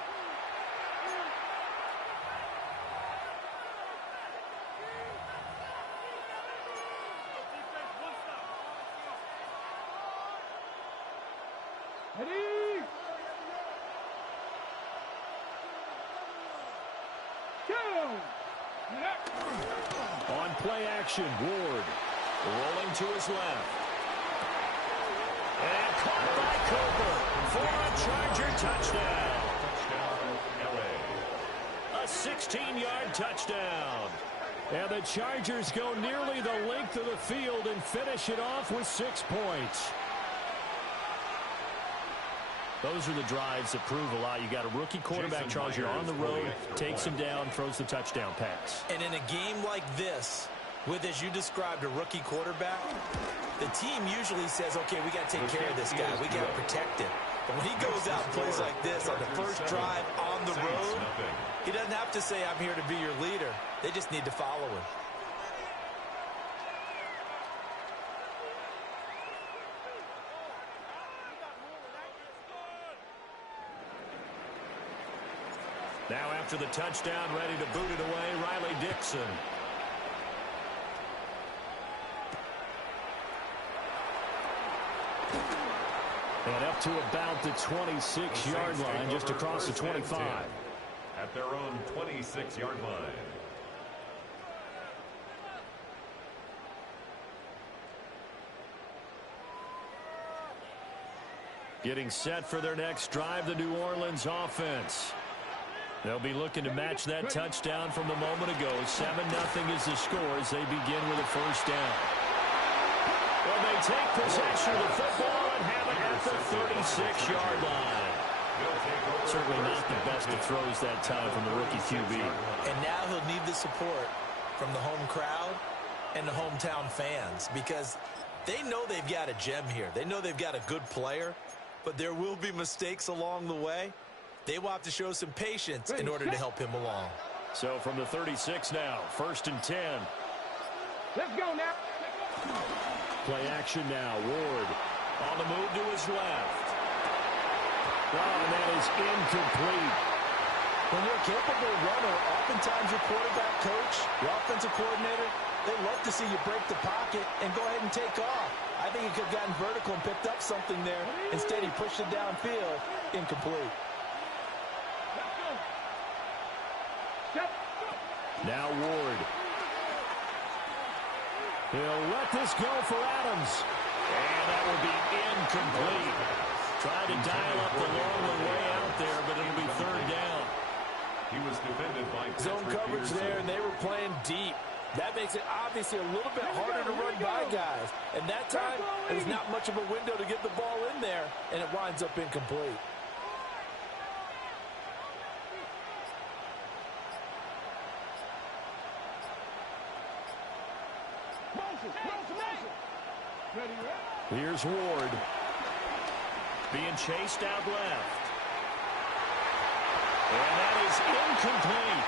Ready? Go! On play action, Ward rolling to his left. And caught by Cooper for a Charger touchdown. A 16-yard touchdown. And the Chargers go nearly the length of the field and finish it off with 6 points. Those are the drives that prove a lot. You got a rookie quarterback, Charger, on the road, takes him down, throws the touchdown pass. And in a game like this, with, as you described, a rookie quarterback, the team usually says, okay, we got to take care of this guy. We got to protect him. But when he goes out and plays like this on the first drive on the road, he doesn't have to say, I'm here to be your leader. They just need to follow him. Now after the touchdown, ready to boot it away, Riley Dixon. And up to about the 26-yard line, just across the 25. At their own 26-yard line. Getting set for their next drive, the New Orleans offense. They'll be looking to match that touchdown from the moment ago. 7-0 is the score as they begin with a first down. Well, they take possession of the football and have it at the 36-yard line. Certainly not the best of throws that time from the rookie QB. And now he'll need the support from the home crowd and the hometown fans, because they know they've got a gem here. They know they've got a good player, but there will be mistakes along the way. They will have to show some patience in order to help him along. So from the 36 now, 1st and 10. Let's go now. Play action now. Ward on the move to his left. Oh, and that is incomplete. When you're a capable runner, oftentimes your quarterback coach, your offensive coordinator, they love to see you break the pocket and go ahead and take off. I think he could have gotten vertical and picked up something there. Instead, he pushed it downfield. Incomplete. Now Ward. He'll let this go for Adams. And that will be incomplete. Tried to dial up the long way out there, but it'll be third down. He was defended by zone coverage there, and they were playing deep. That makes it obviously a little bit harder to run by guys. And that time, there's not much of a window to get the ball in there, and it winds up incomplete. Here's Ward. Being chased out left. And that is incomplete.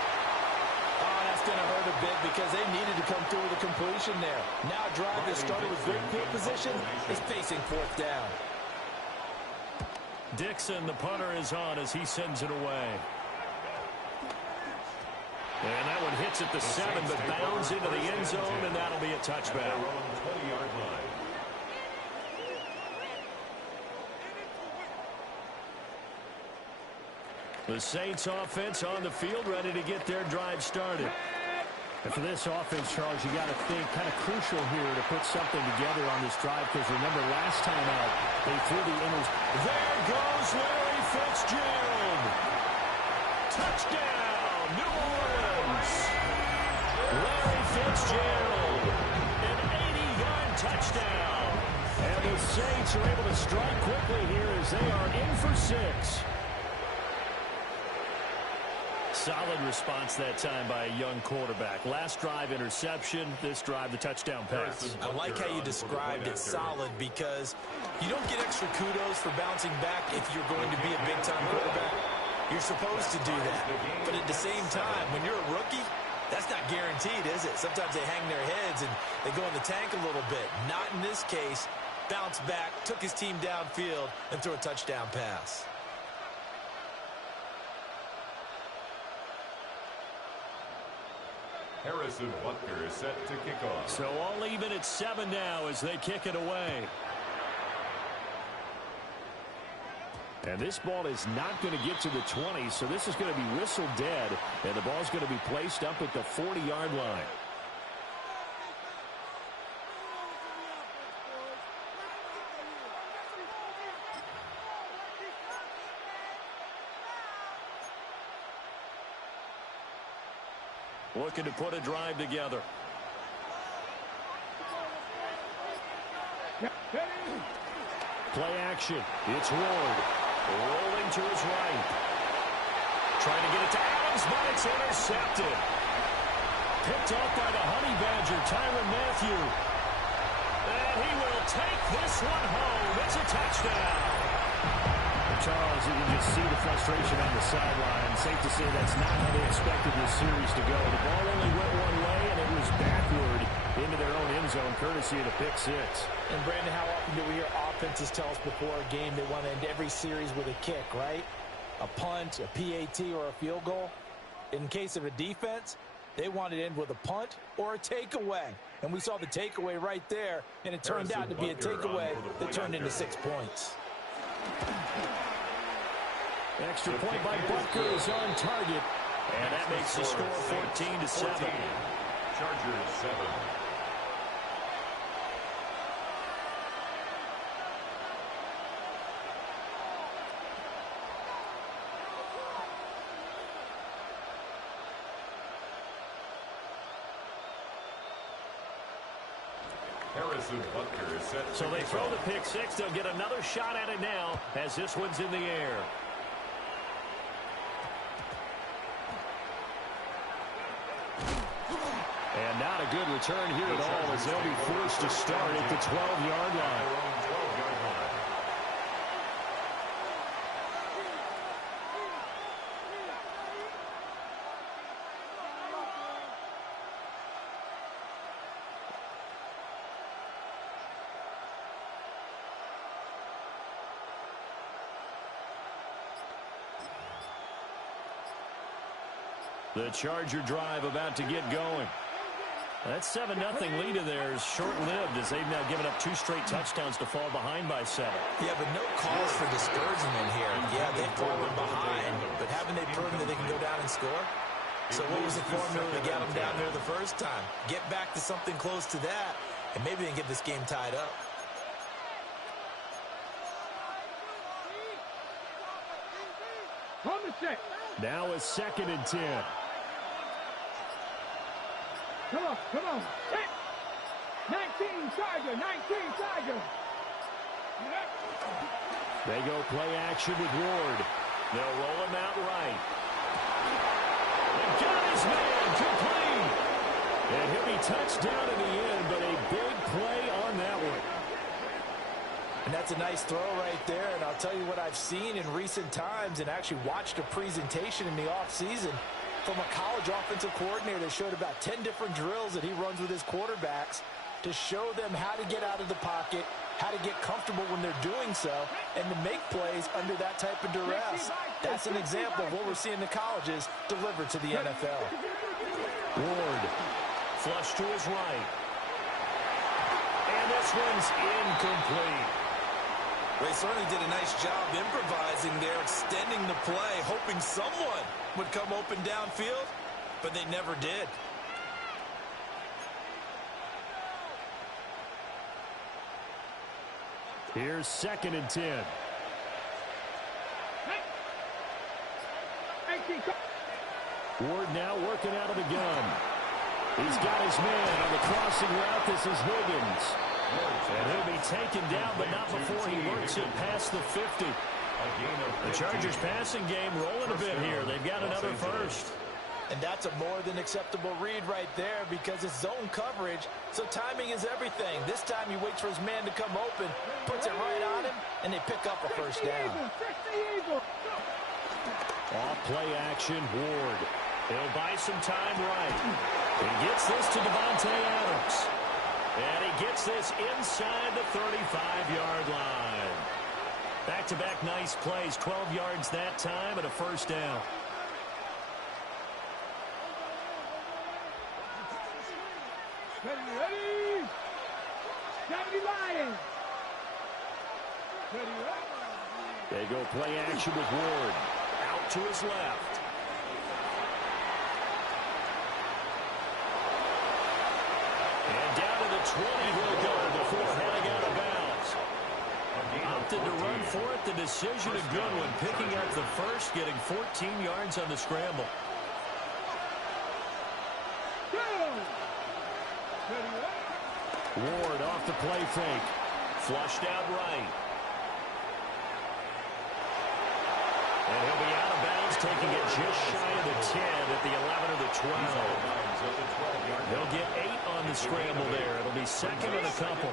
Oh, that's going to hurt a bit because they needed to come through with a completion there. Now a drive that started with great field position is facing fourth down. Dixon, the punter, is on as he sends it away. And that one hits at the 7, but bounds into the end zone, and that'll be a touchback. 20-yard line. The Saints offense on the field, ready to get their drive started. And for this offense, Charles, you got to think kind of crucial here to put something together on this drive, because remember last time out, they threw the innings. There goes Larry Fitzgerald. Touchdown, New Orleans. Larry Fitzgerald, an 80-yard touchdown. And the Saints are able to strike quickly here as they are in for 6. Solid response that time by a young quarterback. Last drive, interception. This drive, the touchdown pass. I like how you described it solid, because you don't get extra kudos for bouncing back if you're going to be a big-time quarterback. You're supposed to do that. But at the same time, when you're a rookie, that's not guaranteed, is it? Sometimes they hang their heads and they go in the tank a little bit. Not in this case. Bounced back, took his team downfield, and threw a touchdown pass. Harrison Butker is set to kick off. So all even at 7 now as they kick it away. And this ball is not going to get to the 20, so this is going to be whistled dead, and the ball's going to be placed up at the 40-yard line. Looking to put a drive together. Play action. It's Ward. Rolling to his right. Trying to get it to Adams, but it's intercepted. Picked off by the Honey Badger, Tyrann Mathieu. And he will take this one home. It's a touchdown. Charles, you can just see the frustration on the sideline. Safe to say that's not how they expected this series to go. The ball only went one way, and it was backward into their own end zone, courtesy of the pick 6. And, Brandon, how often do we hear offenses tell us before a game they want to end every series with a kick, right? A punt, a PAT, or a field goal. In case of a defense, they want to end with a punt or a takeaway. And we saw the takeaway right there, and it turned out to be a takeaway that turned into 6 points. Extra point by Butker is on target. And that makes the score 14-7. Chargers 7. Harrison Butker is set. So they throw the pick 6. They'll get another shot at it now as this one's in the air. And not a good return here at all as they'll be forced to start at the 12-yard line. The Charger drive about to get going. That 7-0 lead of theirs short-lived as they've now given up 2 straight touchdowns to fall behind by 7. Yeah, but no cause for discouragement here. Yeah, they've fallen behind, but haven't they proven that they can go down and score? So what was the formula that got them down there the first time? Get back to something close to that, and maybe they can get this game tied up. On the set. Now a 2nd and 10. Come on, come on. Hit. 19 Charger, 19 Charger. They go play action with Ward. They'll roll him out right. And got his man complete. And he'll be touched down in the end, but a big play on that one. And that's a nice throw right there. And I'll tell you what I've seen in recent times and actually watched a presentation in the offseason from a college offensive coordinator that showed about 10 different drills that he runs with his quarterbacks to show them how to get out of the pocket, how to get comfortable when they're doing so, and to make plays under that type of duress. That's an example of what we're seeing the colleges deliver to the NFL. Ward, flush to his right. And this one's incomplete. They certainly did a nice job improvising there, extending the play, hoping someone would come open downfield, but they never did. Here's 2nd and 10. Ward now working out of the gun. He's got his man on the crossing route. This is Higgins. And he'll be taken down, but not before he works it past the 50. The Chargers passing game rolling a bit here. They've got another first. And that's a more than acceptable read right there because it's zone coverage, so timing is everything. This time he waits for his man to come open, puts it right on him, and they pick up a first down. Off play action, Ward. He'll buy some time right. He gets this to Devontae Adams. And he gets this inside the 35-yard line. Back-to-back nice plays, 12 yards that time and a first down. Ready? 70 Lions. Ready? They go play action with Ward. Out to his left. And down to the 20 he'll go before heading out of bounds. Opted to run for it. The decision a good one. Picking up the first, getting 14 yards on the scramble. Ward off the play fake. Flushed out right. And he'll be out of bounds, taking it just shy of the 10 at the 11 or the 12. They'll get 8 on the scramble there. It'll be 2nd and a couple.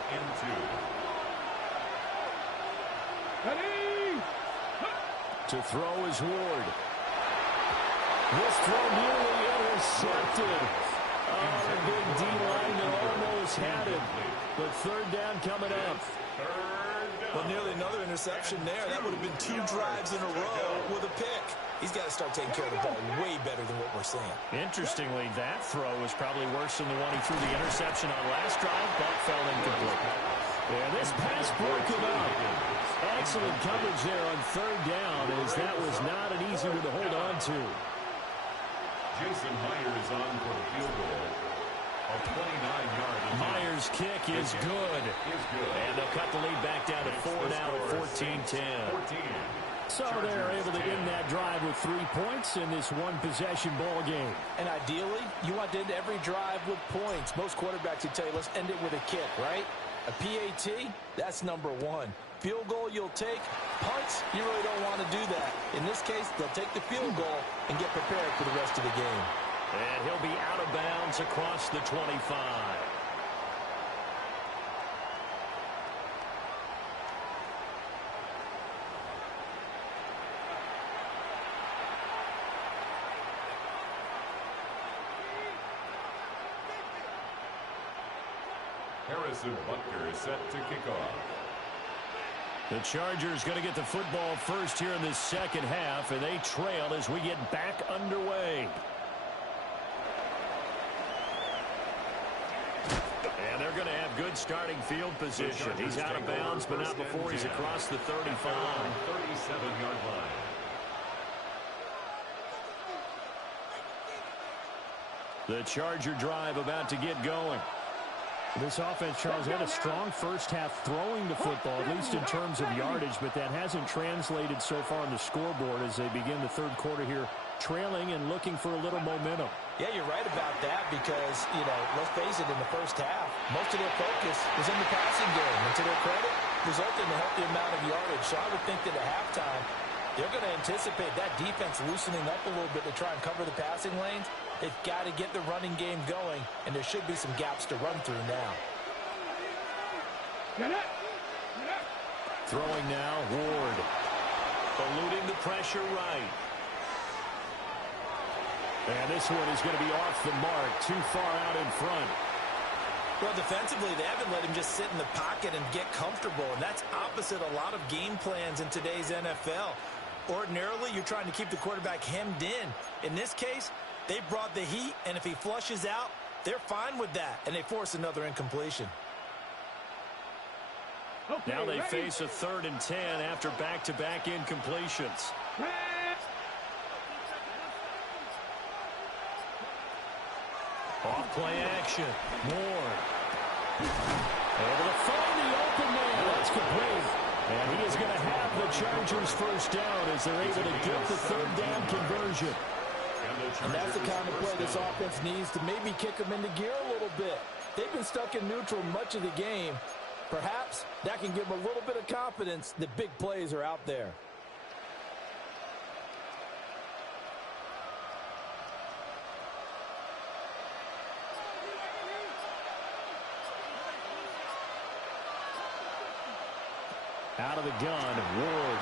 To throw is Ward. This throw nearly intercepted. Oh, the big D-lineman almost had it. But third down coming up. Well, nearly another interception there. That would have been 2 drives in a row with a pick. He's got to start taking care of the ball way better than what we're seeing. Interestingly, that throw was probably worse than the one he threw the interception on last drive, but fell incomplete. And this pass broken up. Excellent coverage there on third down, as that was not an easy one to hold on to. Jason Myers on for the field goal. A 29-yard. Myers' kick is good. And they'll cut the lead back down to 4 now at 14-10. So they're able to end that drive with 3 points in this one-possession ball game. And ideally, you want to end every drive with points. Most quarterbacks would tell you, let's end it with a kick, right? A PAT, that's number 1. Field goal you'll take. Punts, you really don't want to do that. In this case, they'll take the field goal and get prepared for the rest of the game. And he'll be out of bounds across the 25. Harrison Butker is set to kick off. The Chargers going to get the football first here in this second half, and they trail as we get back underway. And they're going to have good starting field position. He's out of bounds, but not before he's across the 35. 37-yard line. The Charger drive about to get going. This offense, Charles, had a strong first half throwing the football, at least in terms of yardage, but that hasn't translated so far on the scoreboard as they begin the third quarter here, trailing and looking for a little momentum. Yeah, you're right about that because, let's face it, in the first half, most of their focus was in the passing game. And to their credit, resulted in a healthy amount of yardage. So I would think that at halftime, they're going to anticipate that defense loosening up a little bit to try and cover the passing lanes. They've got to get the running game going, and there should be some gaps to run through now. Throwing now, Ward. Eluding the pressure right. And this one is going to be off the mark, too far out in front. Well, defensively, they haven't let him just sit in the pocket and get comfortable, and that's opposite a lot of game plans in today's NFL. Ordinarily, you're trying to keep the quarterback hemmed in. In this case, they brought the heat, and if he flushes out, they're fine with that, and they force another incompletion. Okay, now they ready? face a 3rd and 10 after back-to-back incompletions. Off play action. Moore. Able to find the open man. That's complete. And he is going to have the Chargers first down as they're able to get the 3rd down conversion. And that's the kind of play this offense needs to maybe kick them into gear a little bit. They've been stuck in neutral much of the game. Perhaps that can give them a little bit of confidence that big plays are out there. Out of the gun, Ward.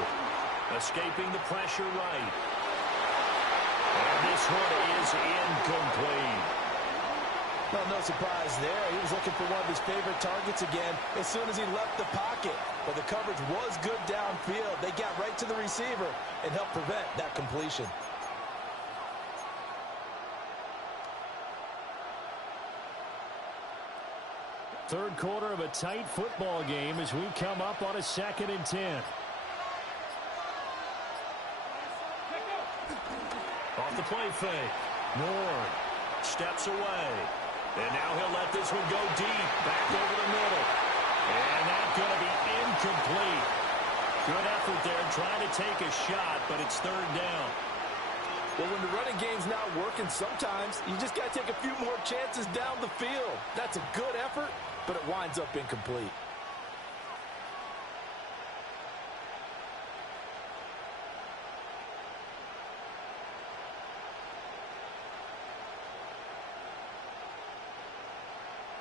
Escaping the pressure right. And this one is incomplete. Well, no surprise there. He was looking for one of his favorite targets again as soon as he left the pocket. But the coverage was good downfield. They got right to the receiver and helped prevent that completion. Third quarter of a tight football game as we come up on a 2nd and 10. Off the play fake. Moore steps away. And now he'll let this one go deep. Back over the middle. And that's going to be incomplete. Good effort there trying to take a shot, but it's 3rd down. Well, when the running game's not working, sometimes you just got to take a few more chances down the field. That's a good effort, but it winds up incomplete.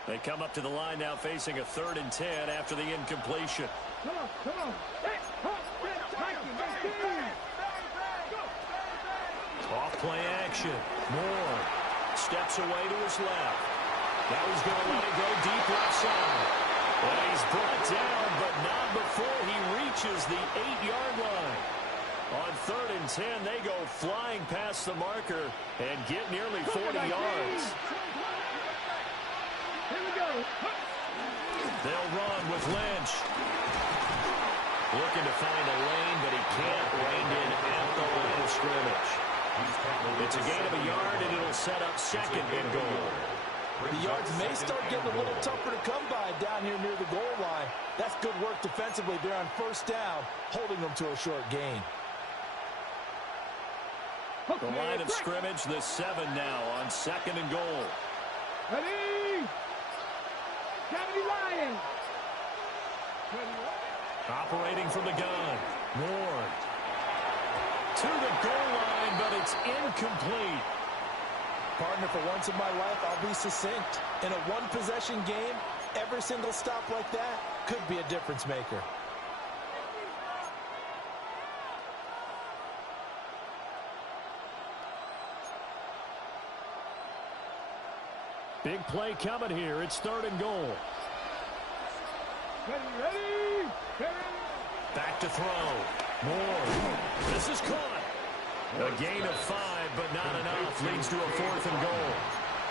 They come up to the line now facing a 3rd and 10 after the incompletion. Come on. Hey, Off play action. Moore steps away to his left. Now he's going to let it go deep left side. And he's brought down, but not before he reaches the 8-yard line. On 3rd and 10, they go flying past the marker and get nearly 40 yards. Here we go. They'll run with Lynch. Looking to find a lane, but he can't rein in at the line of scrimmage. It's a gain of a yard, and it'll set up 2nd and goal. The yards may start getting a little tougher to come by down here near the goal line. That's good work defensively there on 1st down, holding them to a short gain. The line of scrimmage, the 7 now on 2nd and goal. Ready? Gravity Lion. Operating from the gun. Ward. To the goal line, but it's incomplete. Partner, for once in my life, I'll be succinct. In a one-possession game, every single stop like that could be a difference maker. Big play coming here. It's 3rd and goal. Ready? Back to throw. Moore. This is caught. A gain of 5, but not enough. Leads to a 4th and goal.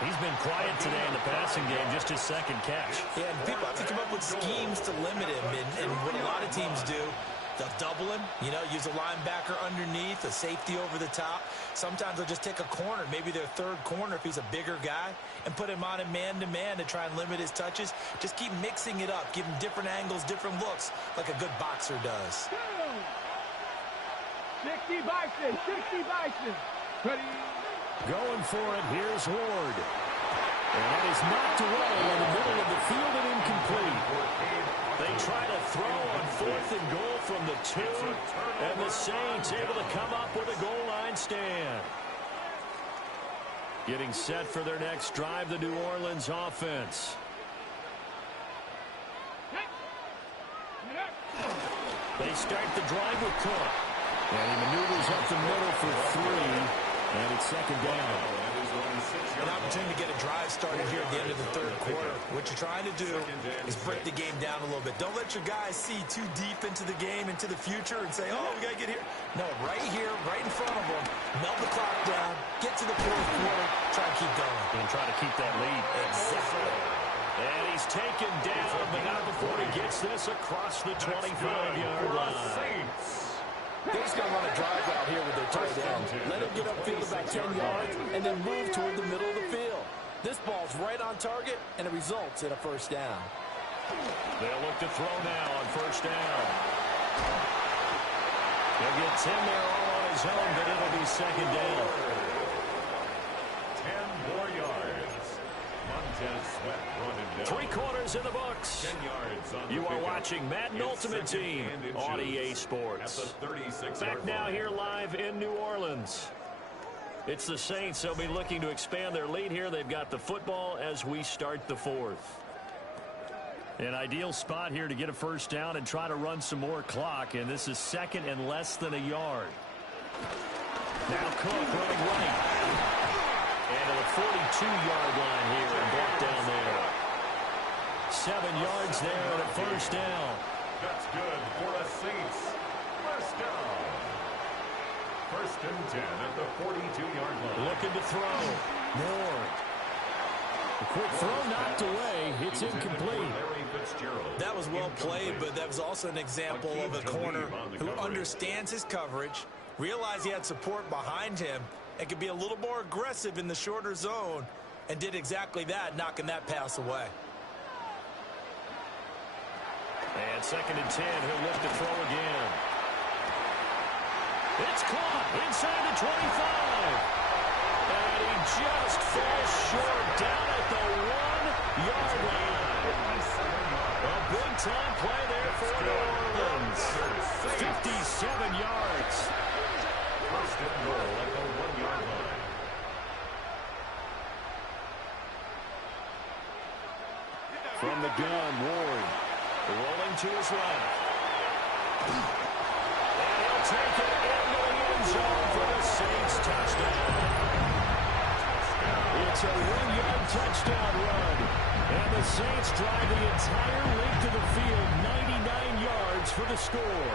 He's been quiet today in the passing game, just his 2nd catch. Yeah, and people have to come up with schemes to limit him. And what a lot of teams do They'll double him, use a linebacker underneath, a safety over the top. Sometimes they'll just take a corner, maybe their third corner if he's a bigger guy, and put him on a man-to-man to try and limit his touches. Just keep mixing it up, give him different angles, different looks, like a good boxer does. 60 Bison, 60 Bison. Ready? Going for it, here's Ward. And that is knocked away in the middle of the field and incomplete. They try to throw on 4th and goal from the 2, and the Saints able to come up with a goal line stand. Getting set for their next drive, the New Orleans offense. They start the drive with Cook. And he maneuvers up the middle for 3, and it's second down. An opportunity to get a drive started here at the end of the third quarter. What you're trying to do is break the game down a little bit. Don't let your guys see too deep into the game, into the future, and say, oh, we got to get here. No, right here, right in front of them, melt the clock down, get to the fourth quarter, try to keep going. And try to keep that lead. Exactly. And he's taken down, but not before he gets this across the 25-yard line. They're just going to run a drive route here with their tight end. Let him get upfield about 10 yards and then move toward the middle of the field. This ball's right on target, and it results in a first down. They'll look to throw now on first down. He'll get 10 there all on his own, but it'll be second down. 10 more yards. Montez Sweat brought him down. 3 quarters in the books. 10 yards on You are watching Madden Ultimate Team on EA Sports. Back now here live in New Orleans. It's the Saints. They'll be looking to expand their lead here. They've got the football as we start the 4th. An ideal spot here to get a first down and try to run some more clock. And this is second and less than a yard. Now Cook running right. And to the 42-yard line here and brought down there. 7 yards there and a first down. That's good for the Saints. First down. First and 10 at the 42-yard line. Looking to throw. More. A quick throw knocked away. It's incomplete. That was well played, but that was also an example of a corner who understands his coverage, realized he had support behind him, and could be a little more aggressive in the shorter zone, and did exactly that, knocking that pass away. And second and 10, he'll look to throw again. It's caught inside the 25. And he just falls short down at the 1-yard line. A big-time play there for New Orleans. 57 yards. First and goal at the 1-yard line. From the gun, Ward rolling to his left. And he'll take it into the end zone for the Saints touchdown. It's a 1-yard touchdown run. And the Saints drive the entire length of the field, 99 yards for the score.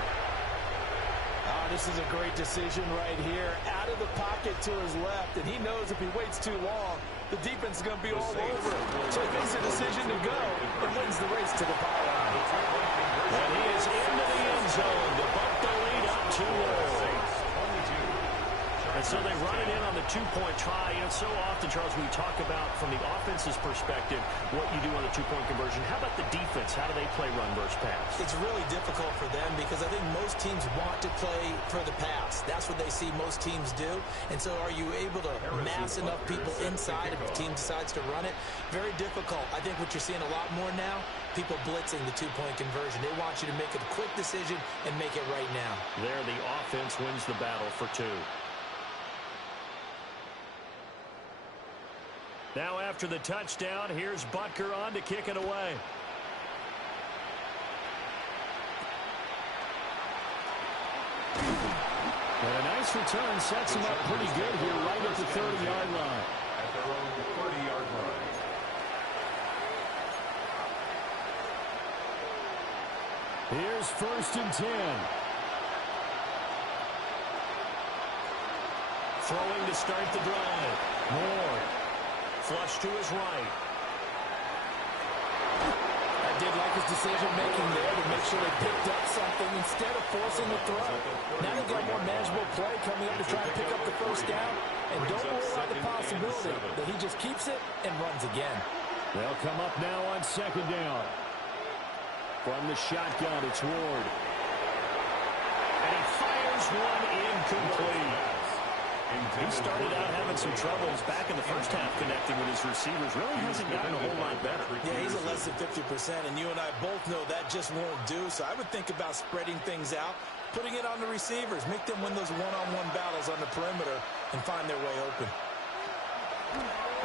This is a great decision right here. Out of the pocket to his left, and he knows if he waits too long, the defense is going to be all over him. So he makes a decision to go and wins the race to the pylon. And he is into the end zone to bump the lead up 2-0. And so they run it in on the 2-point try. You know, so often, Charles, we talk about from the offense's perspective what you do on the 2-point conversion. How about the defense? How do they play run versus pass? It's really difficult for them because I think most teams want to play for the pass. That's what they see most teams do. And so are you able to mass enough people inside if the team decides to run it? Very difficult. I think what you're seeing a lot more now, people blitzing the 2-point conversion. They want you to make a quick decision and make it right now. There, the offense wins the battle for 2. Now after the touchdown, here's Butker on to kick it away. And a nice return sets him up pretty good here right at the 30-yard line. At their own 30-yard line. Here's first and 10. Throwing to start the drive. Moore. Flush to his right. A did like his decision-making there to make sure they picked up something instead of forcing the throw. Now they've got more manageable play coming up to try and pick up the first down. And don't rule out the possibility that he just keeps it and runs again. They'll come up now on second down. From the shotgun, it's Ward. And he fires one incomplete. He started out having some troubles back in the first half connecting with his receivers. Really hasn't gotten a whole lot better. Yeah, he's at less than 50%, and you and I both know that just won't do. So I would think about spreading things out, putting it on the receivers, make them win those one-on-one battles on the perimeter and find their way open.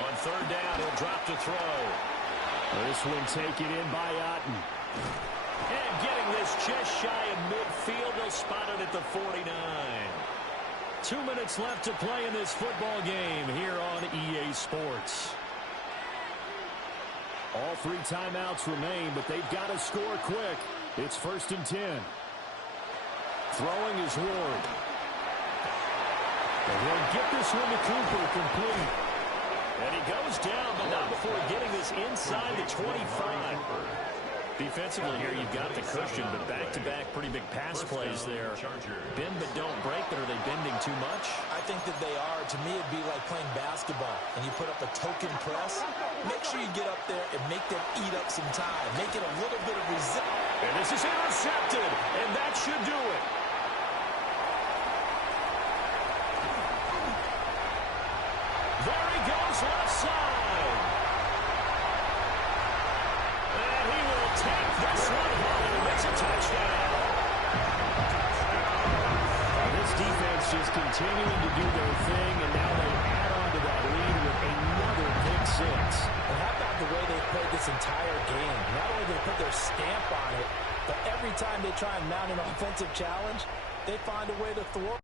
On third down, he'll drop to throw. This one taken in by Otten. And getting this just shy of midfield, they'll spot it at the 49. 2 minutes left to play in this football game here on EA Sports. All 3 timeouts remain, but they've got to score quick. It's 1st and 10. Throwing is Ward. And he'll get this one to Cooper, complete. And he goes down, but not before getting this inside the 25. Defensively here, you've got the cushion, but back-to-back pretty big pass plays there. Bend but don't break, but are they bending too much? I think that they are. To me, it'd be like playing basketball, and you put up a token press. Make sure you get up there and make them eat up some time. Make it a little bit of resistance. And this is intercepted, and that should do it. There he goes, left side. And he will take this one home. It's a touchdown. This defense just continuing to do their thing, and now they add on to that lead with another pick six. And how about the way they played this entire game? Not only did they put their stamp on it, but every time they try and mount an offensive challenge, they find a way to thwart.